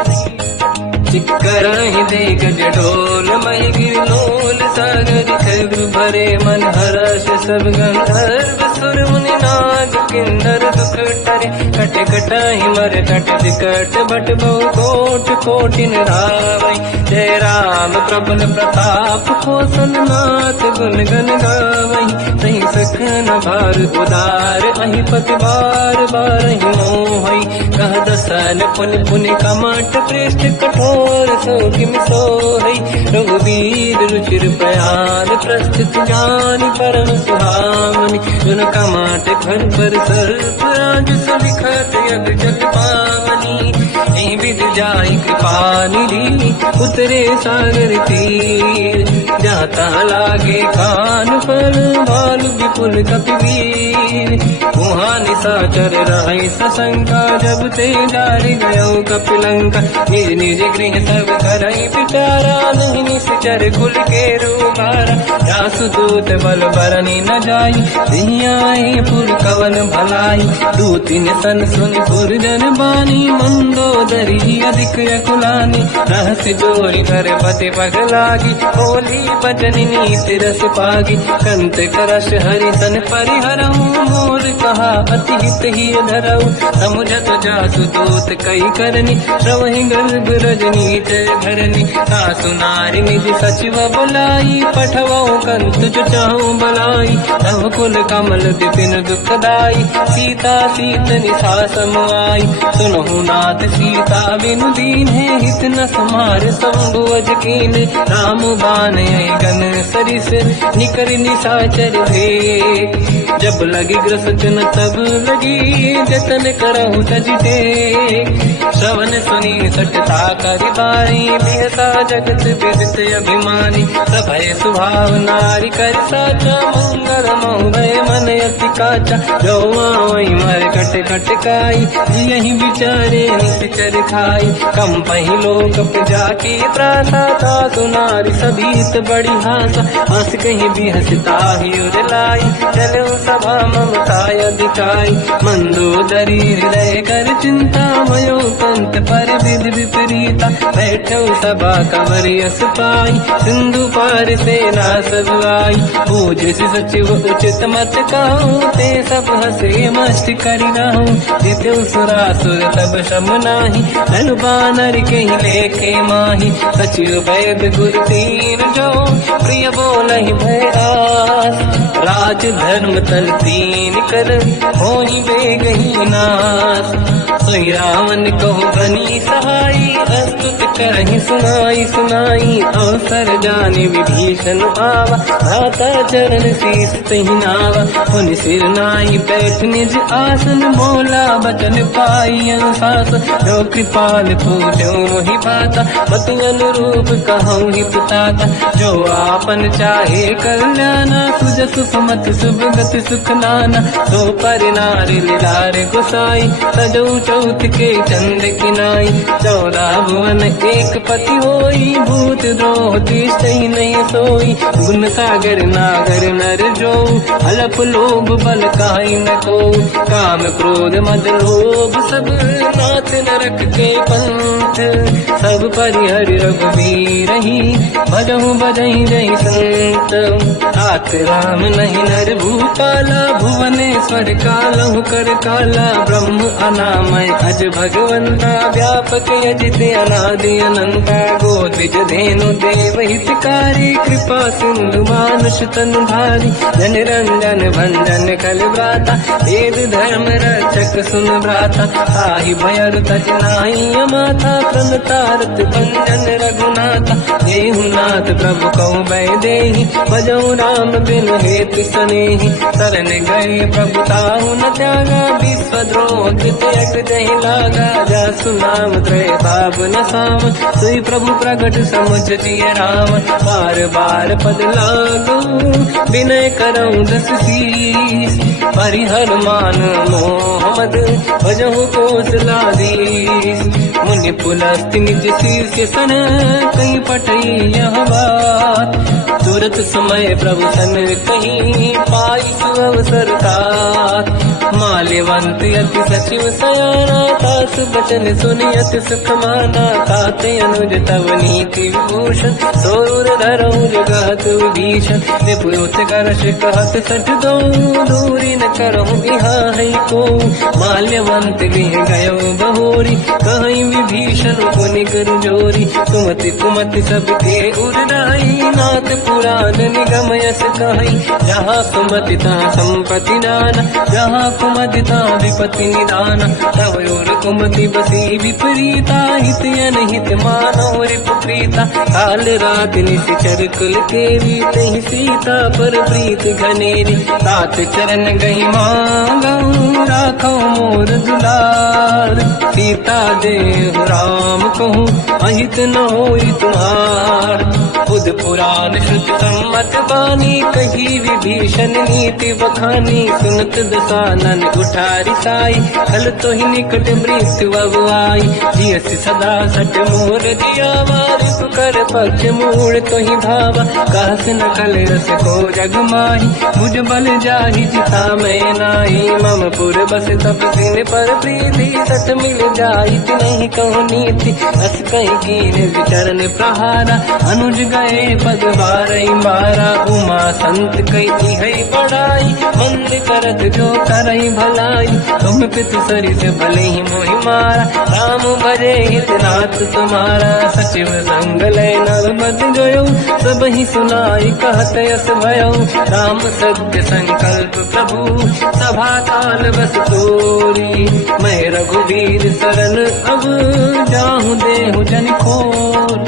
चिक्करहि दीगंज ढोल, महि गिरलोल सागर। खैर भरे मन हर्ष सब गंधर्व, सुर मुनि नाग किन्नर दुख टरे। कट कटाहि मर कट विकट, भट बहु कोट कोटिन रावै। जय राम प्रबल प्रताप, कोसल नाथ गुण गन गावै। तहि सखन भार उदार, अहि पति बार बारहि मोहै। कह दसन पुनि पुनि कमठ, पृष्ठ कठोर सो किम सोहै। रघुवीर रुचिर प्रयाण, प्रस्थित ज्ञान परम सुहावनी। सुन कमाट घर पर सर्प, राज सविखत यग जल पावनी। एहि विधि जाई कृपा निधि, उतरे सागर तीर। जाता लागे कान फल, भालु विपुल कपिवीर। वहाँ निशाचर रहि सशंका, जब ते जारि गयो कपिलंका। निज निज गृह सब करई पिटारा, नहीं निश्चर कुल के रूबारा। जासुदूत बल बरनी न जाई, दियाए पुर कवन भलाई। दूतिन सन सुनि पुर जन बानी, मंदोदरी अधिक अकुलानी। रहस्य जोरी कर पति पगलागी, बोली बचन नीति रस पागी। कंत करश हरि सन परिहरऊ, मोर कहा अति हित ही धरऊ। समुझत जासुदूत कई करनी, श्रवहि गर्भ रजनी जय धरनी। सासु नारी निज सचिव बुलाई, पठवऊ कंत जो चाहूं बलाई। तव कुल कमल विपिन दुखदाई, सीता सीत निशा समाई। सुनहु नाथ सीता बिनु दीन्हे, हित न समार संभुवज कीन। राम बान यही गन सरिस, निकर निशाचर भेद। जब लगी ग्रसन तब लगी, जतन करहु तज टेक। श्रवण सुनी सटता करि बारी, बिहसा जगत विदित अभिमानी। सभय सुभाव नारी कर साचा, मंगल मोह भय मन अति काचा। जो आवई मर कट कट काई, यही विचारे निश्चर खाई। कम पही लोक प्रजा की त्रासा, सासु नारी सभीत बड़ी हासा। हंस कहीं भी हंसता ही उरलाई, चलो सभा ममता अधिकाई। मंदोदरी हृदय कर चिंता, भयो कंत पर विधि विपरीता। बैठो सभा कंवर यस पाई, सिंधु पार सेना सब आई। पूज सचिव उचित मत कहूँ, ते सब हंसे मस्त करि रहूं। जितु सुरासुर तब शम नाही, धन बानर कहीं लेखे माही। सचिव वैद गुर तीन जो, प्रिय बोलहि भय आस। राज धर्म तल तीन कर होई बेगही नाश। सोई रावण कहो बनी सहाई अस्तुत करहि सुनाई सुनाई। अवसर जाने विभीषण आवा भ्राता चरण शीस तहि नावा। पुनि सिर नाई बैठ निज आसन बोला बचन पाई अनुशासन। जो कृपाल पूजो मोहि पाता मति अनुरूप कहूँ हित ताता। जो आपन चाहे कल्याणा सुजसु सुमति सुभगति सुख नाना। तो पर नारी लीलार गोसाई सजऊ चौथ के चंद किनाई। 14 भुवन एक पति होई भूत द्रोह तिष्ठई नहीं सोई। गुण सागर नागर नर जो अलप लोभ बल काई न को। काम क्रोध मद लोभ सब नाथ नरक के पंथ। सब परिहरि रघुबीर ही भजहु बजहि जहि संत। आत राम नहीं नर भूपाला भुवनेश्वर कालहु कर काला। ब्रह्म अनामय अज भगवंता व्यापक यजित अनादि अनंता। गोद्विज धेनु देव हितकारी कृपा सिंधु मानुष तनु धारी। जन रंजन भंजन खल व्राता वेद धर्म रक्षक सुन भ्राता। ताहि भयर तज नाहि अमाथा प्रणतारत भंजन रघुनाथा। देहु नाथ प्रभु कहु बै देहि भजऊ राम बिन हेतु सनेहि। शरण गए प्रभु ताहु न त्यागा विश्वद्रोह कृतयक जहि लागा। जासु नाम त्रय भाव न साम सोई प्रभु प्रगट समुझ जिय राम। बार बार पद लागू विनय करऊँ दस शीस। परिहर मान मोहम्मद भजहु कौशलाधीश। मुनि पुलस्त्य निज शीर्ष सन कहीं पटई यह बात। तुरत समय प्रभु सन कहीं पाई सुअवसर तात। माल्यवंत अति सचिव सयाना तास बचन सुनियत सुख माना। ताते अनुज तव नीति विभूषण सोर धरऊ जगत विभीषण। विपुत करश कहत सठ दो दूरी न करहु बिहाई को। माल्यवंत गृह गयो बहोरी कहीं विभीषण पुनि कर जोरी। कुमति कुमति सबके उड़ाई नाथ पुराण निगम यस कहीं। जहाँ कुमति तहाँ संपत्ति नाना जहाँ कुमति तहाँ विपत्ति निदाना। तव और कुमति बसी विपरीता हित अनहित मानव रिपुप्रीता। काल रात निशिचर कुल केरी तहि सीता पर प्रीत घनेरी। तात चरण गई मांगऊ राखो मोर दुलार। सीता देव राम कहूँ अहित न होई तुम्हार। बुध पुराण श्रुति सम्मत बानी कही विभीषण नीति बखानी। सुनत दसानन उठारी साई खल तो ही निकट मृत्यु अब आई। जियस सदा सट मोर दिया मारि पुकर पक्ष मूल तो ही भावा। कहस न कल रस को जग माही बुझ बल जाहि जिता मैं नाई। मम पुर बस तब दिन पर प्रीति सत मिल जाई नहीं कहूँ नीति। अस कहीं कीन विचरण प्रहारा अनुज गए पद बारई मारा। उमा संत कई है बड़ाई मंद करत जो करई भलाई। तुम पितु सरिस भले ही मोहि मारा राम भजे हितनाथ तुम्हारा। सचिव संग लय नव मत गयो सब ही सुनाई कहत यस भयो। राम सत्य संकल्प प्रभु सभा काल बस तोरी। मैं रघुवीर शरण अब जाहूँ देहु जन खोर।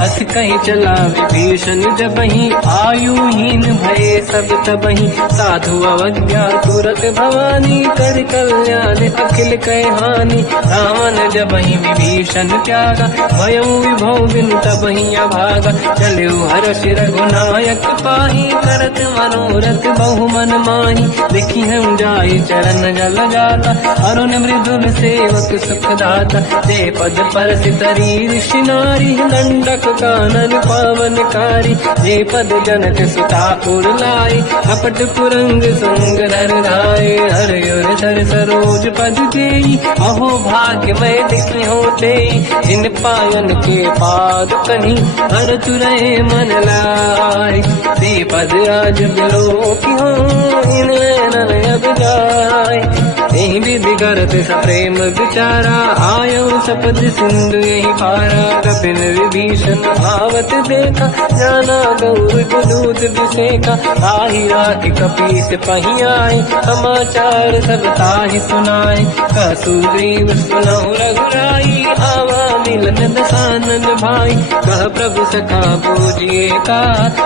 अस कहीं चला विभीषण जबहि आयुहीन भये सब तबहि। साधु अवज्ञा तुरत भवानी कर कल्याण अखिल कह हानि। रावण जबहि विभीषण त्यागा भयउ विभव बिनु तबहि अभागा। चलु हर्ष रघुनायक पाहि करत मनोरथ बहु मन माहि। देखि हम जाई चरण जल जाता अरुण मृदुल सेवक सुख दाता। ते पद परस तरी ऋषि नारी दंडक कानन पावनकारी। जे पद जनक सुता पुर लाई कपट पुरंग संग धर धाये। हर युर सर सरोज पद देई अहो भाग्य मैं देखी होते। जिन पायन के पाद कहीं हर तुरहे मन लाई। ते पद आज बिलो की हो इन नन अब जाय। यही विधि करत स प्रेम विचारा, आयो सपद सिंधु यही पारा। कपिन विभीषण आवत देखा, जाना गौर गुलूत विसेका। आही राखी कपीस पही आए, समाचार सब ताहि सुनाए। सुग्रीव सुनहु रघुराई, आवा मिलन दसानन भाई। कह प्रभु सखा पूजिए का,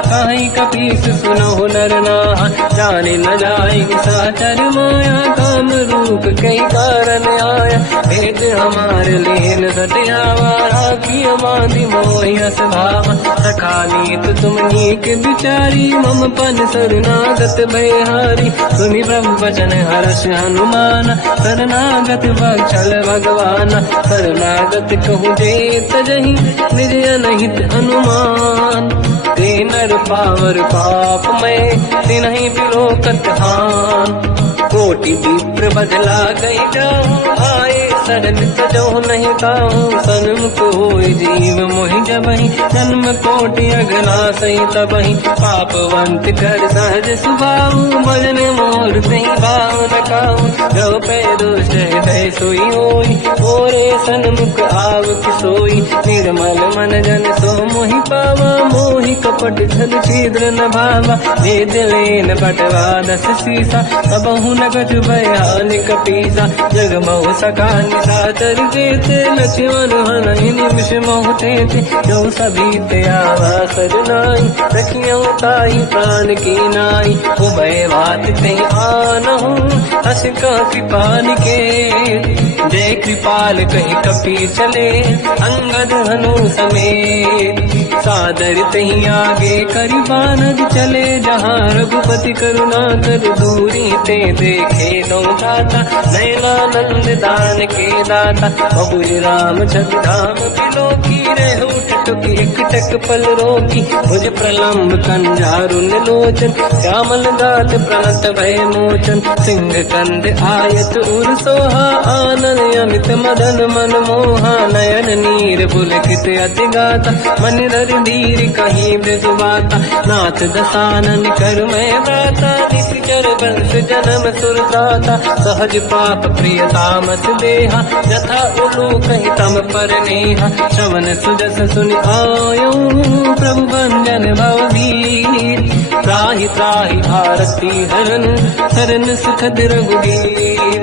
काहि कपीस सुनहु नर नाहा। जाने न जाए साचर माया, काम रूप कई कारण आया। भेद हमार लेन सत्यावा, राखी बांधि मोहि अस भावा। सखा नीत तुम नीक विचारी, मम पन शरणागत भयहारी। सुनि प्रभु वचन हर्ष हनुमान, शरणागत बक्षल भगवान। शरणागत कहूँ जेत जही, निज अनहित अनुमान। ते नर पावर पाप में, तिन्हि बिलोकत हान। कोटि विप्र बदला गई जाऊँ, आए शरण तजो नहीं ताऊँ। सन्मुख होय जीव मोहि जबहि, जन्म कोटि अगला सही तबहि। पापवंत कर सहज सुभाऊ, भजन मोर सही भाव न काऊ। जो पैदोष हृदय सोई होई, ओरे सन्मुख आव किसोई। निर्मल मन जन सो मोहि पावा, मोहि कपट छल छिद्र न भावा। भेद लेन बटवा दस सीसा, सबहु न कछु भयान कपीसा। जग महु सका निशाचर जेते, लक्ष्मण हनि निमिष मोह तेते। जो सभी ते आवा सरनाई, रखियो ताहि प्राण की नाई। उभय बात ते आनहु, हस का कृपान के। जय कृपाल कहि कपी चले, अंगद हनु समेत। सादर तही आगे करि बानर चले, जहाँ रघुपति करुणा कर दूरी ते देखे। दो दाता नयनानंद दान के दाता, बहुज राम छवि धाम बिलोकी। रहु टुक एक टक पल रोकी, भुज प्रलम्ब कंजारुन लोचन। श्यामल गात प्रणत भय मोचन, सिंह कंद आयत उर सोहा। आनन अमित मदन मन मोहा, नयन नीर पुलकित अति गाता। मन धर धीर कहीं मृदुबाता, नाथ दसानन कर मैं दाता। निश्चर वंश जन्म सुरदाता, सहज पाप प्रिय तामस देहा। यथा उलू कहीं तम पर नेहा, श्रवण सुजस सुनि आयो। प्रभु भंजन भवभीर, त्राहि त्राहि आरती हरन। शरण सुखद रघुवीर,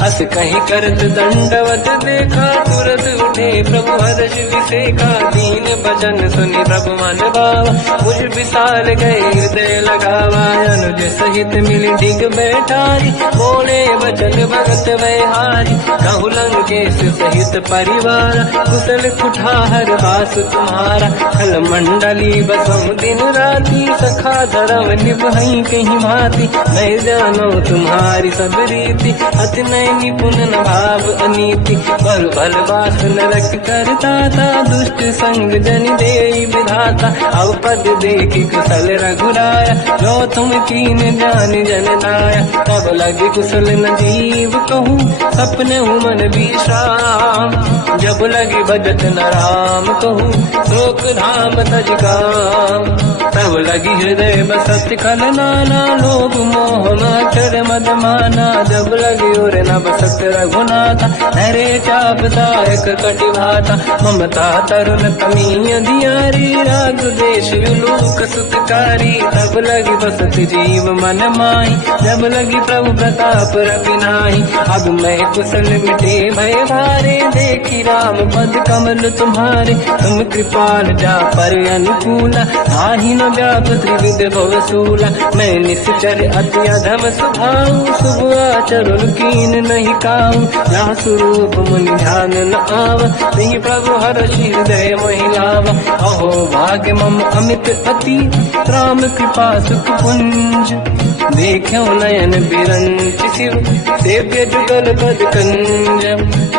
अस कहीं करत दंडवत देखा। तुरत उठे प्रभु हर्ष विसेका, दीन भजन सुनि प्रभु मन भावा। मुझ विशाल गए हृदय लगावा, अनुज सहित मिली डिग बैठारी। बोले वचन भगत वैहारी, कहु लंकेश सहित परिवार। कुशल कुठार वास तुम्हारा, खल मंडली बसहु दिन राति। सखा धर्म निभहि कहीं भांति, मैं जानो तुम्हारी सब रीति। अति नय निपुण न भाव अनीति, बल बल बास नरक करताता। दुष्ट संग जन देई विधाता, अब पद देखि कुशल रघुराया। जो तुम कीन जान जन नाया, तब लगे कुशल न जीव कहूँ। सपने मन विश्राम, जब लगे भजत न राम कहूँ। शोक धाम तज काम, तब लगी हृदय बसत कल नाना। लोभ मोह माचर मद माना, जब लगे और न बसत रघुनाथा। हरे चाप दायक कटि भाता, ममता तरुण तमी अधियारी। राग देश विलोक सुखकारी, तब लगी बसत जीव मन माही। जब लगी प्रभु प्रताप रवि नाही, अब मैं कुशल मिटे भय भारे। देखी राम पद कमल तुम्हारे, तुम कृपाल जा पर अनुकूला। आहि न व्याप त्रिविध भवसूला, मैं निश्चर अति अधम स्वभाव। शुभ आचरण कीन नहीं काऊ, जहाँ स्वरूप मुनि ध्यान न आव। नहीं प्रभु हर्षि हृदय महिलावा, अहो भाग्य मम अमित अति। राम कृपा सुख पुंज, देखो नयन बिरंच शिव। सेव्य जुगल पद कंज,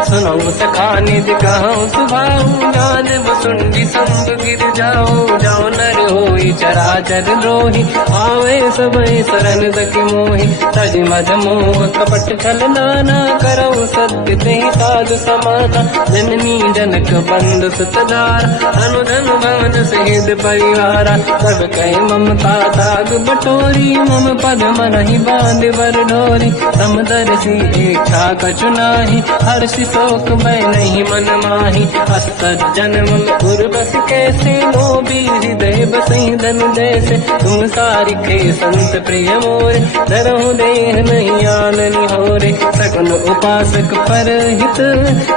सुनो सखा निज कहूँ सुभाऊ। जान बसुंडी संग गिर जाओ, जाओ नर होई चराचर द्रोही। आवे सबई शरण सखि मोहि, तज मद मोह कपट छल नाना। करौ सत्य तेहि साधु समाना, जननी जनक बंधु सुतदारा। अनुधन भवन सहित परिवारा, सब कहे ममता ताग बटोरी। मम पद मन ही बांध बर ढोरी, समदर्शी इच्छा कछु नाही, हर्षि शोक भय नहीं मन माही। असत जन्म उर्वश कैसे, मोबी हृदय बसई धन जैसे, तुम सारिखे संत प्रिय मोरे, धरहु देह नहीं आननि होरे। सकल उपासक पर हित,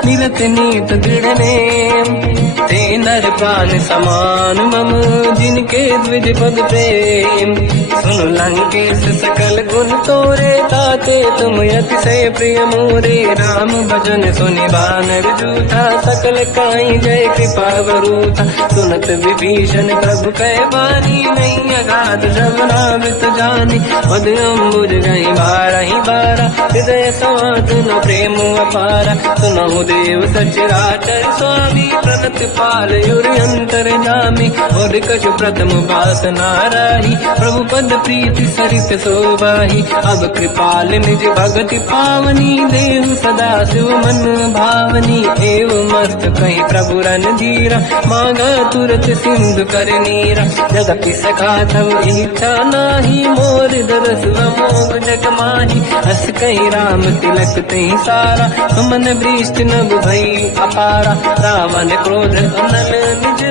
मिलत नीत दृढ़ नेम, ते नर प्राण समान मम, जिनके द्विज पद प्रेम। सुन लंकेश सकल गुण तोरे, ताते तुम अतिशय प्रिय मोरे। राम भजन सुनि बानर जूथा, सकल काई जय कृपा वरूथा। सुनत विभीषण प्रभु कह बानी, नहीं अगाध श्रवणामृत जानी। पद अम्बुज गई बारहि बारा, हृदय समात न प्रेम अपारा। सुनहु देव सचराचर स्वामी, प्रणत पाल युरि अंतर जामी। और कछु प्रथम वासना राही, प्रभु पद प्रीति सरित शोभाही। अब कृपाल निज भगति पावनी, देहु सदा शिव मन भावनी। एव मस्त कहीं प्रभु रन धीरा, मांगा तुरत सिंधु कर नीरा। जगति सखा तब इच्छा नाही, मोर दरस मोग जग माही। हस कहीं राम तिलक तही सारा, सुमन वृष्टि नभ भई अपारा। रावण क्रोध अनल निज,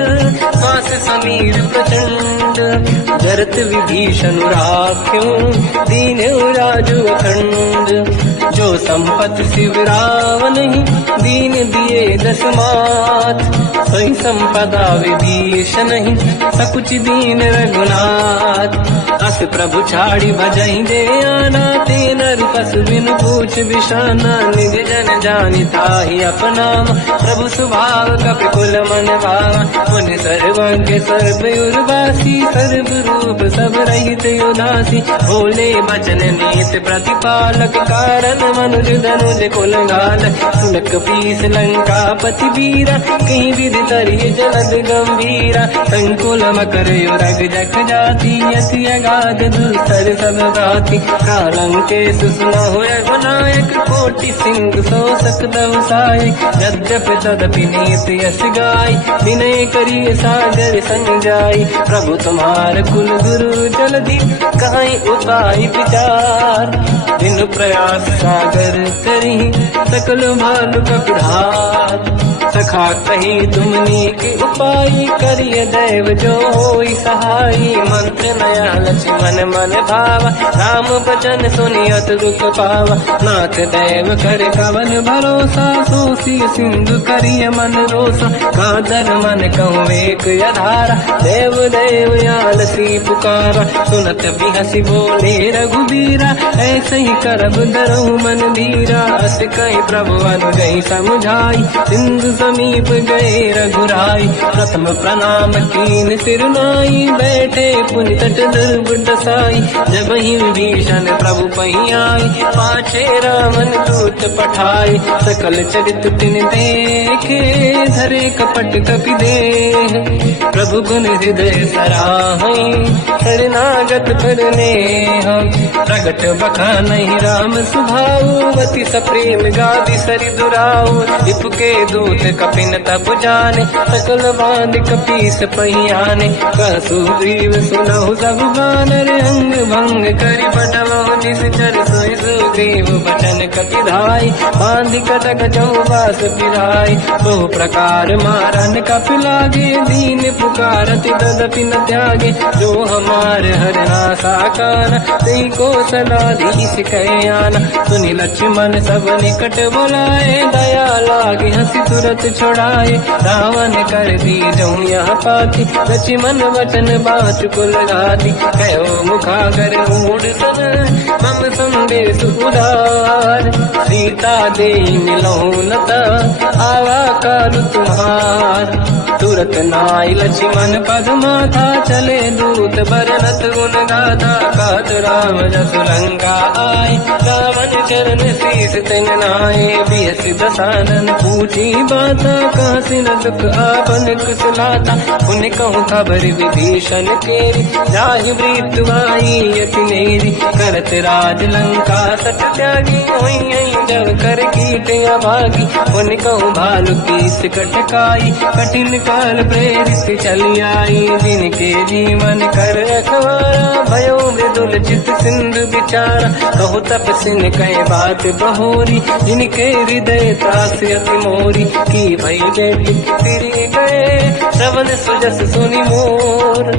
मास समीर प्रचंड। जरत विभीषण राख्यो, दीन राजु अखंड। जो संपत शिव रावण ही, दीन दिए दस मात। सोई संपदा विभीषण ही, सकुच दीन रघुनाथ। अस प्रभु छाड़ी भजहि दे आना, ते नर पशु बिनु पूछ बिशाना। निज जन जानि ताहि अपनाम, प्रभु स्वभाव कपि कुल मन भावा। मुनि सर्वज्ञ सर्व उर्वासी, सर्व रूप सब रहित उदासी। भोले बचन नीत प्रतिपालक, कारण मनुज धनुज कुल घाल। सुनक पीस लंका पति वीरा, कहीं विधि तरिय जलद गंभीरा। संकुल मकर युरग जख जाति, अति अगाध दुस्तर सब गाति। कालंकेश सुनहु रघुनायक, कोटि सिंह सो सकदव साय। यद्यपि तदपि नीत यश गाय, विनय करिय सागर संग जाय। प्रभु तुम्हार कुल गुरु जलधि, कहीं उपाय विचार। दिन प्रयास सागर करी, सकल भालु कपिधार। सखा कही तुमनी के उपाय, करिय दैव जो होई सहाई। मंत्र नया लक्ष्मण मन भावा, राम भजन सुनियत दुख पावा। नाथ दैव कर कवन भरोसा, सोसी सिंधु करिय मन रोसा। कादर मन कहूँ एक अधारा, देव देव आलसी पुकारा। सुनत बिहसी बोले रघुबीरा, ऐसे ही करब डरहु मन धीरा। अस कहीं प्रभु अनुजहि समुझाई, सिंधु समीप गए रघुराई। प्रथम प्रणाम कीन सिर नाई, बैठे पुनि तट दुर्ग दसाई। जब ही विभीषण प्रभु पही आई, पाछे रावण दूत पठाई। सकल चरित तिन देखे, धरे कपट कपि देह। प्रभु गुण हृदय सराहई, शरणागत फिरने हम। प्रगट बखानहि राम सुभाऊ, अति सप्रेम गादि सरि दुराऊ। रिपुके दूत कपिन तब जाने, सकल बांध कपीस पहियाने। कहसु ग्रीव सुनहु सब बानर, अंग भंग करि पटलहु निश्चर। सोई सुग्रीव बचन कपि धाई, बांध कटक चौबास पिराई। बहु प्रकार मारन कपि लागे, दीन पुकारत तदपि न त्यागे। जो हमार हरना साकाना, तेई को सलाधीश कहे आना। सुनि लक्ष्मण सब निकट बुलाए, दया लागे हंसी तुरत छुड़ाए। रावण कर दी जो यहाँ पाती, लक्ष्मण वचन बाच कुल गाती। कहो मुखागर मूढ़ सन, मम संदेश उदार। सीता दे मिलहु लता, आवा काल तुम्हार। तुरत नाई लक्ष्मण पद माथा, चले दूत बरनत गुण गाथा। कहत राम जसु लंका आए, रावण चरण शीस तिन नाए। बियस दसानन पूछी बाता, कहसिन दुख आपन कुशलाता। पुन कहूँ खबर विभीषण केरी, जाहि मृत्यु आई यति नेरी। करत राज लंका सत त्यागी, हुई जब कर कीट अभागी। पुन कहूँ भालु कीस कटकाई, कठिन काल प्रेरित चली आई। जिनके जीवन कर रखवारा, भयो मृदुल चित सिंधु विचारा, कहो तपसिन कहे बात बहोरी, जिनके हृदय त्रास अति मोरी, की भई बेटी फिर गए, श्रवण सुजस सुनि मोर।